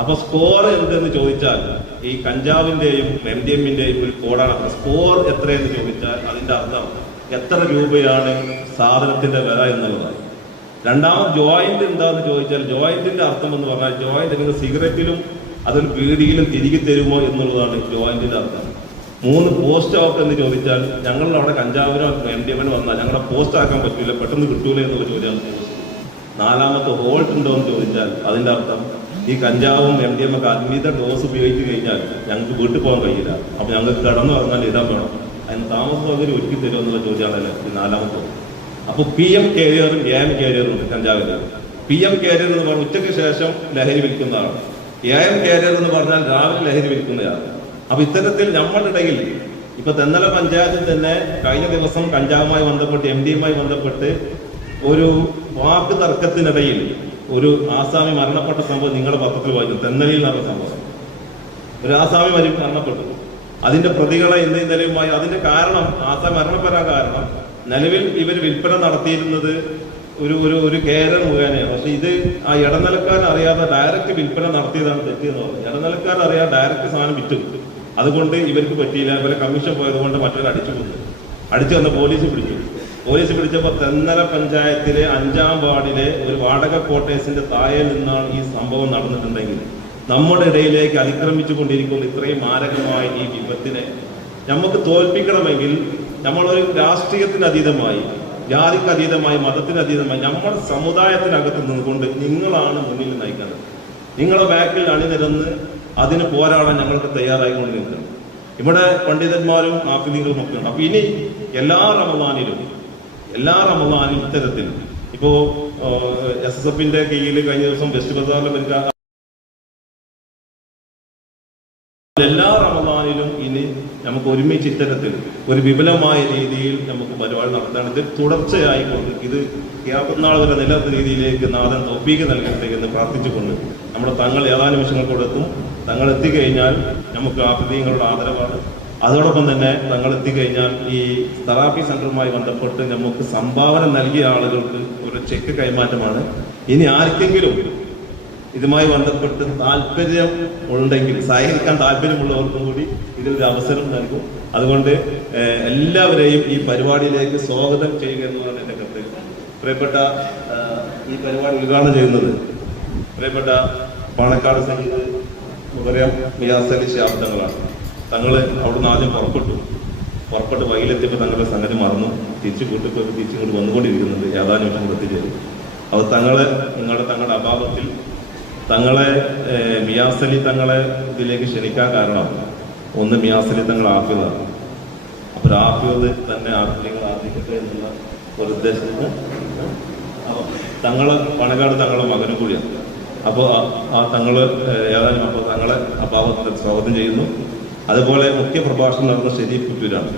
അപ്പൊ സ്കോർ എന്തെന്ന് ചോദിച്ചാൽ ഈ കഞ്ചാവിന്റെയും MDMന്റെയും ഒരു കോഡാണ്. സ്കോർ എത്രയെന്ന് ചോദിച്ചാൽ അതിന്റെ അർത്ഥം എത്ര രൂപയാണ് സാധനത്തിന്റെ വില എന്നുള്ളതാണ്. രണ്ടാമത് ജോയിന്റ് എന്താന്ന് ചോദിച്ചാൽ ജോയിന്റിന്റെ അർത്ഥം എന്ന് പറഞ്ഞാൽ ജോയിന്റ് നിങ്ങൾ സിഗരറ്റിലും അതിൽ ബീഡിയിലും തിരികെ തരുമോ എന്നുള്ളതാണ് ജോയിന്റിന്റെ അർത്ഥം. 3 പോസ്റ്റ് ഔട്ട് എന്ന് ചോദിച്ചാൽ ഞങ്ങളുടെ അവിടെ കഞ്ചാവിനോ MDMനോ വന്നാൽ ഞങ്ങളെ പോസ്റ്റ് ആക്കാൻ പറ്റില്ല, പെട്ടെന്ന് കിട്ടൂല എന്നുള്ള ചോദ്യമാണ്. 4ാമത്തെ ഹോൾട്ട് ഉണ്ടോ എന്ന് ചോദിച്ചാൽ അതിന്റെ അർത്ഥം ഈ കഞ്ചാവും MDM ഒക്കെ അമിത ഡോസ് ഉപയോഗിച്ച് കഴിഞ്ഞാൽ ഞങ്ങൾക്ക് വീട്ടിൽ പോകാൻ കഴിയില്ല, അപ്പൊ ഞങ്ങൾക്ക് കിടന്നു ഇറങ്ങാൻ ഇടാൻ വേണം, അതിന് താമസ സൗകര്യം ഒരുക്കി തരുമോ എന്നുള്ള ചോദ്യമാണല്ലോ ഈ 4ാമത്തെ. അപ്പൊ PM കാരിയറും AM കാരിയറും ഉണ്ട് കഞ്ചാവിന്റെ. PM കാരിയർ എന്ന് പറഞ്ഞാൽ ഉച്ചയ്ക്ക് ശേഷം ലഹരി വിൽക്കുന്നതാണ്. AM കാരിയർ എന്ന് പറഞ്ഞാൽ രാവിലെ ലഹരി വിൽക്കുന്നതാണ്. അപ്പൊ ഇത്തരത്തിൽ നമ്മുടെ ഇടയിൽ ഇപ്പൊ തെന്നല പഞ്ചായത്തിൽ തന്നെ കഴിഞ്ഞ ദിവസം കഞ്ചാവുമായി ബന്ധപ്പെട്ട് MDയുമായി ബന്ധപ്പെട്ട് ഒരു വാക്ക് തർക്കത്തിനിടയിൽ ഒരു ആസാമി മരണപ്പെട്ട സംഭവം നിങ്ങളുടെ പത്രത്തിൽ വായിച്ചു. തെന്നലിയിൽ നടന്ന സംഭവം, ഒരു ആസാമി മരണപ്പെട്ടു. അതിന്റെ പ്രതികളെ ഇന്നലെയുമായി അതിന്റെ കാരണം ആസാമി മരണപ്പെടാൻ കാരണം നിലവിൽ ഇവർ വിൽപ്പന നടത്തിയിരുന്നത് ഒരു കേരൻ മുഖേനയാണ്. പക്ഷെ ഇത് ആ ഇടനിലക്കാരൻ അറിയാതെ ഡയറക്റ്റ് വിൽപ്പന നടത്തിയതാണ് തെറ്റിയെന്ന് പറഞ്ഞു. ഇടനിലക്കാരൻ അറിയാതെ ഡയറക്റ്റ് സാധനം വിറ്റു. അതുകൊണ്ട് ഇവർക്ക് പറ്റിയില്ല. ഇവരെ കമ്മീഷൻ പോയതുകൊണ്ട് മറ്റൊരു അടിച്ചു കൊന്നു. അടിച്ചു വന്ന പോലീസ് പിടിച്ചു. പോലീസ് പിടിച്ചപ്പോൾ തെന്നല പഞ്ചായത്തിലെ 5ാം വാർഡിലെ ഒരു വാടക ക്വാർട്ടേഴ്സിന്റെ താഴെ നിന്നാണ് ഈ സംഭവം നടന്നിട്ടുണ്ടെങ്കിൽ നമ്മുടെ ഇടയിലേക്ക് അതിക്രമിച്ചു കൊണ്ടിരിക്കുന്ന ഇത്രയും മാരകമായ ഈ വിപത്തിനെ നമുക്ക് തോൽപ്പിക്കണമെങ്കിൽ നമ്മളൊരു രാഷ്ട്രീയത്തിന് അതീതമായി, ജാതിക്ക് അതീതമായി, മതത്തിന് അതീതമായി നമ്മുടെ സമുദായത്തിനകത്ത് നിന്നുകൊണ്ട് നിങ്ങളാണ് മുന്നിൽ നയിക്കുന്നത്. നിങ്ങളെ ബാക്കിൽ അണിനിരന്ന് അതിന് പോരാടാൻ ഞങ്ങൾക്ക് തയ്യാറായിക്കൊണ്ട് നിൽക്കണം. ഇവിടെ പണ്ഡിതന്മാരും ആഫിലികളും ഒക്കെ ഉണ്ട്. അപ്പൊ ഇനി എല്ലാ റമദാനിലും ഇത്തരത്തിൽ ഇപ്പോ SSFന്റെ കീഴിൽ കഴിഞ്ഞ ദിവസം വെസ്റ്റ് ബസാറിൽ എല്ലാ റമദാനിലും ഇനി നമുക്ക് ഒരുമിച്ച് ഇത്തരത്തിൽ ഒരു വിപുലമായ രീതിയിൽ നമുക്ക് പരിപാടി നടത്താൻ ഇത് തുടർച്ചയായിക്കൊണ്ട് ഇത് ഖിയാമത്ത് വരെ നിലനിർത്തുന്ന രീതിയിലേക്ക് നാഥൻ തൗഫീഖ് നൽകട്ടെ എന്ന് പ്രാർത്ഥിച്ചുകൊണ്ട് നമ്മുടെ തങ്ങൾ ഏതാനും നിമിഷങ്ങൾ കൊടുത്തും തങ്ങൾ എത്തിക്കഴിഞ്ഞാൽ നമുക്ക് ആഫിദീങ്ങളുടെ ആദരവാണ്. അതോടൊപ്പം തന്നെ തങ്ങൾ എത്തിക്കഴിഞ്ഞാൽ ഈ തെറാപ്പി സെന്ററുമായി ബന്ധപ്പെട്ട് നമുക്ക് സംഭാവന നൽകിയ ആളുകൾക്ക് ഒരു ചെക്ക് കൈമാറ്റമാണ്. ഇനി ആർക്കെങ്കിലും ഇതുമായി ബന്ധപ്പെട്ട് താല്പര്യം ഉണ്ടെങ്കിൽ സഹകരിക്കാൻ താല്പര്യമുള്ളവർക്കും കൂടി ഇതൊരു അവസരം നൽകും. അതുകൊണ്ട് എല്ലാവരെയും ഈ പരിപാടിയിലേക്ക് സ്വാഗതം ചെയ്യുക എന്നുള്ളതാണ് എൻ്റെ കർത്തവ്യം. പ്രിയപ്പെട്ട ഈ പരിപാടി ഉദ്ഘാടനം ചെയ്യുന്നത് പ്രിയപ്പെട്ട പാണക്കാട് സംഗീത മുഖറിയാം മിയാസ് അലി ശിഹാബ് തങ്ങളാണ്. തങ്ങൾ അവിടുന്ന് ആദ്യം പുറപ്പെട്ട് വൈകിലെത്തിയപ്പോൾ തങ്ങളുടെ സംഗതി മറന്നു. തിരിച്ചിങ്ങോട്ട് വന്നുകൊണ്ടിരിക്കുന്നുണ്ട്. ഏതാനും നിമിഷം എത്തിച്ചേരും. അത് തങ്ങളുടെ അഭാവത്തിൽ തങ്ങളെ മിയാസ് അലി തങ്ങളെ ഇതിലേക്ക് ക്ഷണിക്കാൻ കാരണം ഒന്ന് മിയാസ് അലി തങ്ങൾ ആഫിയതാണ്. അപ്പോൾ ആഫിയത് തന്നെ ആഫിലിങ്ങൾ ആർജിക്കട്ടെ എന്നുള്ള ഒരു ഉദ്ദേശത്തിന് തങ്ങളെ പണക്കാട് തങ്ങളുടെ മകനും കൂടിയാണ്. അപ്പോൾ ആ തങ്ങള് ഏതാനും അപ്പോൾ തങ്ങളെ അഭാവത്തിൽ സ്വാഗതം ചെയ്യുന്നു. അതുപോലെ മുഖ്യ പ്രഭാഷണം നടന്ന ഷെരീഫ് പുറ്റൂരാണ്.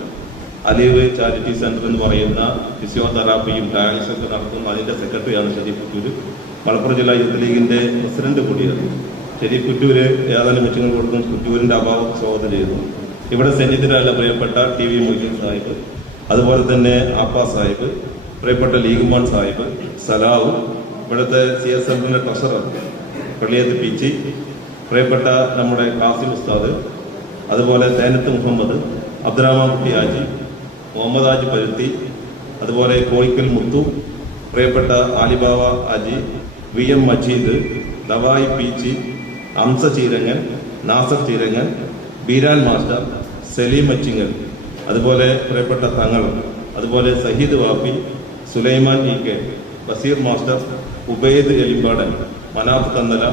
അലീവ് ചാരിറ്റി സെന്റർ എന്ന് പറയുന്ന ഫിസിയോതെറാപ്പിയും ഡയാലിസും ഒക്കെ നടത്തുന്ന അതിന്റെ സെക്രട്ടറിയാണ് ഷെരീഫ് പുറ്റൂര്. മലപ്പുറം ജില്ലാ യൂത്ത് ലീഗിന്റെ പ്രസിഡന്റ് കൂടിയാണ് ഷെരീഫ് പുറ്റൂര്. ഏതാനും മിച്ചങ്ങൾ കൊടുത്തും പുറ്റൂരിന്റെ അഭാവം സ്വാഗതം ചെയ്യുന്നു. ഇവിടെ സന്നിധിരായ പ്രിയപ്പെട്ട TV മൊയ്തീൻ സാഹിബ്, അതുപോലെ തന്നെ ആപ്പാ സാഹിബ്, പ്രിയപ്പെട്ട ലീഗുമാൻ സാഹിബ്, സലാഹു, ഇവിടുത്തെ CSFന്റെ ട്രഷറർ പള്ളിയത്ത് പീച്ചി, പ്രിയപ്പെട്ട നമ്മുടെ കാസിം ഉസ്താദ്, അതുപോലെ തേനത്ത് മുഹമ്മദ്, അബ്ദുറഹ്മാൻ കുട്ടി ഹാജി, മുഹമ്മദ് ഹാജി പരുത്തി, അതുപോലെ കോഴിക്കൽ മുത്തു, പ്രിയപ്പെട്ട ആലിബാവ ഹാജി, VM മജീദ്, ദവായി പീച്ചി, അംസ ചീരങ്ങൻ, നാസർ ചീരങ്ങൻ, ബീരാൻ മാസ്റ്റർ, സലീം അച്ചിങ്ങൽ, അതുപോലെ പ്രിയപ്പെട്ട തങ്ങൾ, അതുപോലെ സഹീദ് വാഫി, സുലൈമാൻ EK, ബസീർ മാസ്റ്റർ, ഉബൈദ് എലിമ്പാടൻ, മനാഫ് തന്നല,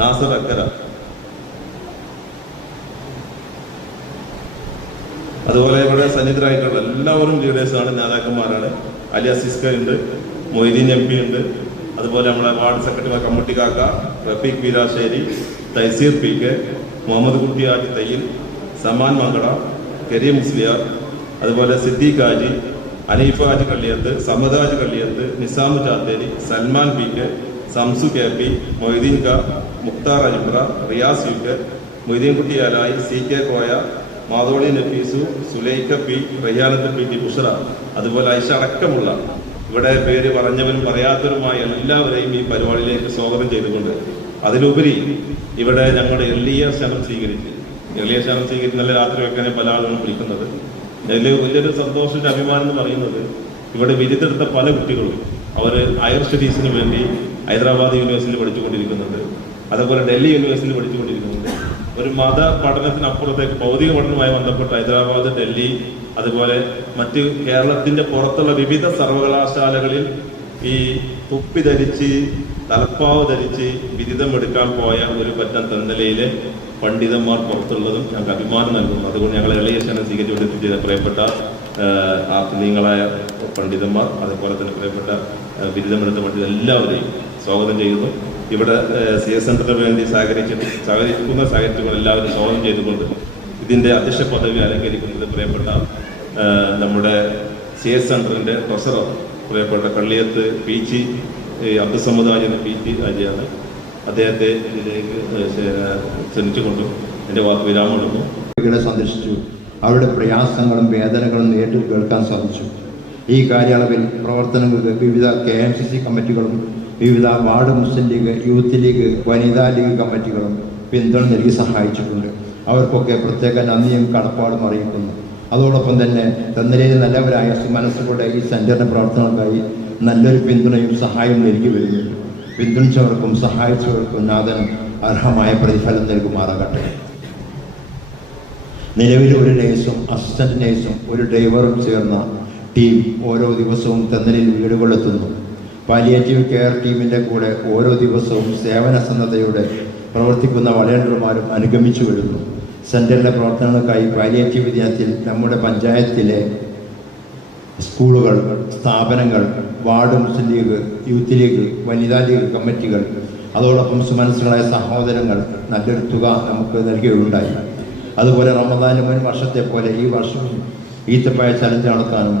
നാസർ അക്കര, അതുപോലെ ഇവിടെ സന്നിധരായിട്ടുള്ള എല്ലാവരും ലീഡേഴ്സാണ്, നേതാക്കന്മാരാണ്. അലി അസീസ്ക ഉണ്ട്, മൊയ്തീൻ MP ഉണ്ട്, അതുപോലെ നമ്മുടെ വാർഡ് സെക്രട്ടറി കമ്മട്ടി കാക്ക, റഫീഖ് വീരാശ്ശേരി, തൈസീർ PK, മുഹമ്മദ് കുട്ടി ഹാജി തയ്യിൽ, സമാൻ മങ്കട, കരീം മുസ്ലിയാർ, അതുപോലെ Siddique Haji, Aneefa Haji Kalliyath, Samad Haji Kalliyath, Nizamu Chatheri, Salman P K, Samsu K P, Moideen ക, Mukthar Ajibra, Riyas U K, Moideenkutty Alayi, C K Koya, Matholi Nafeesu, Sulaikha P, Rayyanath P T Bushra, അതുപോലെ ഐഷ അടക്കമുള്ള ഇവിടെ പേര് പറഞ്ഞവരും പറയാത്തവരുമായ എല്ലാവരെയും ഈ പരിപാടിയിലേക്ക് സ്വാഗതം ചെയ്തുകൊണ്ട് അതിലുപരി ഇവിടെ ഞങ്ങളുടെ എളിയ ശനം സ്വീകരിച്ച് നല്ല രാത്രി വെക്കാനെ പല ആളുകളും വിളിക്കുന്നത് വലിയൊരു സന്തോഷത്തിന്റെ അഭിമാനം എന്ന് പറയുന്നത് ഇവിടെ ബിരുദെടുത്ത പല കുട്ടികളും അവർ ഹയർ സ്റ്റഡീസിന് വേണ്ടി ഹൈദരാബാദ് യൂണിവേഴ്സിറ്റിയിൽ പഠിച്ചുകൊണ്ടിരിക്കുന്നുണ്ട്, അതുപോലെ ഡൽഹി യൂണിവേഴ്സിറ്റിയിൽ പഠിച്ചുകൊണ്ടിരിക്കുന്നുണ്ട്. ഒരു മത പഠനത്തിനപ്പുറത്തേക്ക് ഭൗതിക പഠനവുമായി ബന്ധപ്പെട്ട് ഹൈദരാബാദ്, ഡൽഹി, അതുപോലെ മറ്റ് കേരളത്തിന്റെ പുറത്തുള്ള വിവിധ സർവകലാശാലകളിൽ ഈ തൊപ്പി ധരിച്ച് തലപ്പാവ് ധരിച്ച് ബിരുദം എടുക്കാൻ പോയ ഒരു പറ്റം തെന്നലയിലെ പണ്ഡിതന്മാർ പുറത്തുള്ളതും ഞങ്ങൾക്ക് അഭിമാനം നൽകുന്നു. അതുകൊണ്ട് ഞങ്ങൾ എളിയ ക്ഷണം സ്വീകരിച്ചു ചെയ്ത പ്രിയപ്പെട്ട ആത്മീയങ്ങളായ പണ്ഡിതന്മാർ, അതുപോലെ തന്നെ പ്രിയപ്പെട്ട ബിരുദമെടുത്ത പണ്ഡിതർ എല്ലാവരെയും സ്വാഗതം ചെയ്യുന്നു. ഇവിടെ സി എസ് സെന്ററിന് വേണ്ടി സഹകരിച്ചുകൊണ്ട് എല്ലാവരും സ്വാഗതം ചെയ്തുകൊണ്ട് ഇതിന്റെ അധ്യക്ഷ പദവി അലങ്കരിക്കുന്നത് പ്രിയപ്പെട്ട നമ്മുടെ സി എസ് സെന്ററിന്റെ പ്രൊഫസർ പ്രിയപ്പെട്ട കള്ളിയത്ത് പി ജി അബ്ദുസമ്മദ് ഹാജി എന്ന പി ജി ഹാജിയാണ്. അദ്ദേഹത്തെ ഇതിലേക്ക് ക്ഷണിച്ചുകൊണ്ടും എൻ്റെ വാക്ക് വിരാമമിടുന്നു. സന്ദർശിച്ചു. അവരുടെ പ്രയാസങ്ങളും വേദനകളും നേരിട്ട് കേൾക്കാൻ സാധിച്ചു. ഈ കാലയളവിൽ പ്രവർത്തനങ്ങൾക്ക് വിവിധ KMCC കമ്മിറ്റികളും വിവിധ വാർഡ് മുസ്ലിം ലീഗ്, യൂത്ത് ലീഗ്, വനിതാ ലീഗ് കമ്മിറ്റികളും പിന്തുണ നൽകി സഹായിച്ചിട്ടുണ്ട്. അവർക്കൊക്കെ പ്രത്യേക നന്ദിയും കടപ്പാടും അറിയിക്കുന്നു. അതോടൊപ്പം തന്നെ തെന്നലയിലെ നല്ലവരായ മനസ്സുകളുടെ ഈ സെന്ററിന്റെ പ്രവർത്തനങ്ങൾക്കായി നല്ലൊരു പിന്തുണയും സഹായവും നൽകി വരുന്നുണ്ട്. പിന്തുണച്ചവർക്കും സഹായിച്ചവർക്കും നാഥൻ അർഹമായ പ്രതിഫലം നൽകുമാറാകട്ടെ. നിലവിൽ ഒരു നേഴ്സും അസിസ്റ്റന്റ് നേഴ്സും ഒരു ഡ്രൈവറും ചേർന്ന ടീം ഓരോ ദിവസവും തെന്നലിൽ വീടുകളെത്തുന്നു. പാലിയേറ്റീവ് കെയർ ടീമിൻ്റെ കൂടെ ഓരോ ദിവസവും സേവന സന്നദ്ധയോടെ പ്രവർത്തിക്കുന്ന വളണ്ടിയർമാരും അനുഗമിച്ചു വരുന്നു. സെന്ററിലെ പ്രവർത്തനങ്ങൾക്കായി പാലിയേറ്റീവ് ദിനത്തിൽ നമ്മുടെ പഞ്ചായത്തിലെ സ്കൂളുകൾ, സ്ഥാപനങ്ങൾ, വാർഡ് മുസ്ലിം ലീഗ്, യൂത്ത് ലീഗ്, വനിതാ ലീഗ് കമ്മിറ്റികൾ, അതോടൊപ്പം സുമനസ്സുകളായ സഹോദരങ്ങൾ നല്ലൊരു തുക നമുക്ക് നൽകുകയുണ്ടായി. അതുപോലെ റമദാനിന് മുൻ വർഷത്തെ പോലെ ഈ വർഷവും ഈത്തപ്പഴ ചലഞ്ച് നടത്താനും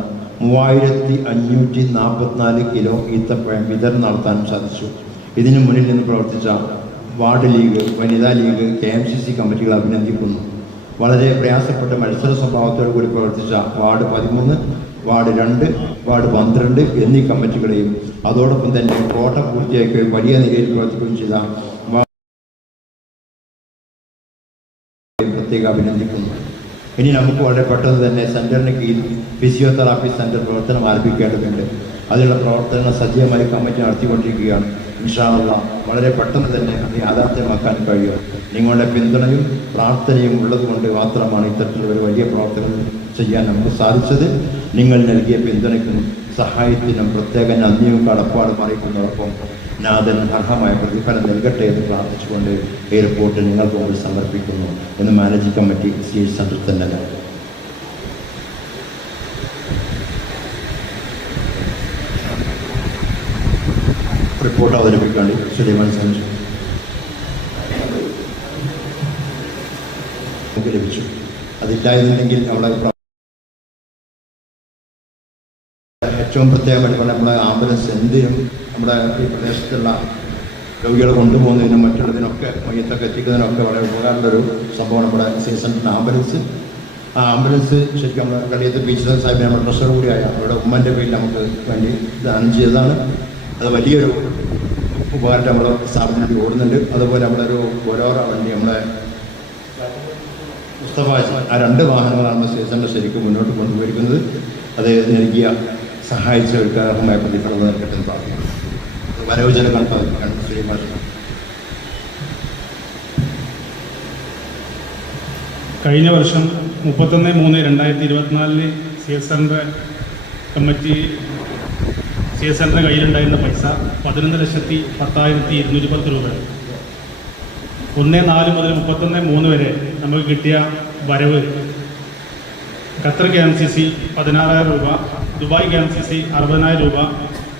3544 കിലോ ഈത്തപ്പഴം വിതരണം നടത്താനും സാധിച്ചു. ഇതിനു മുന്നിൽ നിന്ന് പ്രവർത്തിച്ച വാർഡ് ലീഗ്, വനിതാ ലീഗ്, KMCC കമ്മിറ്റികൾ അഭിനന്ദിക്കുന്നു. വളരെ പ്രയാസപ്പെട്ട മത്സര സ്വഭാവത്തോടു കൂടി പ്രവർത്തിച്ച വാർഡ് 13, വാർഡ് 2, വാർഡ് 12 എന്നീ കമ്മിറ്റികളെയും അതോടൊപ്പം തന്നെ കോട്ട പൂർത്തിയാക്കുകയും വലിയ നിലയിൽ പ്രവർത്തിക്കുകയും ചെയ്ത പ്രത്യേക അഭിനന്ദിക്കുന്നു. ഇനി നമുക്ക് വളരെ പെട്ടെന്ന് തന്നെ സെന്ററിന് കീഴിൽ ഫിസിയോതെറാപ്പി സെന്റർ പ്രവർത്തനം ആരംഭിക്കേണ്ടതുണ്ട്. അതിനുള്ള പ്രവർത്തനങ്ങൾ സജീവമായി കമ്മിറ്റി നടത്തിക്കൊണ്ടിരിക്കുകയാണ്. ഇൻഷാ അല്ലാഹ് വളരെ പെട്ടെന്ന് തന്നെ അത് യാഥാർത്ഥ്യമാക്കാൻ കഴിയും. നിങ്ങളുടെ പിന്തുണയും പ്രാർത്ഥനയും ഉള്ളതുകൊണ്ട് മാത്രമാണ് ഇത്തരത്തിലുള്ള ഒരു വലിയ പ്രവർത്തനം ചെയ്യാൻ നമുക്ക് സാധിച്ചത്. നിങ്ങൾ നൽകിയ പിന്തുണയ്ക്കും സഹായത്തിനും പ്രത്യേക നന്ദിയും കടപ്പാടും അറിയിക്കുന്നതോടൊപ്പം നാഥൻ അർഹമായ പ്രതിഫലം നൽകട്ടെ എന്ന് പ്രാർത്ഥിച്ചുകൊണ്ട് ഈ റിപ്പോർട്ട് നിങ്ങൾക്ക് മുമ്പിൽ സമർപ്പിക്കുന്നു എന്ന് മാനേജിംഗ് കമ്മിറ്റി CH സെന്റർ തന്നെ റിപ്പോർട്ട് അവതരിപ്പിക്കാൻ സുലൈമാൻ സാഹിബ് ലഭിച്ചു. അതില്ലായിരുന്നെങ്കിൽ നമ്മുടെ ഏറ്റവും പ്രത്യേകമായിട്ട് നമ്മുടെ ആംബുലൻസ് എന്തിനും നമ്മുടെ ഈ പ്രദേശത്തുള്ള രോഗികളെ കൊണ്ടുപോകുന്നതിനും മറ്റുള്ളതിനൊക്കെ മയ്യത്തൊക്കെ എത്തിക്കുന്നതിനൊക്കെ വളരെ ഉപകാരമുള്ളൊരു സംഭവം നമ്മുടെ സീസണിൻ്റെ ആംബുലൻസ്. ആ ആംബുലൻസ് ശരിക്കും നമ്മുടെ കള്ളിയത്ത് പി സാഹിബ് നമ്മുടെ ട്രഷർ കൂടിയായ അവരുടെ ഉമ്മൻ്റെ പേരിൽ നമുക്ക് വേണ്ടി ദാനം ചെയ്തതാണ്. അത് വലിയൊരു ഉപകാരമായിട്ട് നമ്മുടെ സ്ഥാപനത്തിൽ ഓടുന്നുണ്ട്. അതുപോലെ നമ്മുടെ ഒരു ബൊലോറ വണ്ടി നമ്മുടെ മുസ്തഫാജി, ആ 2 വാഹനങ്ങളാണ് സീസണിൻ്റെ ശരിക്കും മുന്നോട്ട് കൊണ്ടുപോയിരിക്കുന്നത്. അത് നൽകിയ സഹായിച്ചവർക്ക് അർഹമായ പ്രതിഫലം നൽകട്ടെ എന്ന് പ്രാർത്ഥിക്കുന്നു. വരവുജനങ്ങൾ ശ്രീമാൻ കഴിഞ്ഞ വർഷം 31/3/2024 CH സെന്റർ കമ്മിറ്റി CH സെന്ററിന് കയ്യിലുണ്ടായിരുന്ന പൈസ 11,10,210 രൂപ. 1/4 മുതൽ 31/3 വരെ നമുക്ക് കിട്ടിയ വരവ് ഖത്തർ KMCC 16,000 രൂപ, ദുബായ് KMCC 60,000 രൂപ,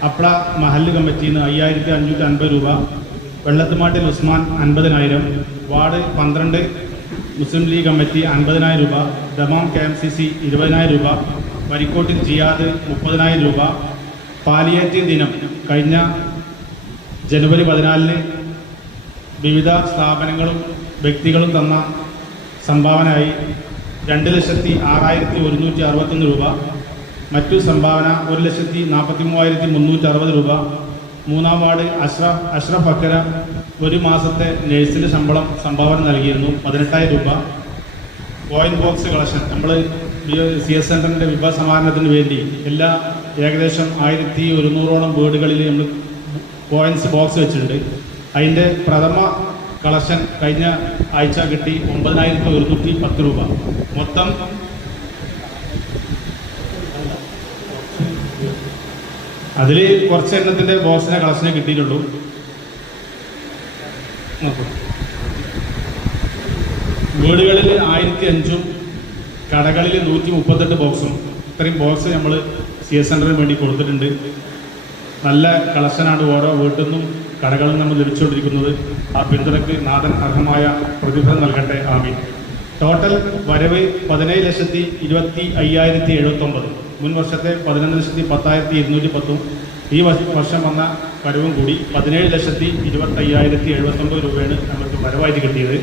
അപ്ല മഹല്ല് കമ്മിറ്റിയിൽ നിന്ന് 5,550 രൂപ, വെള്ളത്തുമാട്ടിൽ ഉസ്മാൻ 50,000, വാർഡ് 12 മുസ്ലിം ലീഗ് കമ്മിറ്റി 50,000 രൂപ, ദമാം KMCC 20,000 രൂപ, വരിക്കോട്ടിൽ ജിയാദ് 30,000 രൂപ. പാലിയേറ്റീവ് ദിനം കഴിഞ്ഞ ജനുവരി 14 വിവിധ സ്ഥാപനങ്ങളും വ്യക്തികളും തന്ന സംഭാവനയായി 2,06,161 രൂപ. മറ്റു സംഭാവന 1,43,360 രൂപ. 3-ാം വാർഡ് അഷ്റഫ് അക്കര ഒരു മാസത്തെ നഴ്സിൻ്റെ ശമ്പളം സംഭാവന നൽകിയിരുന്നു 18,000 രൂപ. കോയിൻ ബോക്സ് കളക്ഷൻ നമ്മൾ CS സെൻ്ററിൻ്റെ വിഭവ സമാഹരണത്തിന് വേണ്ടി എല്ലാ ഏകദേശം 1,100ഓളം വീടുകളിൽ നമ്മൾ കോയിൻസ് ബോക്സ് വെച്ചിട്ടുണ്ട്. അതിൻ്റെ പ്രഥമ കളക്ഷൻ കഴിഞ്ഞ ആഴ്ച കിട്ടി 9,110 രൂപ. മൊത്തം അതിൽ കുറച്ച് എണ്ണത്തിൻ്റെ ബോക്സിനെ കളക്ഷനെ കിട്ടിയിട്ടുള്ളൂ. വീടുകളിൽ 1,005ഉം കടകളിൽ 138 ബോക്സും. ഇത്രയും ബോക്സ് നമ്മൾ CS സെൻ്ററിന് വേണ്ടി കൊടുത്തിട്ടുണ്ട്. നല്ല കളക്ഷനാണ് ഓരോ വീട്ടിൽ നിന്നും കടകളിൽ നമ്മൾ ലഭിച്ചുകൊണ്ടിരിക്കുന്നത്. ആ പിന്തുണയ്ക്ക് നാഥൻ അർഹമായ പ്രതിഫലം നൽകട്ടെ. ആമീൻ. ടോട്ടൽ വരവ് 17,25,079. മുൻ വർഷത്തെ 11,10,210 ഈ വർഷം വന്ന വരവും കൂടി 17,25,079 രൂപയാണ് നമുക്ക് വരവായിട്ട് കിട്ടിയത്.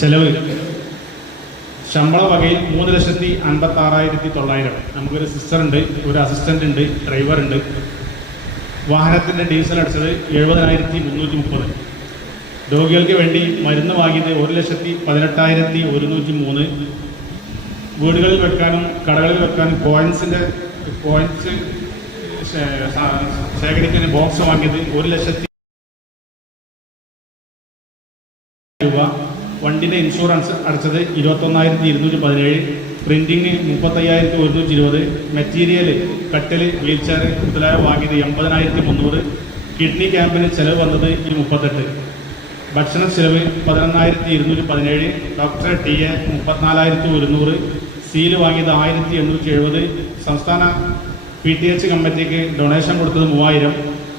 ചെലവ് ശമ്പള വകയിൽ 3,56,900. നമുക്കൊരു സിസ്റ്ററുണ്ട്, ഒരു അസിസ്റ്റൻ്റ് ഉണ്ട്, ഡ്രൈവർ ഉണ്ട്. വാഹനത്തിൻ്റെ ഡീസൽ അടിച്ചത് 70,330. രോഗികൾക്ക് വേണ്ടി മരുന്ന് വാങ്ങിയത് 1,18,103. വീടുകളിൽ വെക്കാനും കടകളിൽ വെക്കാനും കോയിൻസ് ശേഖരിക്കാൻ ബോക്സ് വാങ്ങിയത് 1,00,000 രൂപ. വണ്ടിൻ്റെ ഇൻഷുറൻസ് അടച്ചത് 21,217. പ്രിന്റിങ് 35,120. മെറ്റീരിയൽ കട്ടിൽ, വീൽചെയർ മുതലായ വാങ്ങിയത് 80,300. കിഡ്നി ക്യാമ്പിന് ചെലവ് വന്നത് 38. ഭക്ഷണ ചെലവ് 11,217. Doctor TA 34,100. സീല് വാങ്ങിയത് 1,870. സംസ്ഥാന PTH കമ്മിറ്റിക്ക് ഡൊണേഷൻ കൊടുത്തത് 3,000.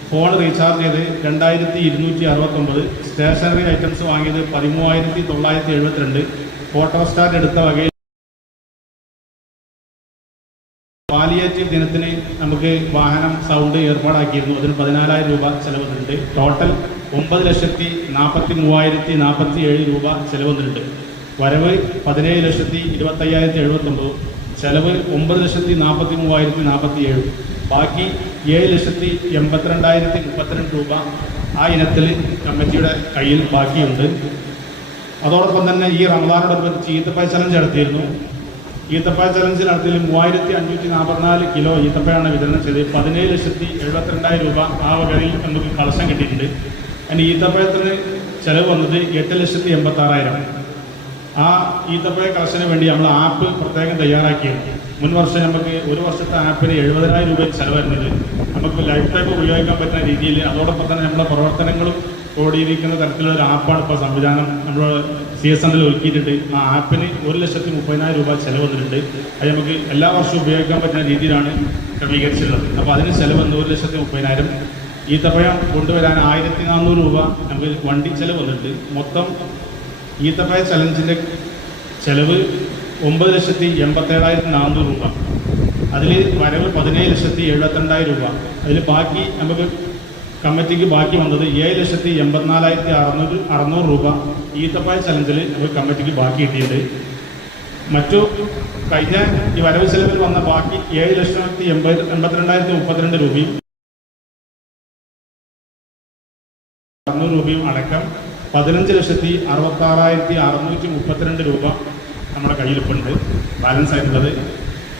ഫോൺ റീചാർജ് ചെയ്ത് 2,269. സ്റ്റേഷനറി ഐറ്റംസ് വാങ്ങിയത് 13,972. ഫോട്ടോസ്റ്റാറ്റ് എടുത്ത വകയിൽ പാലിയേറ്റീവ് ദിനത്തിന് നമുക്ക് വാഹനം സൗണ്ട് ഏർപ്പാടാക്കിയിരുന്നു. അതിന് 14,000 രൂപ ചെലവ് വന്നിട്ടുണ്ട്. ടോട്ടൽ 9,43,047 രൂപ ചെലവ് വന്നിട്ടുണ്ട്. വരവ് 17,25,079. ചെലവ് 9,43,047. ബാക്കി 7,82,032 രൂപ ആ ഇനത്തിൽ കമ്മിറ്റിയുടെ കയ്യിൽ ബാക്കിയുണ്ട്. അതോടൊപ്പം തന്നെ ഈ റമദാനോടനുബന്ധിച്ച് ഈത്തപ്പഴ ചലഞ്ച് നടത്തിയിരുന്നു. ഈത്തപ്പഴ ചലഞ്ച് നടത്തിയതിൽ 3,544 കിലോ ഈത്തപ്പഴമാണ് വിതരണം ചെയ്തത്. 17,72,000 രൂപ ആ വകയിൽ നമുക്ക് കളക്ഷൻ കിട്ടിയിട്ടുണ്ട്. അതിന് ഈത്തപ്പഴത്തിന് ചെലവ് വന്നത് 8,86,000. ആ ഈത്തപ്പഴ കളക്ഷന് വേണ്ടി നമ്മൾ ആപ്പ് പ്രത്യേകം തയ്യാറാക്കിയിരുന്നു. മുൻ വർഷം നമുക്ക് ഒരു വർഷത്തെ ആപ്പിന് 70,000 രൂപ ചെലവ് വരുന്നത്. നമുക്ക് ലൈഫ് ടൈം ഉപയോഗിക്കാൻ പറ്റുന്ന രീതിയിൽ അതോടൊപ്പം തന്നെ നമ്മുടെ പ്രവർത്തനങ്ങളും ഓടിയിരിക്കുന്ന തരത്തിലുള്ള ഒരു ആപ്പാണ് ഇപ്പോൾ സംവിധാനം നമ്മൾ CS സെൻ്ററിൽ ഒരുക്കിയിട്ടുണ്ട്. ആ ആപ്പിന് 1,30,30,000 രൂപ ചെലവ് വന്നിട്ടുണ്ട്. അത് നമുക്ക് എല്ലാ വർഷവും ഉപയോഗിക്കാൻ പറ്റുന്ന രീതിയിലാണ് ക്രമീകരിച്ചിട്ടുള്ളത്. അപ്പോൾ അതിന് ചെലവ് 1,30,30,000. ഈത്തപ്പഴം കൊണ്ടുവരാൻ 1,400 രൂപ നമുക്ക് വണ്ടി ചെലവ് വന്നിട്ടുണ്ട്. മൊത്തം ഈത്തപ്പഴ ചലഞ്ചിൻ്റെ ചെലവ് 9,87,400 രൂപ. അതിൽ വരവ് 17,72,000 രൂപ. അതിൽ ബാക്കി നമുക്ക് കമ്മിറ്റിക്ക് ബാക്കി വന്നത് 7,84,600 രൂപ ഈത്തപ്പഴ ചലഞ്ചിൽ നമുക്ക് കമ്മിറ്റിക്ക് ബാക്കി കിട്ടിയിട്ടുണ്ട്. മറ്റു കഴിഞ്ഞ ഈ വരവ് ചെലവിൽ വന്ന ബാക്കി 7,82,032 രൂപയും 600 രൂപയും അടക്കം 15,66,632 രൂപ നമ്മുടെ കയ്യിലിപ്പുണ്ട് ബാലൻസ് ആയിട്ടുള്ളത്.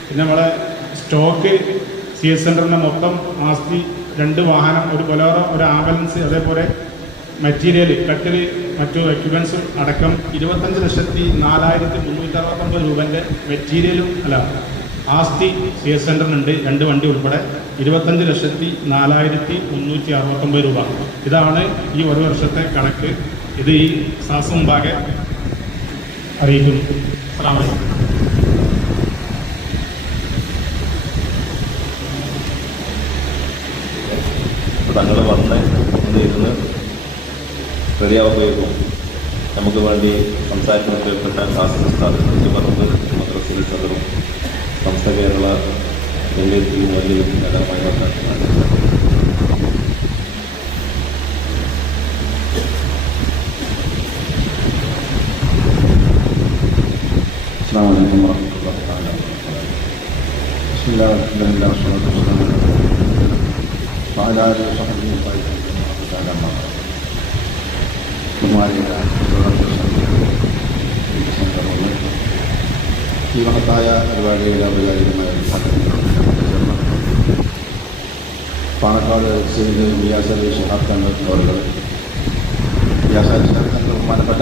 പിന്നെ നമ്മളെ സ്റ്റോക്ക് CS സെൻ്ററിൻ്റെ മൊത്തം ആസ്തി 2 വാഹനം, ഒരു ബൊലേറോ, ഒരു ആംബുലൻസ്, അതേപോലെ മെറ്റീരിയൽ കട്ടിൽ മറ്റു എക്യുപ്മെൻസും അടക്കം 25,04,369 രൂപൻ്റെ മെറ്റീരിയലും ആസ്തി CS സെൻ്ററിനുണ്ട്. 2 വണ്ടി ഉൾപ്പെടെ 25,04,369 രൂപ. ഇതാണ് ഈ ഒരു വർഷത്തെ കണക്ക്. ഇത് ഈ സാസ് മുമ്പാകെ അറിയിക്കുന്നു. അസ്സലാമു അലൈക്കും. തങ്ങൾ വന്ന് ഇരുന്ന് റെഡിയാവുമ്പോഴേക്കും നമുക്ക് വേണ്ടി സംസാരിക്കാൻ കേൾപ്പെട്ട കാസർഗോഡ് സ്ഥാപനത്തിൽ പറമ്പ് മദ്രസയിൽ സദറും സംസ്ഥ കേരള രംഗത്തിൽ വലിയ നേതാവുമായി വന്ന السلام عليكم ورحمة الله تعالى وبركاته. بسم الله والحمد لله والصلاة والسلام على رسول الله وعلى آله وصحبه وسلم. ഈ മഹത്തായ പരിപാടിയുടെ ഔപചാരികമായ പാണക്കാട് സെയ്ദ് മിയാസലി ശിഹാബ് തങ്ങൾ അവർ മിയാസലി ശിഹാബ് തങ്ങൾ ബഹുമാനപ്പെട്ട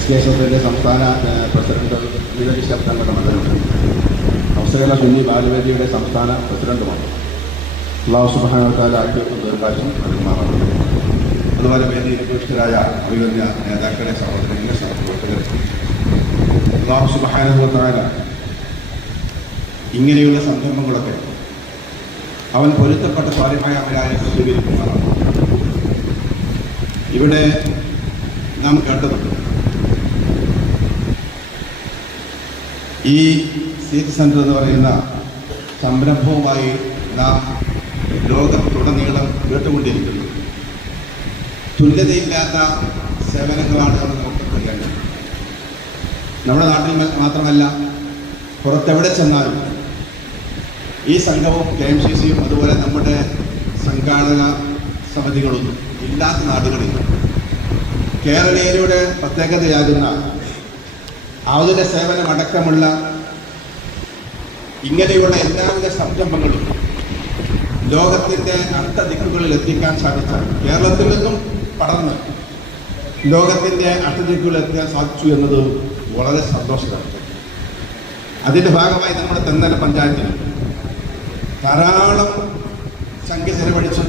SKSFയുടെ സംസ്ഥാന പ്രസിഡന്റ് വിവേക് ശബ്ദങ്ങളുടെ മണ്ഡലമുണ്ട്. അവസരമുള്ള സുന്നി ബാലവേദിയുടെ സംസ്ഥാന പ്രസിഡന്റുമാണ്. അല്ലാഹു സുബ്ഹാനഹു വ തആല ആരോഗ്യവും ദീർഘായുസ്സും നൽകുമാറാകട്ടെ. അതുപോലെ വേദിയിൽ ഉപവിഷ്ടരായ അഭിവന്യ നേതാക്കളെ, സഹോദരങ്ങളെ, സഹപ്രവർത്തകരെ, അല്ലാഹു സുബ്ഹാനഹു വ തആല ഇങ്ങനെയുള്ള സംരംഭങ്ങളൊക്കെ അവൻ പൊരുത്തപ്പെട്ട സ്വാലിഹായ അമലായ സ്വീകരിക്കുമാറാണ്. ഇവിടെ നാം കേട്ടതുണ്ട്, ഈ സീറ്റ് സെൻ്റർ എന്ന് പറയുന്ന സംരംഭവുമായി നാം ലോകത്തുടനീളം കേട്ടുകൊണ്ടിരിക്കുന്നു. തുല്യതയില്ലാത്ത സേവനങ്ങളാണ് എന്ന് നമുക്ക് പറയാൻ. നമ്മുടെ നാട്ടിൽ മാത്രമല്ല, പുറത്തെവിടെ ചെന്നാലും ഈ സംഘവും KMCCയും അതുപോലെ നമ്മുടെ സംഘാടക സമിതികളും ഇല്ലാത്ത നാടുകളിൽ കേരളീയരുടെ പ്രത്യേകതയാകുന്ന ആതുര സേവനമടക്കമുള്ള ഇങ്ങനെയുള്ള എല്ലാവിധ സംരംഭങ്ങളും ലോകത്തിൻ്റെ അടുത്ത ദിക്കുകളിൽ എത്തിക്കാൻ സാധിച്ചാൽ, കേരളത്തിൽ നിന്നും പടർന്ന് ലോകത്തിൻ്റെ അടുത്ത ദിക്കുകളിൽ എത്തിക്കാൻ സാധിച്ചു എന്നത് വളരെ സന്തോഷകരമാണ്. അതിൻ്റെ ഭാഗമായി നമ്മുടെ തെന്നല പഞ്ചായത്തിൽ ധാരാളം സംഖ്യ ചെലവഴിച്ച്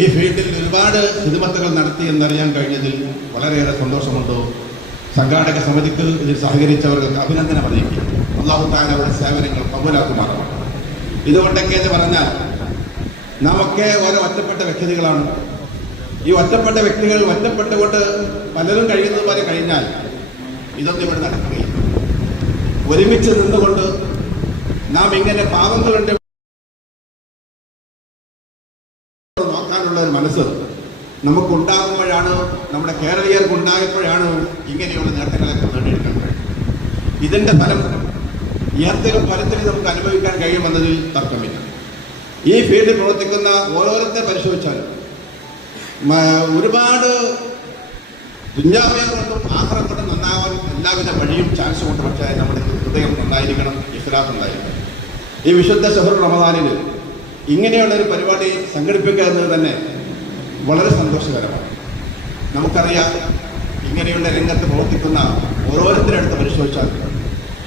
ഈ ഫീൽഡിൽ ഒരുപാട് ഹിദ്മത്തുകൾ നടത്തി എന്നറിയാൻ കഴിഞ്ഞതിൽ വളരെയേറെ സന്തോഷമുണ്ട്. സംഘാടക സമിതിക്ക് ഇതിൽ സഹകരിച്ചവർക്ക് അഭിനന്ദനം അറിയിക്കും. അല്ലാഹു തആല അവരുടെ സേവനങ്ങൾ കബൂലാക്കുമാറാകട്ടെ. ഇതുകൊണ്ടൊക്കെ എന്ന് പറഞ്ഞാൽ നമുക്ക് ഓരോ ഒറ്റപ്പെട്ട വ്യക്തികളാണ്. ഈ ഒറ്റപ്പെട്ട വ്യക്തികൾ ഒറ്റപ്പെട്ടുകൊണ്ട് പലരും കഴിയുന്നത് പോലെ കഴിഞ്ഞാൽ ഇതൊന്നും ഇവിടെ നടക്കുകയില്ല. ഒരുമിച്ച് നിന്നുകൊണ്ട് നാം ഇങ്ങനെ പാവങ്ങളുടെ നോക്കാനുള്ള ഒരു മനസ്സ് നമുക്കുണ്ടാകുമ്പോഴാണ്, നമ്മുടെ കേരളീയർക്ക് ഉണ്ടായപ്പോഴാണ് ഇങ്ങനെയുള്ള നേട്ടങ്ങളൊക്കെ നേടിയെടുക്കാൻ കഴിയും. ഇതിൻ്റെ ഫലം ഏതെങ്കിലും ഫലത്തിൽ നമുക്ക് അനുഭവിക്കാൻ കഴിയുമെന്നതിൽ തർക്കമില്ല. ഈ ഫീൽഡിൽ പ്രവർത്തിക്കുന്ന ഓരോരുത്തരെ പരിശോധിച്ചാലും ഒരുപാട് ദുന്യാവിനെ കൊണ്ടും ആഖിറത്ത് കൊണ്ടും നന്നാവാൻ എല്ലാവിധ വഴിയും ചാൻസ് കൊണ്ട്, പക്ഷേ നമ്മുടെ ഹൃദയം നന്നായിരിക്കണം, ഇഖ്ലാസ് ഉണ്ടായിരിക്കണം. ഈ വിശുദ്ധ ശഹ്റുർ റമദാനിൽ ഇങ്ങനെയുള്ളൊരു പരിപാടി സംഘടിപ്പിക്കുക എന്നത് തന്നെ വളരെ സന്തോഷകരമാണ്. നമുക്കറിയാം, ഇങ്ങനെയുള്ള രംഗത്ത് പ്രവർത്തിക്കുന്ന ഓരോരുത്തരുടെ അടുത്ത് പരിശോധിച്ചാൽ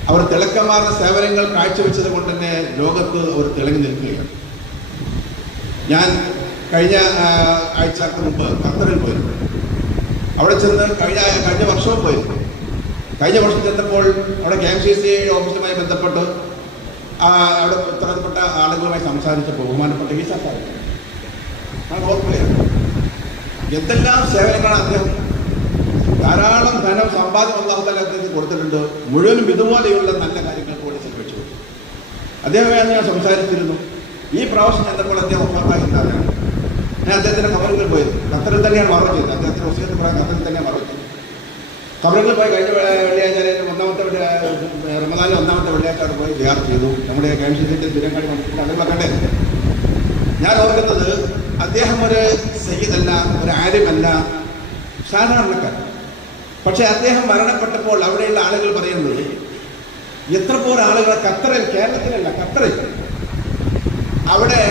അവർ തിളക്കമാർന്ന സേവനങ്ങൾ കാഴ്ചവെച്ചത് കൊണ്ട് തന്നെ ലോകത്ത് അവർ തിളങ്ങി നിൽക്കുകയാണ്. ഞാൻ കഴിഞ്ഞ ആഴ്ചക്ക് മുമ്പ് ഖത്തറിൽ പോയിരുന്നു. അവിടെ ചെന്ന് കഴിഞ്ഞ വർഷവും പോയിരുന്നു. കഴിഞ്ഞ വർഷം ചെന്നപ്പോൾ അവിടെ KMCC ഓഫീസുമായി ബന്ധപ്പെട്ട് അവിടെ ഉത്തരവാദപ്പെട്ട ആളുകളുമായി സംസാരിച്ചപ്പോൾ ബഹുമാനപ്പെട്ട ഈ സാർ ഓർക്കുകയാണ്, എന്തെല്ലാം സേവനങ്ങളാണ് അദ്ദേഹം, ധാരാളം ധനം സമ്പാദ്യം അല്ലാഹു തആല അദ്ദേഹത്തിന് കൊടുത്തിട്ടുണ്ട്. മുഴുവനും ഇതുപോലെയുള്ള നല്ല കാര്യങ്ങൾക്ക് വേണ്ടി ചെലവഴിച്ചു. അദ്ദേഹം ഞാൻ സംസാരിച്ചിരുന്നു. ഈ പ്രാവശ്യം ചെന്നപ്പോൾ അദ്ദേഹം ഒഫാത്തായിരുന്നാണ്. ഞാൻ അദ്ദേഹത്തിൻ്റെ ഖബറുകളിൽ പോയി. ഖത്തറിൽ തന്നെയാണ് മറവ് ചെയ്തത്. അദ്ദേഹത്തിൻ്റെ വസിയത്ത് പറയാൻ ഖത്തറിൽ തന്നെയാണ് മറവ് ചെയ്തത്. ഖബറുകളിൽ പോയി കഴിഞ്ഞ വെള്ളിയാഴ്ച റമദാനിലെ ഒന്നാമത്തെ വെള്ളിയാഴ്ച അവിടെ പോയി സിയാറത്ത് ചെയ്തു. നമ്മുടെ KMCCയുടെ തിരങ്ങാടി വന്നിട്ട് അതുപോലെ കണ്ടേ. ഞാൻ ഓർക്കുന്നത്, അദ്ദേഹം ഒരു സയ്യിദല്ല, ഒരു ആലിമല്ല, സാധാരണക്കാരൻ. പക്ഷെ അദ്ദേഹം മരണപ്പെട്ടപ്പോൾ അവിടെയുള്ള ആളുകൾ പറയുന്നത്, എത്ര പോലും ആളുകൾ ഖത്തറിൽ, കേരളത്തിലല്ല ഖത്തറിൽ, അവിടെ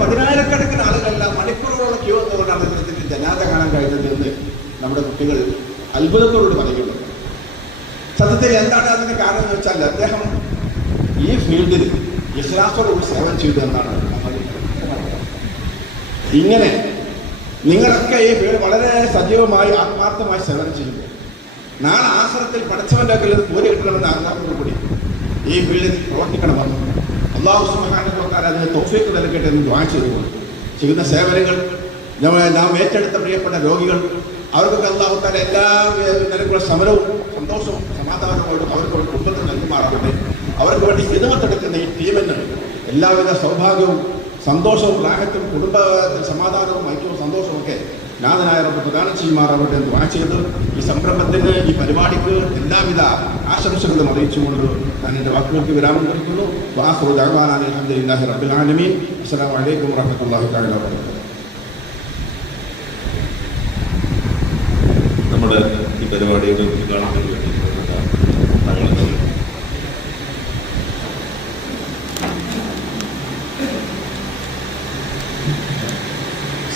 പതിനായിരക്കണക്കിന് ആളുകളെല്ലാം മണിക്കൂറുകളോളം ക്യൂ എന്നുകൊണ്ടാണ് അദ്ദേഹത്തിൻ്റെ ജനാദ കാണാൻ കഴിഞ്ഞത് എന്ന് നമ്മുടെ കുട്ടികൾ അത്ഭുതത്തോട് പറയുന്നത്. സത്യത്തിൽ എന്താണ് അതിന് കാരണം എന്ന് വെച്ചാൽ, അദ്ദേഹം ഈ ഫീൽഡിൽ ഇഖ്ലാസോടുകൂടി സേവനം ചെയ്തു എന്നാണ് നമ്മൾ. ഇങ്ങനെ നിങ്ങളൊക്കെ ഈ ഫീൽഡ് വളരെ സജീവമായി ആത്മാർത്ഥമായി സേവനം ചെയ്യുമ്പോൾ നാളെ ആഖിറത്തിൽ പഠിച്ചവൻ്റെ കയ്യിൽ കൂലി കിട്ടണമെന്ന് ആഗ്രഹത്തോടുകൂടി ഈ ഫീൽഡിൽ പ്രവർത്തിക്കണമെന്ന് അല്ലാഹു സുബ്ഹാനഹു വ തആല അതിന് തൗഫീഖ് നൽകട്ടെ എന്ന് ദുആ ചെയ്തുകൊണ്ട് ചെയ്യുന്ന സേവനങ്ങൾ നാം ഏറ്റെടുത്ത പ്രിയപ്പെട്ട രോഗികൾ, അവർക്കൊക്കെ അല്ലാഹു തആല എല്ലാ നിലക്കുള്ള സമരവും സന്തോഷവും സമാധാനത്തോടും അവർക്ക് കുടുംബത്തിൽ നൽകുമാറാകട്ടെ. അവർക്ക് വേണ്ടി ഹിദമത്തെടുക്കുന്ന ഈ ടീമിന് എല്ലാവിധ സൗഭാഗ്യവും സന്തോഷവും റാഹത്തും കുടുംബത്തിൽ സമാധാനവും ഐക്യവും സന്തോഷവും ഒക്കെ നാഥനായ റബ്ബ് പ്രദാനം ചെയ്യുമാറാവട്ടെ എന്ന് ദുആ ചെയ്ത് ഈ സംരംഭത്തിന്, ഈ പരിപാടിക്ക് എല്ലാവിധ ആശംസകളും അറിയിച്ചുകൊണ്ട് ഞാൻ എൻ്റെ വാക്കുകൾക്ക് വിരാമം കൊടുക്കുന്നു. വആഖിറു ദഅ്വാനാ അൽഹംദുലില്ലാഹി റബ്ബിൽ ആലമീൻ. അസ്സലാമു അലൈക്കും വറഹ്മത്തുള്ളാഹി തആല വബറകാതുഹു. നമ്മുടെ ഈ പരിപാടിയുടെ ഉദ്ഘാടനത്തിന് വേണ്ടി തങ്ങളെ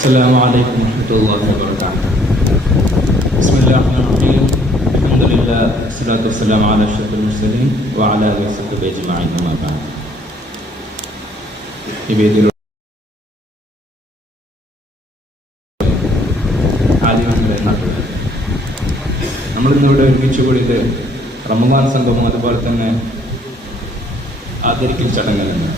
السلام عليكم ورحمة الله وبركاته. بسم الله الرحمن الرحيم. الحمد لله والصلاة والسلام على أشرف المرسلين وعلى آله وصحبه أجمعين. أما بعد. ആദ്യമായി നാട്ടുകാർ നമ്മളിന്നിവിടെ ഒരുമിച്ച് കൂടിയിട്ട് റമദാൻ സംഗമം അതുപോലെ തന്നെ ആദരിക്കൽ ചടങ്ങുകളുണ്ട്.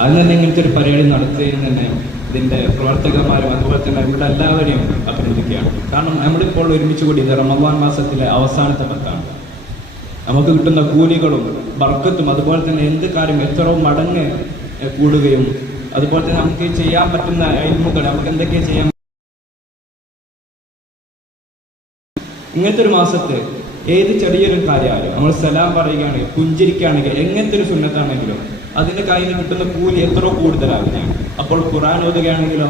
അതിന് തന്നെ ഇങ്ങനത്തെ ഒരു പരിപാടി നടത്തുകയും തന്നെ ഇതിൻ്റെ പ്രവർത്തകന്മാരും അതുപോലെ തന്നെ ഇവിടെ എല്ലാവരെയും അഭിനന്ദിക്കുകയാണ്. കാരണം നമ്മളിപ്പോൾ ഒരുമിച്ച് കൂടിയത് റമദാൻ മാസത്തിലെ അവസാനത്തെ പത്താണ്. നമുക്ക് കിട്ടുന്ന കൂലികളും ബർക്കത്തും അതുപോലെ തന്നെ എന്ത് കാര്യം എത്രയോ മടങ്ങ് കൂടുകയും അതുപോലെ തന്നെ നമുക്ക് ചെയ്യാൻ പറ്റുന്ന ഇൽമുകൾ നമുക്ക് എന്തൊക്കെ ചെയ്യാൻ ഇങ്ങനത്തെ ഒരു മാസത്ത് ഏത് ചെറിയൊരു കാര്യമായാലും നമ്മൾ സലാം പറയുകയാണെങ്കിൽ പുഞ്ചിരിക്കുകയാണെങ്കിൽ എങ്ങനത്തെ ഒരു സുന്നത്താണെങ്കിലും അതിൻ്റെ കയ്യിൽ നിന്ന് കിട്ടുന്ന കൂലി എത്രയോ കൂടുതലാവുകയാണ്. അപ്പോൾ ഖുർആൻ ഓതുകയാണെങ്കിലോ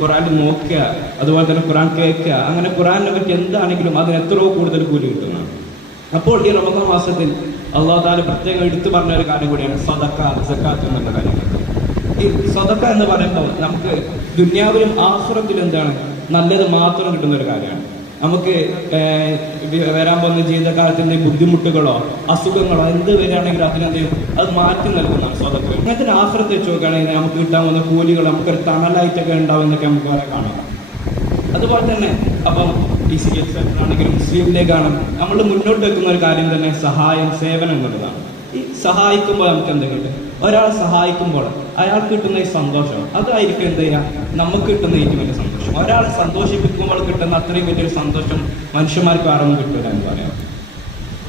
ഖുർആൻ നോക്കുക അതുപോലെ തന്നെ ഖുർആൻ കേൾക്കുക, അങ്ങനെ ഖുർആനെ പറ്റി എന്താണെങ്കിലും അതിന് എത്രയോ കൂടുതൽ കൂലി കിട്ടുന്നതാണ്. അപ്പോൾ ഈ റമദാൻ മാസത്തിൽ അല്ലാഹു തആല പ്രത്യേകം എടുത്തു പറഞ്ഞ ഒരു കാര്യം കൂടിയാണ് സദക്ക, സക്കാത്ത് എന്നുള്ള കാര്യങ്ങൾ. ഈ സദക്ക എന്ന് പറയുമ്പോൾ നമുക്ക് ദുനിയാവിലും ആഖിറത്തിലും എന്താണ് നല്ലത് മാത്രം കിട്ടുന്ന ഒരു കാര്യമാണ്. നമുക്ക് വരാൻ പോകുന്ന ജീവിതകാലത്തിൻ്റെ ബുദ്ധിമുട്ടുകളോ അസുഖങ്ങളോ എന്ത് വരികയാണെങ്കിലും അതിനെന്തെയും അത് മാറ്റി നൽകുന്നതാണ് സ്വതക്ക. അങ്ങനത്തെ ആശ്രത്തെ വെച്ച് നോക്കുകയാണെങ്കിൽ നമുക്ക് കിട്ടാൻ പോകുന്ന കൂലികൾ നമുക്കൊരു തണലായിട്ടൊക്കെ ഉണ്ടാവും എന്നൊക്കെ നമുക്ക് വരെ കാണാം. അതുപോലെ തന്നെ അപ്പം ഈ CSF ആണെങ്കിലും മുസ്ലിം ലീഗാണ് നമ്മൾ മുന്നോട്ട് വെക്കുന്ന ഒരു കാര്യം തന്നെ സഹായം, സേവനം എന്നുള്ളതാണ്. ഈ സഹായിക്കുമ്പോൾ നമുക്ക് എന്തെങ്കിലും ഒരാളെ സഹായിക്കുമ്പോൾ അയാൾക്ക് കിട്ടുന്ന ഈ സന്തോഷം അതായിരിക്കും എന്ത് ചെയ്യുക നമുക്ക് കിട്ടുന്ന ഏറ്റവും വലിയ സന്തോഷം. ഒരാളെ സന്തോഷിപ്പിക്കുമ്പോൾ കിട്ടുന്ന അത്രയും വലിയൊരു സന്തോഷം മനുഷ്യന്മാർക്ക് ആരൊന്നും കിട്ടില്ല എന്ന് പറയാം.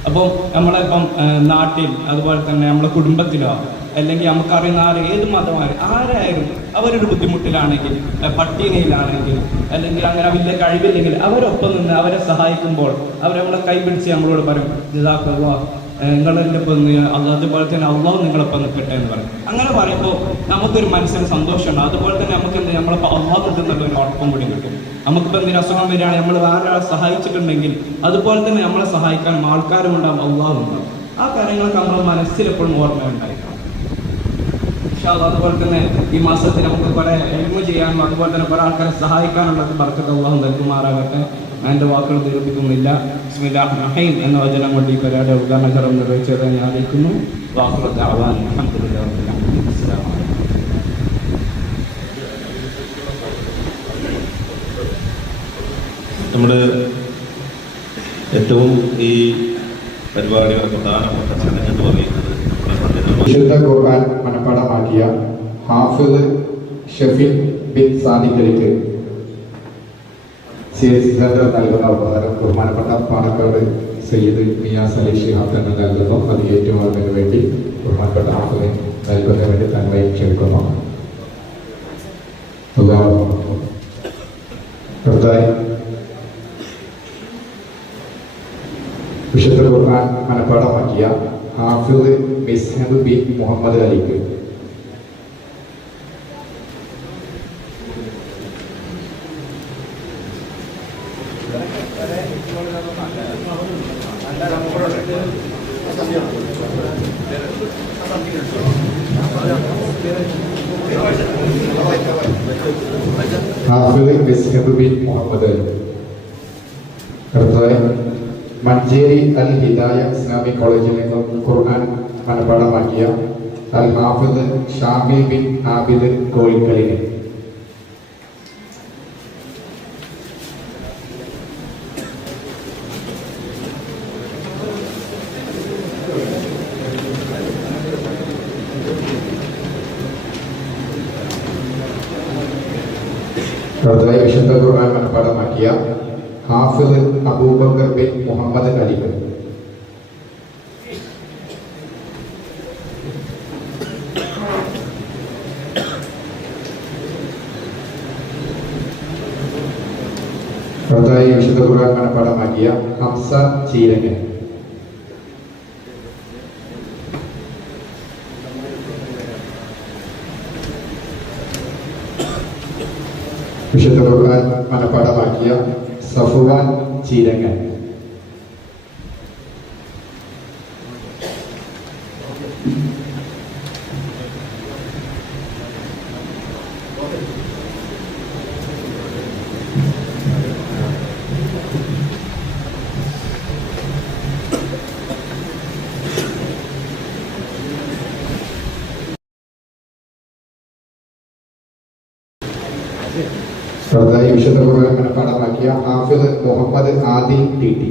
അപ്പോൾ നമ്മളിപ്പം നാട്ടിൽ അതുപോലെ തന്നെ നമ്മളെ കുടുംബത്തിലോ അല്ലെങ്കിൽ നമുക്കറിയുന്ന ഏത് മതമാരും ആരായാലും അവരൊരു ബുദ്ധിമുട്ടിലാണെങ്കിൽ പട്ടിണിയിലാണെങ്കിൽ അല്ലെങ്കിൽ അങ്ങനെ വലിയ കഴിവില്ലെങ്കിൽ അവരൊപ്പം നിന്ന് അവരെ സഹായിക്കുമ്പോൾ അവരെ നമ്മളെ കൈപിടിച്ച് നമ്മളോട് പറയും ജസാക്കല്ലാഹ് നിങ്ങളെൻ്റെ ഒപ്പം അതുപോലെ തന്നെ അള്ളാഹു നിങ്ങളൊപ്പം നിൽക്കട്ടെ എന്ന് പറയും. അങ്ങനെ പറയുമ്പോൾ നമുക്കൊരു മനസ്സിന് സന്തോഷമുണ്ട്. അതുപോലെ തന്നെ നമുക്ക് എന്ത് നമ്മളിപ്പോൾ അള്ളാഹു എന്നുള്ള ഒരു ഉറപ്പം കൂടി കിട്ടും. നമുക്കിപ്പോൾ എന്തെങ്കിലും അസുഖം വരികയാണെങ്കിൽ നമ്മൾ വേറെ ആളെ സഹായിച്ചിട്ടുണ്ടെങ്കിൽ അതുപോലെ തന്നെ നമ്മളെ സഹായിക്കാൻ ആൾക്കാരും ഉണ്ടാകും, അള്ളാഹു ഉണ്ടാകും. ആ കാര്യങ്ങളൊക്കെ നമ്മൾ മനസ്സിലെപ്പോഴും ഓർമ്മയുണ്ടായിരിക്കണം. അതുപോലെ തന്നെ ഈ മാസത്തിൽ നമുക്ക് കുറെ എൽമു ചെയ്യാനും അതുപോലെ തന്നെ കുറെ ആൾക്കാരെ സഹായിക്കാനുള്ള ബർക്കത്ത് അല്ലാഹു നൽകുമാറാകട്ടെ. എൻ്റെ വാക്കുകൾ ദീർഘിപ്പിക്കുന്നില്ല. ബിസ്മില്ലാഹിർ റഹീം എന്ന വചനം കൊണ്ട് ഈ പരിപാടിയുടെ ഉദ്ഘാടന കർമ്മം നിർവഹിച്ചത് ഞാൻ അറിയിക്കുന്നു. വാക്കുകൾ ദഅവാൻ അൽഹംദുലില്ലാഹി റബ്ബിൽ ആലമീൻ. അസ്സലാമു അലൈക്കും. നമ്മുടെ ഏറ്റവും ഈ പരിപാടിയുടെ പ്രധാനപ്പെട്ട ചടങ്ങ് എന്ന് പറയുന്നത് വിശുദ്ധ ഖുർആൻ മനഃപ്പാഠമാക്കിയ ഹാഫിദ് ഷഫീൻ ബിൻ സാദിഖലിക്ക് CSC സെന്റർ നൽകുന്ന ഉപഹാരം ബഹുമാനപ്പെട്ട പാണക്കാട് സയ്യിദ് മിയാസ് അലി ശിഹാബ് തന്നെ നൽകുന്നു. അത് ഏറ്റുവാങ്ങുന്നതിന് വേണ്ടി ബഹുമാനപ്പെട്ട ഹാഫിദിന് നൽകുന്നതിന് വേണ്ടി തന്മയും ക്ഷണിക്കുന്നു. അടുത്തായി വിശുദ്ധ ഖുർആൻ മനഃപ്പാഠമാക്കിയ ഹാഫിദ് മിസ്ഹബ് ബിൻ മുഹമ്മദ് അലിക്ക് ഹാഫിദ് മിസ്ഹബ് ബിൻ മുഹമ്മദ് അലി. അടുത്തതായി മഞ്ചേരി അൽ ഹിദായ ഇസ്ലാമിക് കോളേജിൽ നിന്നും ഖുർആൻ മനഃപ്പാഠമാക്കിയ അൽ ഹാഫിദ് ഷാമിൽ ബിൻ ആബിദ് കോഴിക്കലിന് അടുത്തതായി വിശുദ്ധ ഖുർആൻ മനഃപ്പാഠമാക്കിയ ഹാഫിദ് അബൂബക്കർ ബിൻ മുഹമ്മദ് അലിഖ്. അടുത്തതായി വിശുദ്ധ ഖുർആൻ മനഃപ്പാഠമാക്കിയ ഹംസ ചീരങ്ങൻ. വിശുദ്ധ ഖുർആൻ മനഃപ്പാഠമാക്കിയ സഫ്വാൻ ചീരങ്ങൻ. അടുത്തതായി വിശുദ്ധ ഖുർആൻ മനഃപ്പാഠമാക്കിയ ഹാഫിദ് മുഹമ്മദ് ആദിൽ ടി ടി.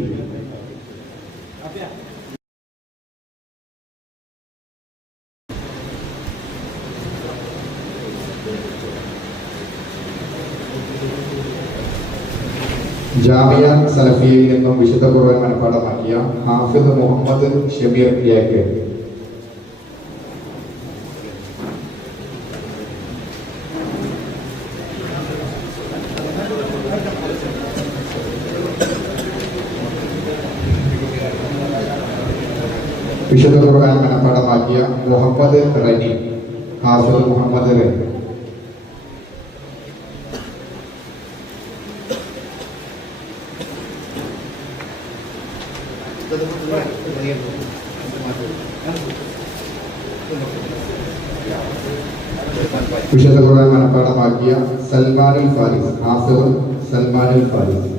ജാമിയ സലഫിയയിൽ നിന്നും വിശുദ്ധ ഖുർആൻ മനഃപ്പാഠമാക്കിയ ഹാഫിദ് മുഹമ്മദ് ഷമീർ യാക്ക്. വിശുദ്ധ ഖുർആൻ മനഃപ്പാഠമാക്കിയ മുഹമ്മദ് റനി. ഹാഫിദ് മുഹമ്മദ് റനി. വിശുദ്ധ ഖുർആൻ മനഃപ്പാഠമാക്കിയ സൽമാനുൽ ഫാരിസ്. ഹാഫിദ് സൽമാനുൽ ഫാരിസ്.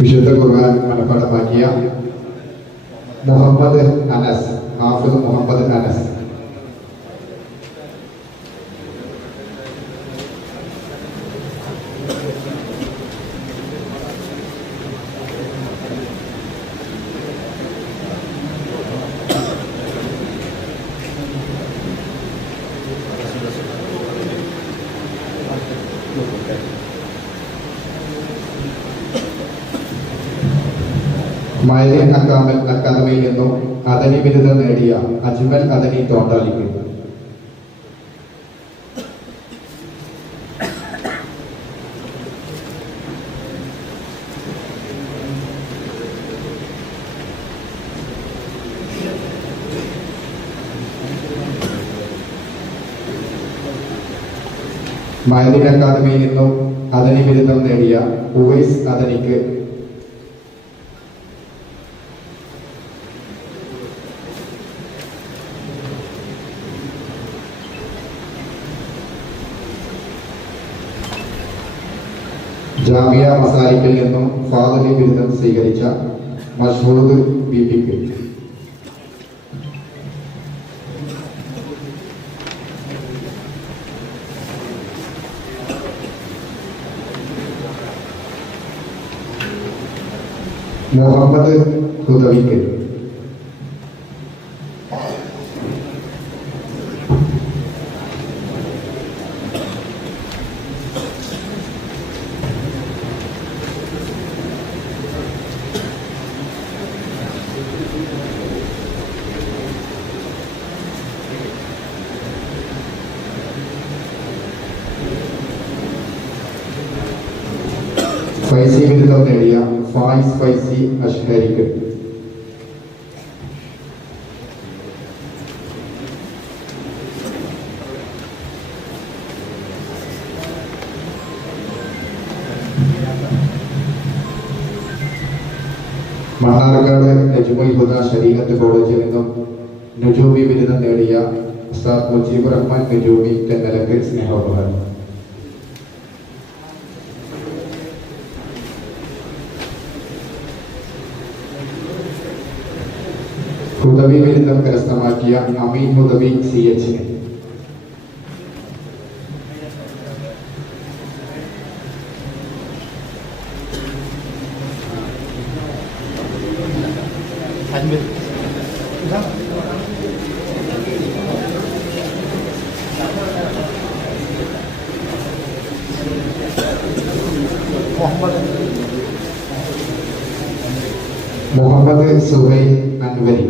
വിശുദ്ധ ഖുർആൻ മനഃപ്പാഠമാക്കിയ മുഹമ്മദ് അനസ്. ഹാഫിദ് മുഹമ്മദ് അനസ്. മൈലിൻ അക്കാദമിയിൽ നിന്നും അദനി ബിരുദം നേടിയ അജ്മൽ അദനി തോണ്ടാലിക്ക്. മൈലിൻ അക്കാദമിയിൽ നിന്നും അദനി ബിരുദം നേടിയ ഉവൈസ് അദനിക്ക്. ജാമിയ മസാലിക്കിൽ നിന്നും ഫാദലി ബിരുദം സ്വീകരിച്ച മഷ്ഹൂദ് ബിബിക്ക്. മുഹമ്മദ് ഹുദവിക്ക്. ഫൈസി ബിരുദം നേടിയ ഫായിസ് ഫൈസി അഷ്ഹരിക്ക്. മണ്ണാർക്കാട് നജ്മുൽ ഹുദ ശരീഅത്ത് കോളേജിൽ നിന്നും നുജൂമി ബിരുദം നേടിയ ഉസ്താദ് മുജീബ് റഹ്മാൻ നുജൂമി തെന്നലക്ക് സ്നേഹോപഹാരം. ഹുദവി ബിരുദം കരസ്ഥമാക്കിയ അമീൻ ഹുദവി CH. മുഹമ്മദ് സുഹൈൽ അൻവരി.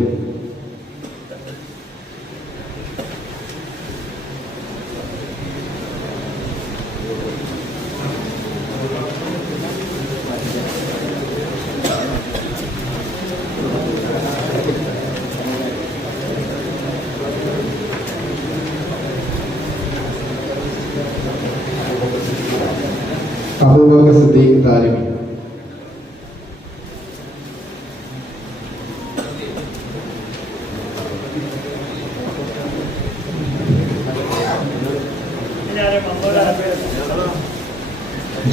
അബൂബക്കർ സിദ്ദീഖ് ദാരിമി.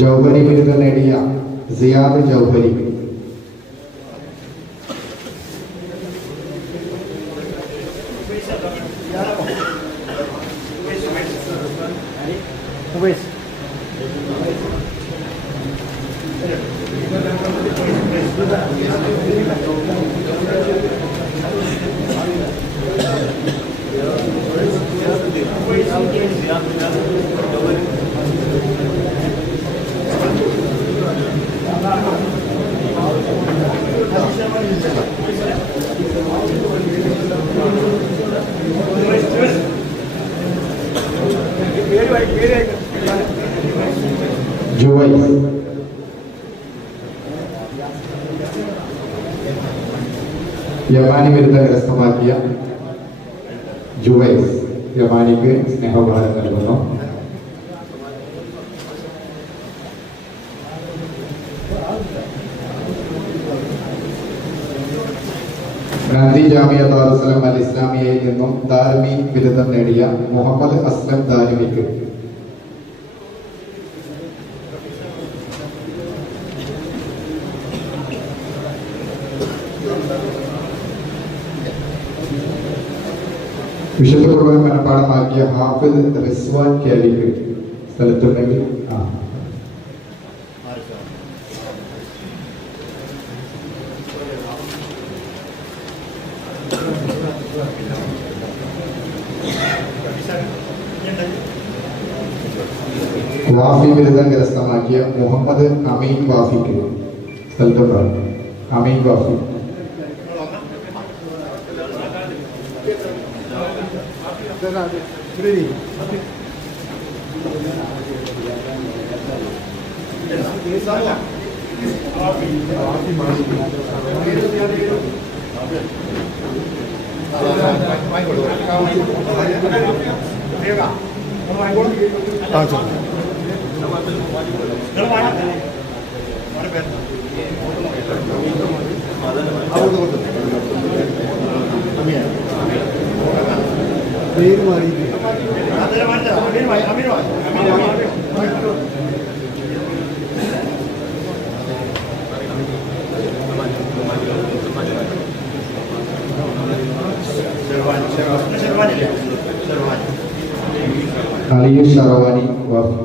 ജൗഹരി ബിരുദം നേടിയ സിയാദ് ജൗഹരി. ജുവൈസ്. യമാനി ബിരുദം കരസ്ഥമാക്കിയ ജുവൈസ് യമാനിക്ക് സ്നേഹോപഹാരം നൽകുന്നു. ഗാന്ധി ജാമിയ ദാറുസ്സലാം അൽ ഇസ്ലാമിയയിൽ നിന്നും ദാരിമി ബിരുദം നേടിയ മുഹമ്മദ് അസ്ലം ദാരിമിക്ക്. വിശുദ്ധ ഖുർആൻ മനഃപ്പാഠമാക്കിയ ഹാഫിദ് റിസ്വാൻ കേലിക്ക്. സ്ഥലത്തുണ്ടെങ്കിൽ വാഫി ബിരുദം കരസ്ഥമാക്കിയ മുഹമ്മദ് അമീൻ വാഫിക്ക്. സ്ഥലത്തുണ്ടാകും അമീൻ വാഫി. അലി ഷറവാനി വാഫി.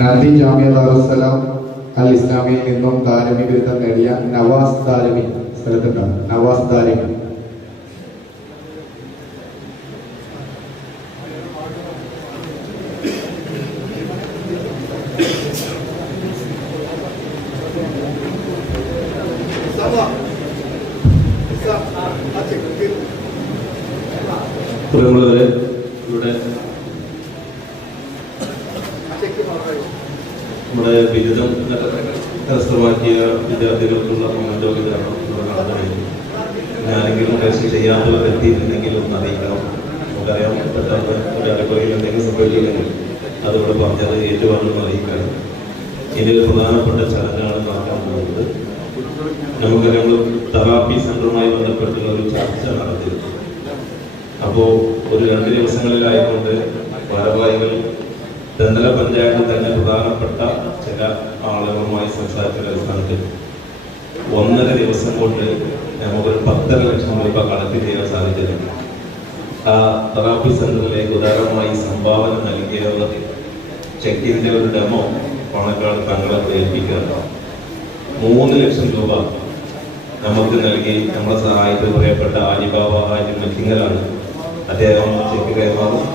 ഗാന്ധി ജാമിയ ദാറുസ്സലാം അൽ ഇസ്ലാമിയിൽ നിന്നും ദാരിമി ബിരുദം നേടിയ നവാസ് ദാരിമി. സ്ഥലത്തുണ്ടാകും നവാസ് ദാരിമി. പ്രിയമുള്ളവരെ, ഇവിടെ നമ്മുടെ ബിരുദം കരസ്ഥമാക്കിയ വിദ്യാർത്ഥികൾക്കുള്ള മൊമെന്റോ വിതരണം ഇവിടെ നടന്നു കഴിഞ്ഞു. ആരെങ്കിലും രജിസ്റ്റർ ചെയ്യാത്തവർ എത്തിയിട്ടുണ്ടെങ്കിൽ ഒന്ന് അറിയിക്കണം. നമുക്കറിയാം, പെട്ടെന്ന് ഒരു അരപ്പുറയിൽ എന്തെങ്കിലും സംഭവിച്ചില്ലെങ്കിൽ അതിവിടെ പറഞ്ഞത് ഏറ്റുവാങ്ങുമെന്ന് അറിയിക്കണം. ഇനി ഒരു പ്രധാനപ്പെട്ട ചലനമാണ് നടക്കാൻ പോകുന്നത്. നമുക്ക് തെറാപ്പി സെന്ററുമായി ബന്ധപ്പെട്ടുള്ള ഒരു ചർച്ച നടത്തിയിരുന്നു. അപ്പോൾ ഒരു 2 ദിവസങ്ങളിലായിക്കൊണ്ട് ഭാരവാഹികൾ തെന്നല പഞ്ചായത്തിൽ തന്നെ പ്രധാനപ്പെട്ട ചില ആളുകളുമായി സംസാരിച്ച അടിസ്ഥാനത്തിൽ 1.5 ദിവസം കൊണ്ട് നമുക്കൊരു 10.5 ലക്ഷം രൂപ കളക്ട് ചെയ്യാൻ സാധിച്ചിട്ടുണ്ട്. ആ തെറാപ്പി സെന്ററിലേക്ക് ഉദാരമായി സംഭാവന നൽകിയവർ ചെക്കിന്റെ ഒരു ഡെമോ പണക്കാട് തങ്ങളെ ഏൽപ്പിക്കുകയാണ്. 3 ലക്ഷം രൂപ നമുക്ക് നൽകി നമ്മളെ സഹായത്തിൽ പറയപ്പെട്ട ആലിബാബ ഹാജി മറ്റിങ്ങലാണ്. അദ്ദേഹം ചെക്ക് കൈമാറും.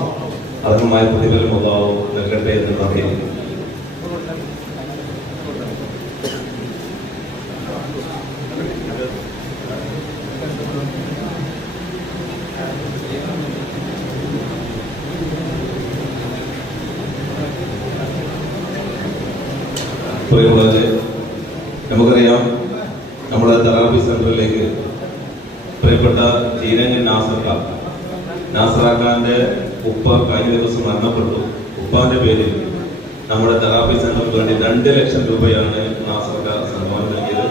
അർഹമായ പ്രതിഫലം അല്ലാഹു നൽകട്ടെ എന്ന് പറയുന്നു. നമുക്കറിയാം, നമ്മുടെ തെറാപ്പി സെന്ററിലേക്ക് പ്രിയപ്പെട്ട ജീനങ്ങൻ നാസറാഖാന്റെ ഉപ്പ കഴിഞ്ഞ ദിവസം മരണപ്പെട്ടു. ഉപ്പാന്റെ പേരിൽ നമ്മുടെ തെറാപ്പി സെന്ററിന് വേണ്ടി 2 ലക്ഷം രൂപയാണ് നാസറാഖാൻ സംഭാവന നൽകിയത്.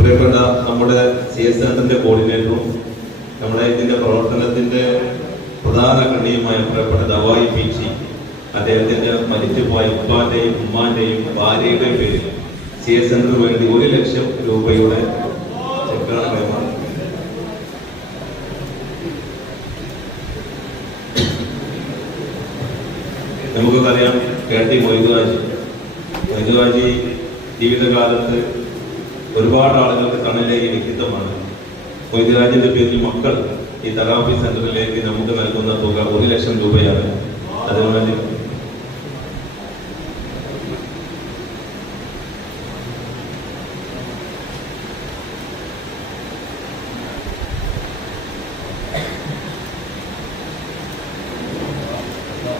പ്രിയപ്പെട്ട നമ്മുടെ CS സെന്ററിന്റെ കോർഡിനേറ്ററും നമ്മുടെ ഇതിന്റെ പ്രവർത്തനത്തിന്റെ പ്രധാന കണ്ണിയുമായ പ്രിയപ്പെട്ട ദവായി പീച്ചി, അദ്ദേഹത്തിന്റെ മരിച്ചുപോയ ഉപ്പാന്റെയും ഉമ്മാന്റെയും ഭാര്യയുടെയും പേരിൽ CS സെന്ററിന് വേണ്ടി 1 ലക്ഷം രൂപയുടെ ചെക്കാണ് കൈമാറി. നമുക്കറിയാം, KT മൊയ്തുഹാജി ജീവിതകാലത്ത് ഒരുപാട് ആളുകൾക്ക് കണ്ണിലേക്ക് ലിഖിതമാണ്. മൊയ്തുഹാജിന്റെ പേരിൽ മക്കൾ ഈ തെറാപ്പി സെന്ററിലേക്ക് നമുക്ക് നൽകുന്ന തുക 1 ലക്ഷം രൂപയാണ്. അതിനുവേണ്ടി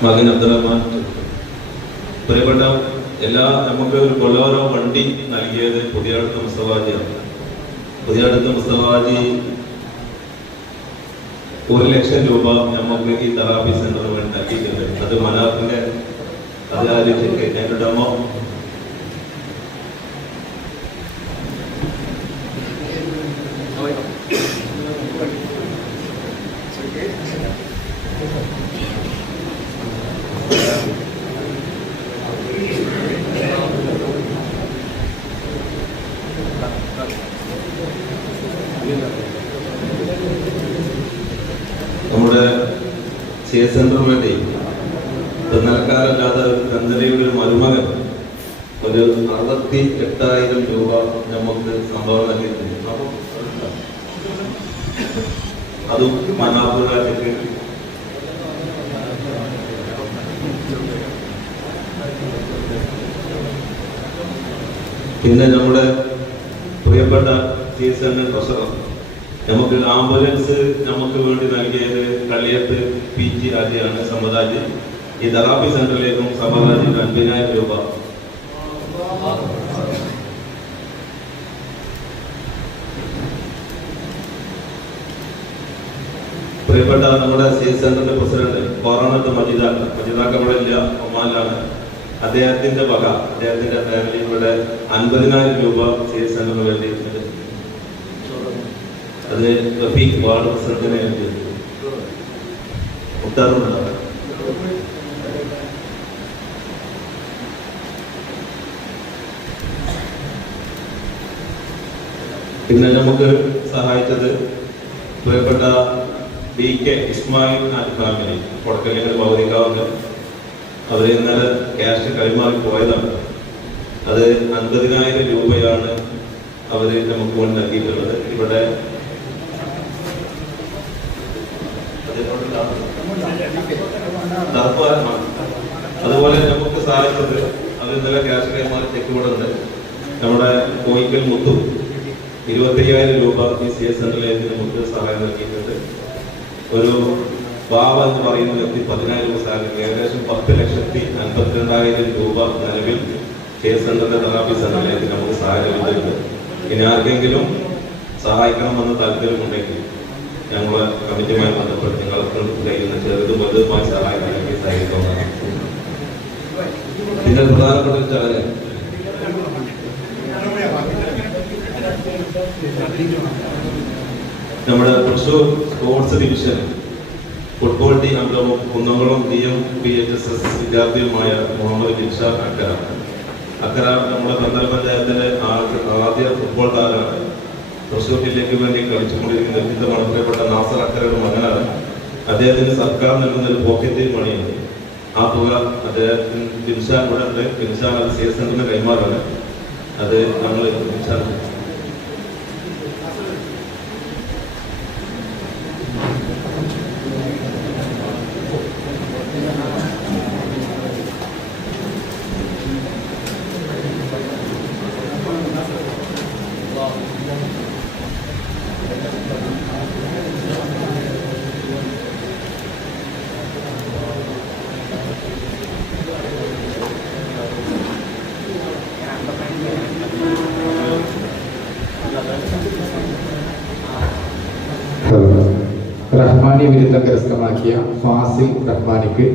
മകൻ അബ്ദുറഹ്മാൻ, പ്രിയപ്പെട്ട നമുക്ക് ഒരു കൊള്ളോരോ വണ്ടി നൽകിയത് പുതിയടുത്ത മുസ്തഫാജിയാണ്. പുതിയടുത്ത മുസ്തഫാജി 1 ലക്ഷം രൂപ നമുക്ക് ഈ തെറാപ്പി സെന്ററിന് വേണ്ടി നൽകിയിട്ടുണ്ട്. അത് മനാഫിന്റെ അതിന്റെ ഡെമോ നമ്മുടെ CS സെന്ററിന് വേണ്ടി തെന്നലക്കാരല്ലാതെ തെന്നലയുടെ ഒരു മരുമകൻ ഒരു 68,000 രൂപ നമുക്ക് സംഭാവന നൽകിയിട്ടുണ്ട്. അതും മനാപുരാജക്ക് പിന്നെ നമ്മുടെ പ്രിയപ്പെട്ട CS സെന്റർ ട്രഷറർ നമുക്ക് ആംബുലൻസ് നമുക്ക് വേണ്ടി നൽകിയത് കളിയത്ത് PG രാജയാണ്. സമതാജി ഈ തെറാപ്പി സെന്ററിലേക്കും സമതാജിക്ക് 50,000 രൂപ. പ്രിയപ്പെട്ട നമ്മുടെ CS സെന്ററിന്റെ പ്രസിഡന്റ് കോറോണത്ത് മജിദാക്ക ഇവിടെ ഇല്ല, ഒമാനിലാണ്. അദ്ദേഹത്തിന്റെ വക അദ്ദേഹത്തിന്റെ ഫാമിലിയുടെ 50,000 രൂപ CS സെന്ററിന് വേണ്ടി അത് റഫീഖ് വാർഡ് പ്രസിഡന്റിനെ മുട്ടാറുണ്ട്. പിന്നെ നമുക്ക് സഹായിച്ചത് പ്രിയപ്പെട്ട DK ഇസ്മായിൽ ആൻഡ് ഫാമിലി കൊടക്കലിന്റെ ഭൗതികാവുണ്ട്. അവർ ഇന്നലെ ക്യാഷ് കൈമാറി പോയതാണ്. അത് 50,000 രൂപയാണ് അവർ നമുക്ക് കൊണ്ട് നൽകിയിട്ടുള്ളത്. ഇവിടെ അതുപോലെ നമുക്ക് സഹായിച്ചത് അത് ഇന്നലെ ക്യാഷ് കൈമാറി ചെക്ക് കൂടെ ഉണ്ട്. നമ്മുടെ കോയിക്കൽ മുത്തു 25,000 രൂപ ഈ CS സെന്ററിലേക്ക് നമുക്ക് സഹായം നൽകിയിട്ടുണ്ട്. ഒരു ബാബ എന്ന് പറയുന്ന വ്യക്തി 10,000 രൂപ സഹായം, ഏകദേശം 10,52,000 രൂപ നിലവിൽ CS സെന്ററിന്റെ തെറാപ്പി സെന്ററിലേക്ക് നമുക്ക് സഹായം ലഭിച്ചിട്ടുണ്ട്. ഇനി ആർക്കെങ്കിലും സഹായിക്കണമെന്ന് താല്പര്യമുണ്ടെങ്കിൽ ഞങ്ങളെ കമ്മിറ്റിയുമായി ബന്ധപ്പെട്ട് നിങ്ങൾക്ക് കഴിയുന്ന ചെറുതും വലുതുമായി സഹായിക്കാനൊക്കെ സഹായിക്കുന്നതാണ്. പിന്നെ പ്രധാനപ്പെട്ട ഒരു ചടങ്ങ് നമ്മുടെ Thrissur sports division football team അംഗവും കുന്നംകുളം DMPHSS വിദ്യാർത്ഥിയുമായ മുഹമ്മദ് ബിൻഷാർ അക്കര നമ്മുടെ പന്തൽ പഞ്ചായത്തിലെ ആദ്യ ഫുട്ബോൾ താരമാണ്. തൃശ്ശൂർ ജില്ലയ്ക്ക് വേണ്ടി കളിച്ചുകൊണ്ടിരിക്കുന്ന വ്യക്തിത്വമാണ്. പ്രിയപ്പെട്ട നാസർ അക്കരയുടെ മകനാണ്. അദ്ദേഹത്തിന് സർക്കാർ നൽകുന്ന ഒരു പോക്കറ്റ് മണിയുണ്ട്. ആ തുക അദ്ദേഹത്തിന് ബിൻഷാർ ഇവിടെ ഉണ്ട്. ബിൻഷാർ അത് CS സെന്ററിന് കൈമാറാണ്. അത് നമ്മൾ ബിൻഷാർ റഹ്മാനി ബിരുദം കരസ്ഥമാക്കിയ ഫാസിൽ റഹ്മാനിക്ക്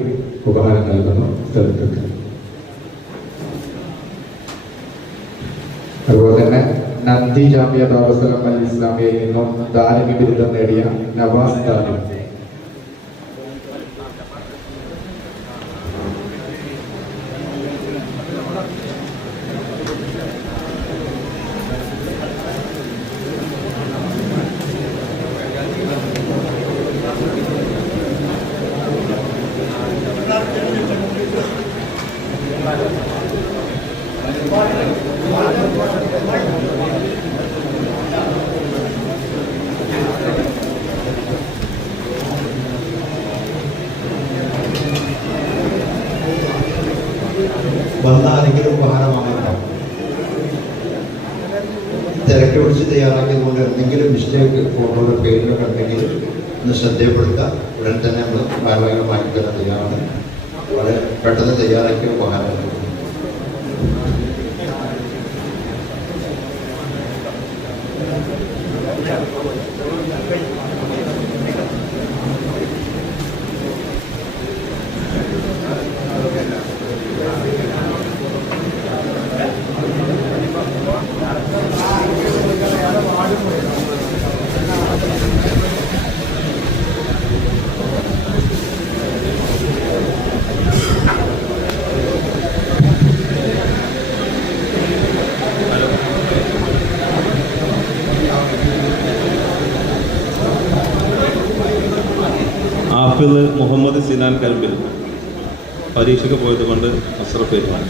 ഉപഹാരം നൽകുന്നു. സ്ഥലത്തേക്ക് അതുപോലെ തന്നെ നന്ദി ജാമിയ ദാറുസ്സലാം അൽ ഇസ്ലാമിയയിൽ നിന്നും ദാരിമി ബിരുദം നേടിയ നവാസ് ദാരി. വന്ന ആരെങ്കിലും ഉപഹാരം വാങ്ങിക്കണം. തിരക്ക് പിടിച്ച് തയ്യാറാക്കിയതുകൊണ്ട് എന്തെങ്കിലും മിസ്റ്റേക്ക് ഫോട്ടോയുടെ പേരിലൊക്കെ ഉണ്ടെങ്കിൽ ഒന്ന് ശ്രദ്ധയപ്പെടുത്തുക. ഉടൻ തന്നെ നമ്മൾ ഭാരവാഹികൾ മാറ്റിത്തരാൻ തയ്യാറാണ്. വളരെ പെട്ടെന്ന് തയ്യാറാക്കിയ ഉപഹാരം. ഹാഫിദ് മുഹമ്മദ് സിനാൻ കരുമ്പിൽ പരീക്ഷയ്ക്ക് പോയത് കൊണ്ട് അസ്രഫ് ഏറ്റുവാണ്.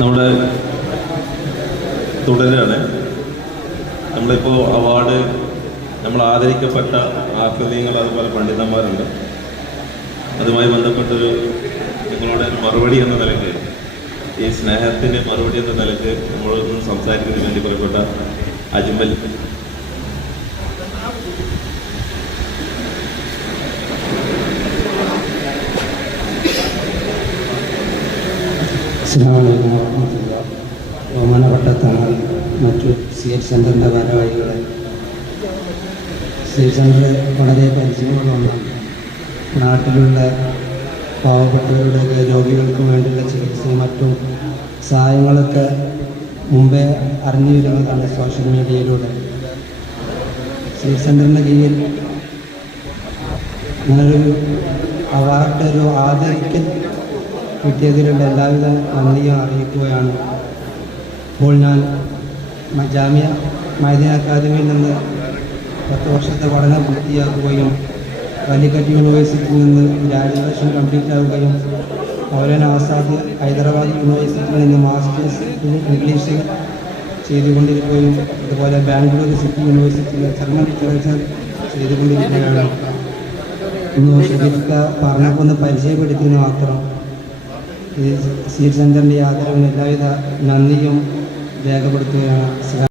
നമ്മുടെ തുടരാണ്. നമ്മളിപ്പോൾ അവാർഡ് നമ്മൾ ആദരിക്കപ്പെട്ട ആഫ്രീങ്ങൾ അതുപോലെ പണ്ഡിതന്മാരുണ്ട്. അതുമായി ബന്ധപ്പെട്ടൊരു നിങ്ങളുടെ ഒരു മറുപടി എന്ന നിലയ്ക്ക്, ഈ സ്നേഹത്തിൻ്റെ മറുപടി എന്ന നിലയ്ക്ക് നമ്മളൊന്നും സംസാരിക്കുന്നതിന് വേണ്ടി പറയപ്പെട്ട അജ്മൽ അസ്സലാമു അലൈക്കും വറഹ്മത്തുള്ളാഹി. ബഹുമാനപ്പെട്ട തങ്ങൾ, മറ്റു CH സെൻ്ററിൻ്റെ ഭാരവാഹികളെ, CH സെൻ്റർ വളരെ പരിചയമുള്ള ഒന്നാണ്. നാട്ടിലുള്ള പാവപ്പെട്ടവരുടെയൊക്കെ രോഗികൾക്കും വേണ്ടിയുള്ള ചികിത്സയും മറ്റും സഹായങ്ങളൊക്കെ മുമ്പേ അറിഞ്ഞു വരുന്നതാണ് സോഷ്യൽ മീഡിയയിലൂടെ. CH സെൻ്ററിൻ്റെ കീഴിൽ അങ്ങനൊരു അവാർഡ്, ഒരു ആദരിക്കൽ കിട്ടിയതിലുള്ള എല്ലാവിധ നന്ദിയും അറിയിക്കുകയാണ്. ഇപ്പോൾ ഞാൻ ജാമിയ മൈദീൻ അക്കാദമിയിൽ നിന്ന് 10 വർഷത്തെ പഠനം പൂർത്തിയാക്കുകയും കാലിക്കറ്റ് യൂണിവേഴ്സിറ്റിയിൽ നിന്ന് ഗ്രാജുവേഷൻ കംപ്ലീറ്റ് ആവുകയും മൗലാന ആസാദ് ഹൈദരാബാദ് യൂണിവേഴ്സിറ്റിയിൽ നിന്ന് മാസ്റ്റേഴ്സ് ഇംഗ്ലീഷിൽ ചെയ്തുകൊണ്ടിരിക്കുകയും അതുപോലെ ബാംഗ്ലൂർ സിറ്റി യൂണിവേഴ്സിറ്റിയിൽ ജർമ്മൻ ലിറ്ററേച്ചർ ചെയ്തുകൊണ്ടിരിക്കുകയാണ്. ഇന്ന് ഷെരീഫ്ക്ക പറഞ്ഞപ്പോൾ ഒന്ന് പരിചയപ്പെടുത്തിയെന്ന് മാത്രം. ഈ സീഡ് സെൻ്ററിൻ്റെ യാത്രയിൽ എല്ലാവിധ നന്ദിയും രേഖപ്പെടുത്തുകയാണ്.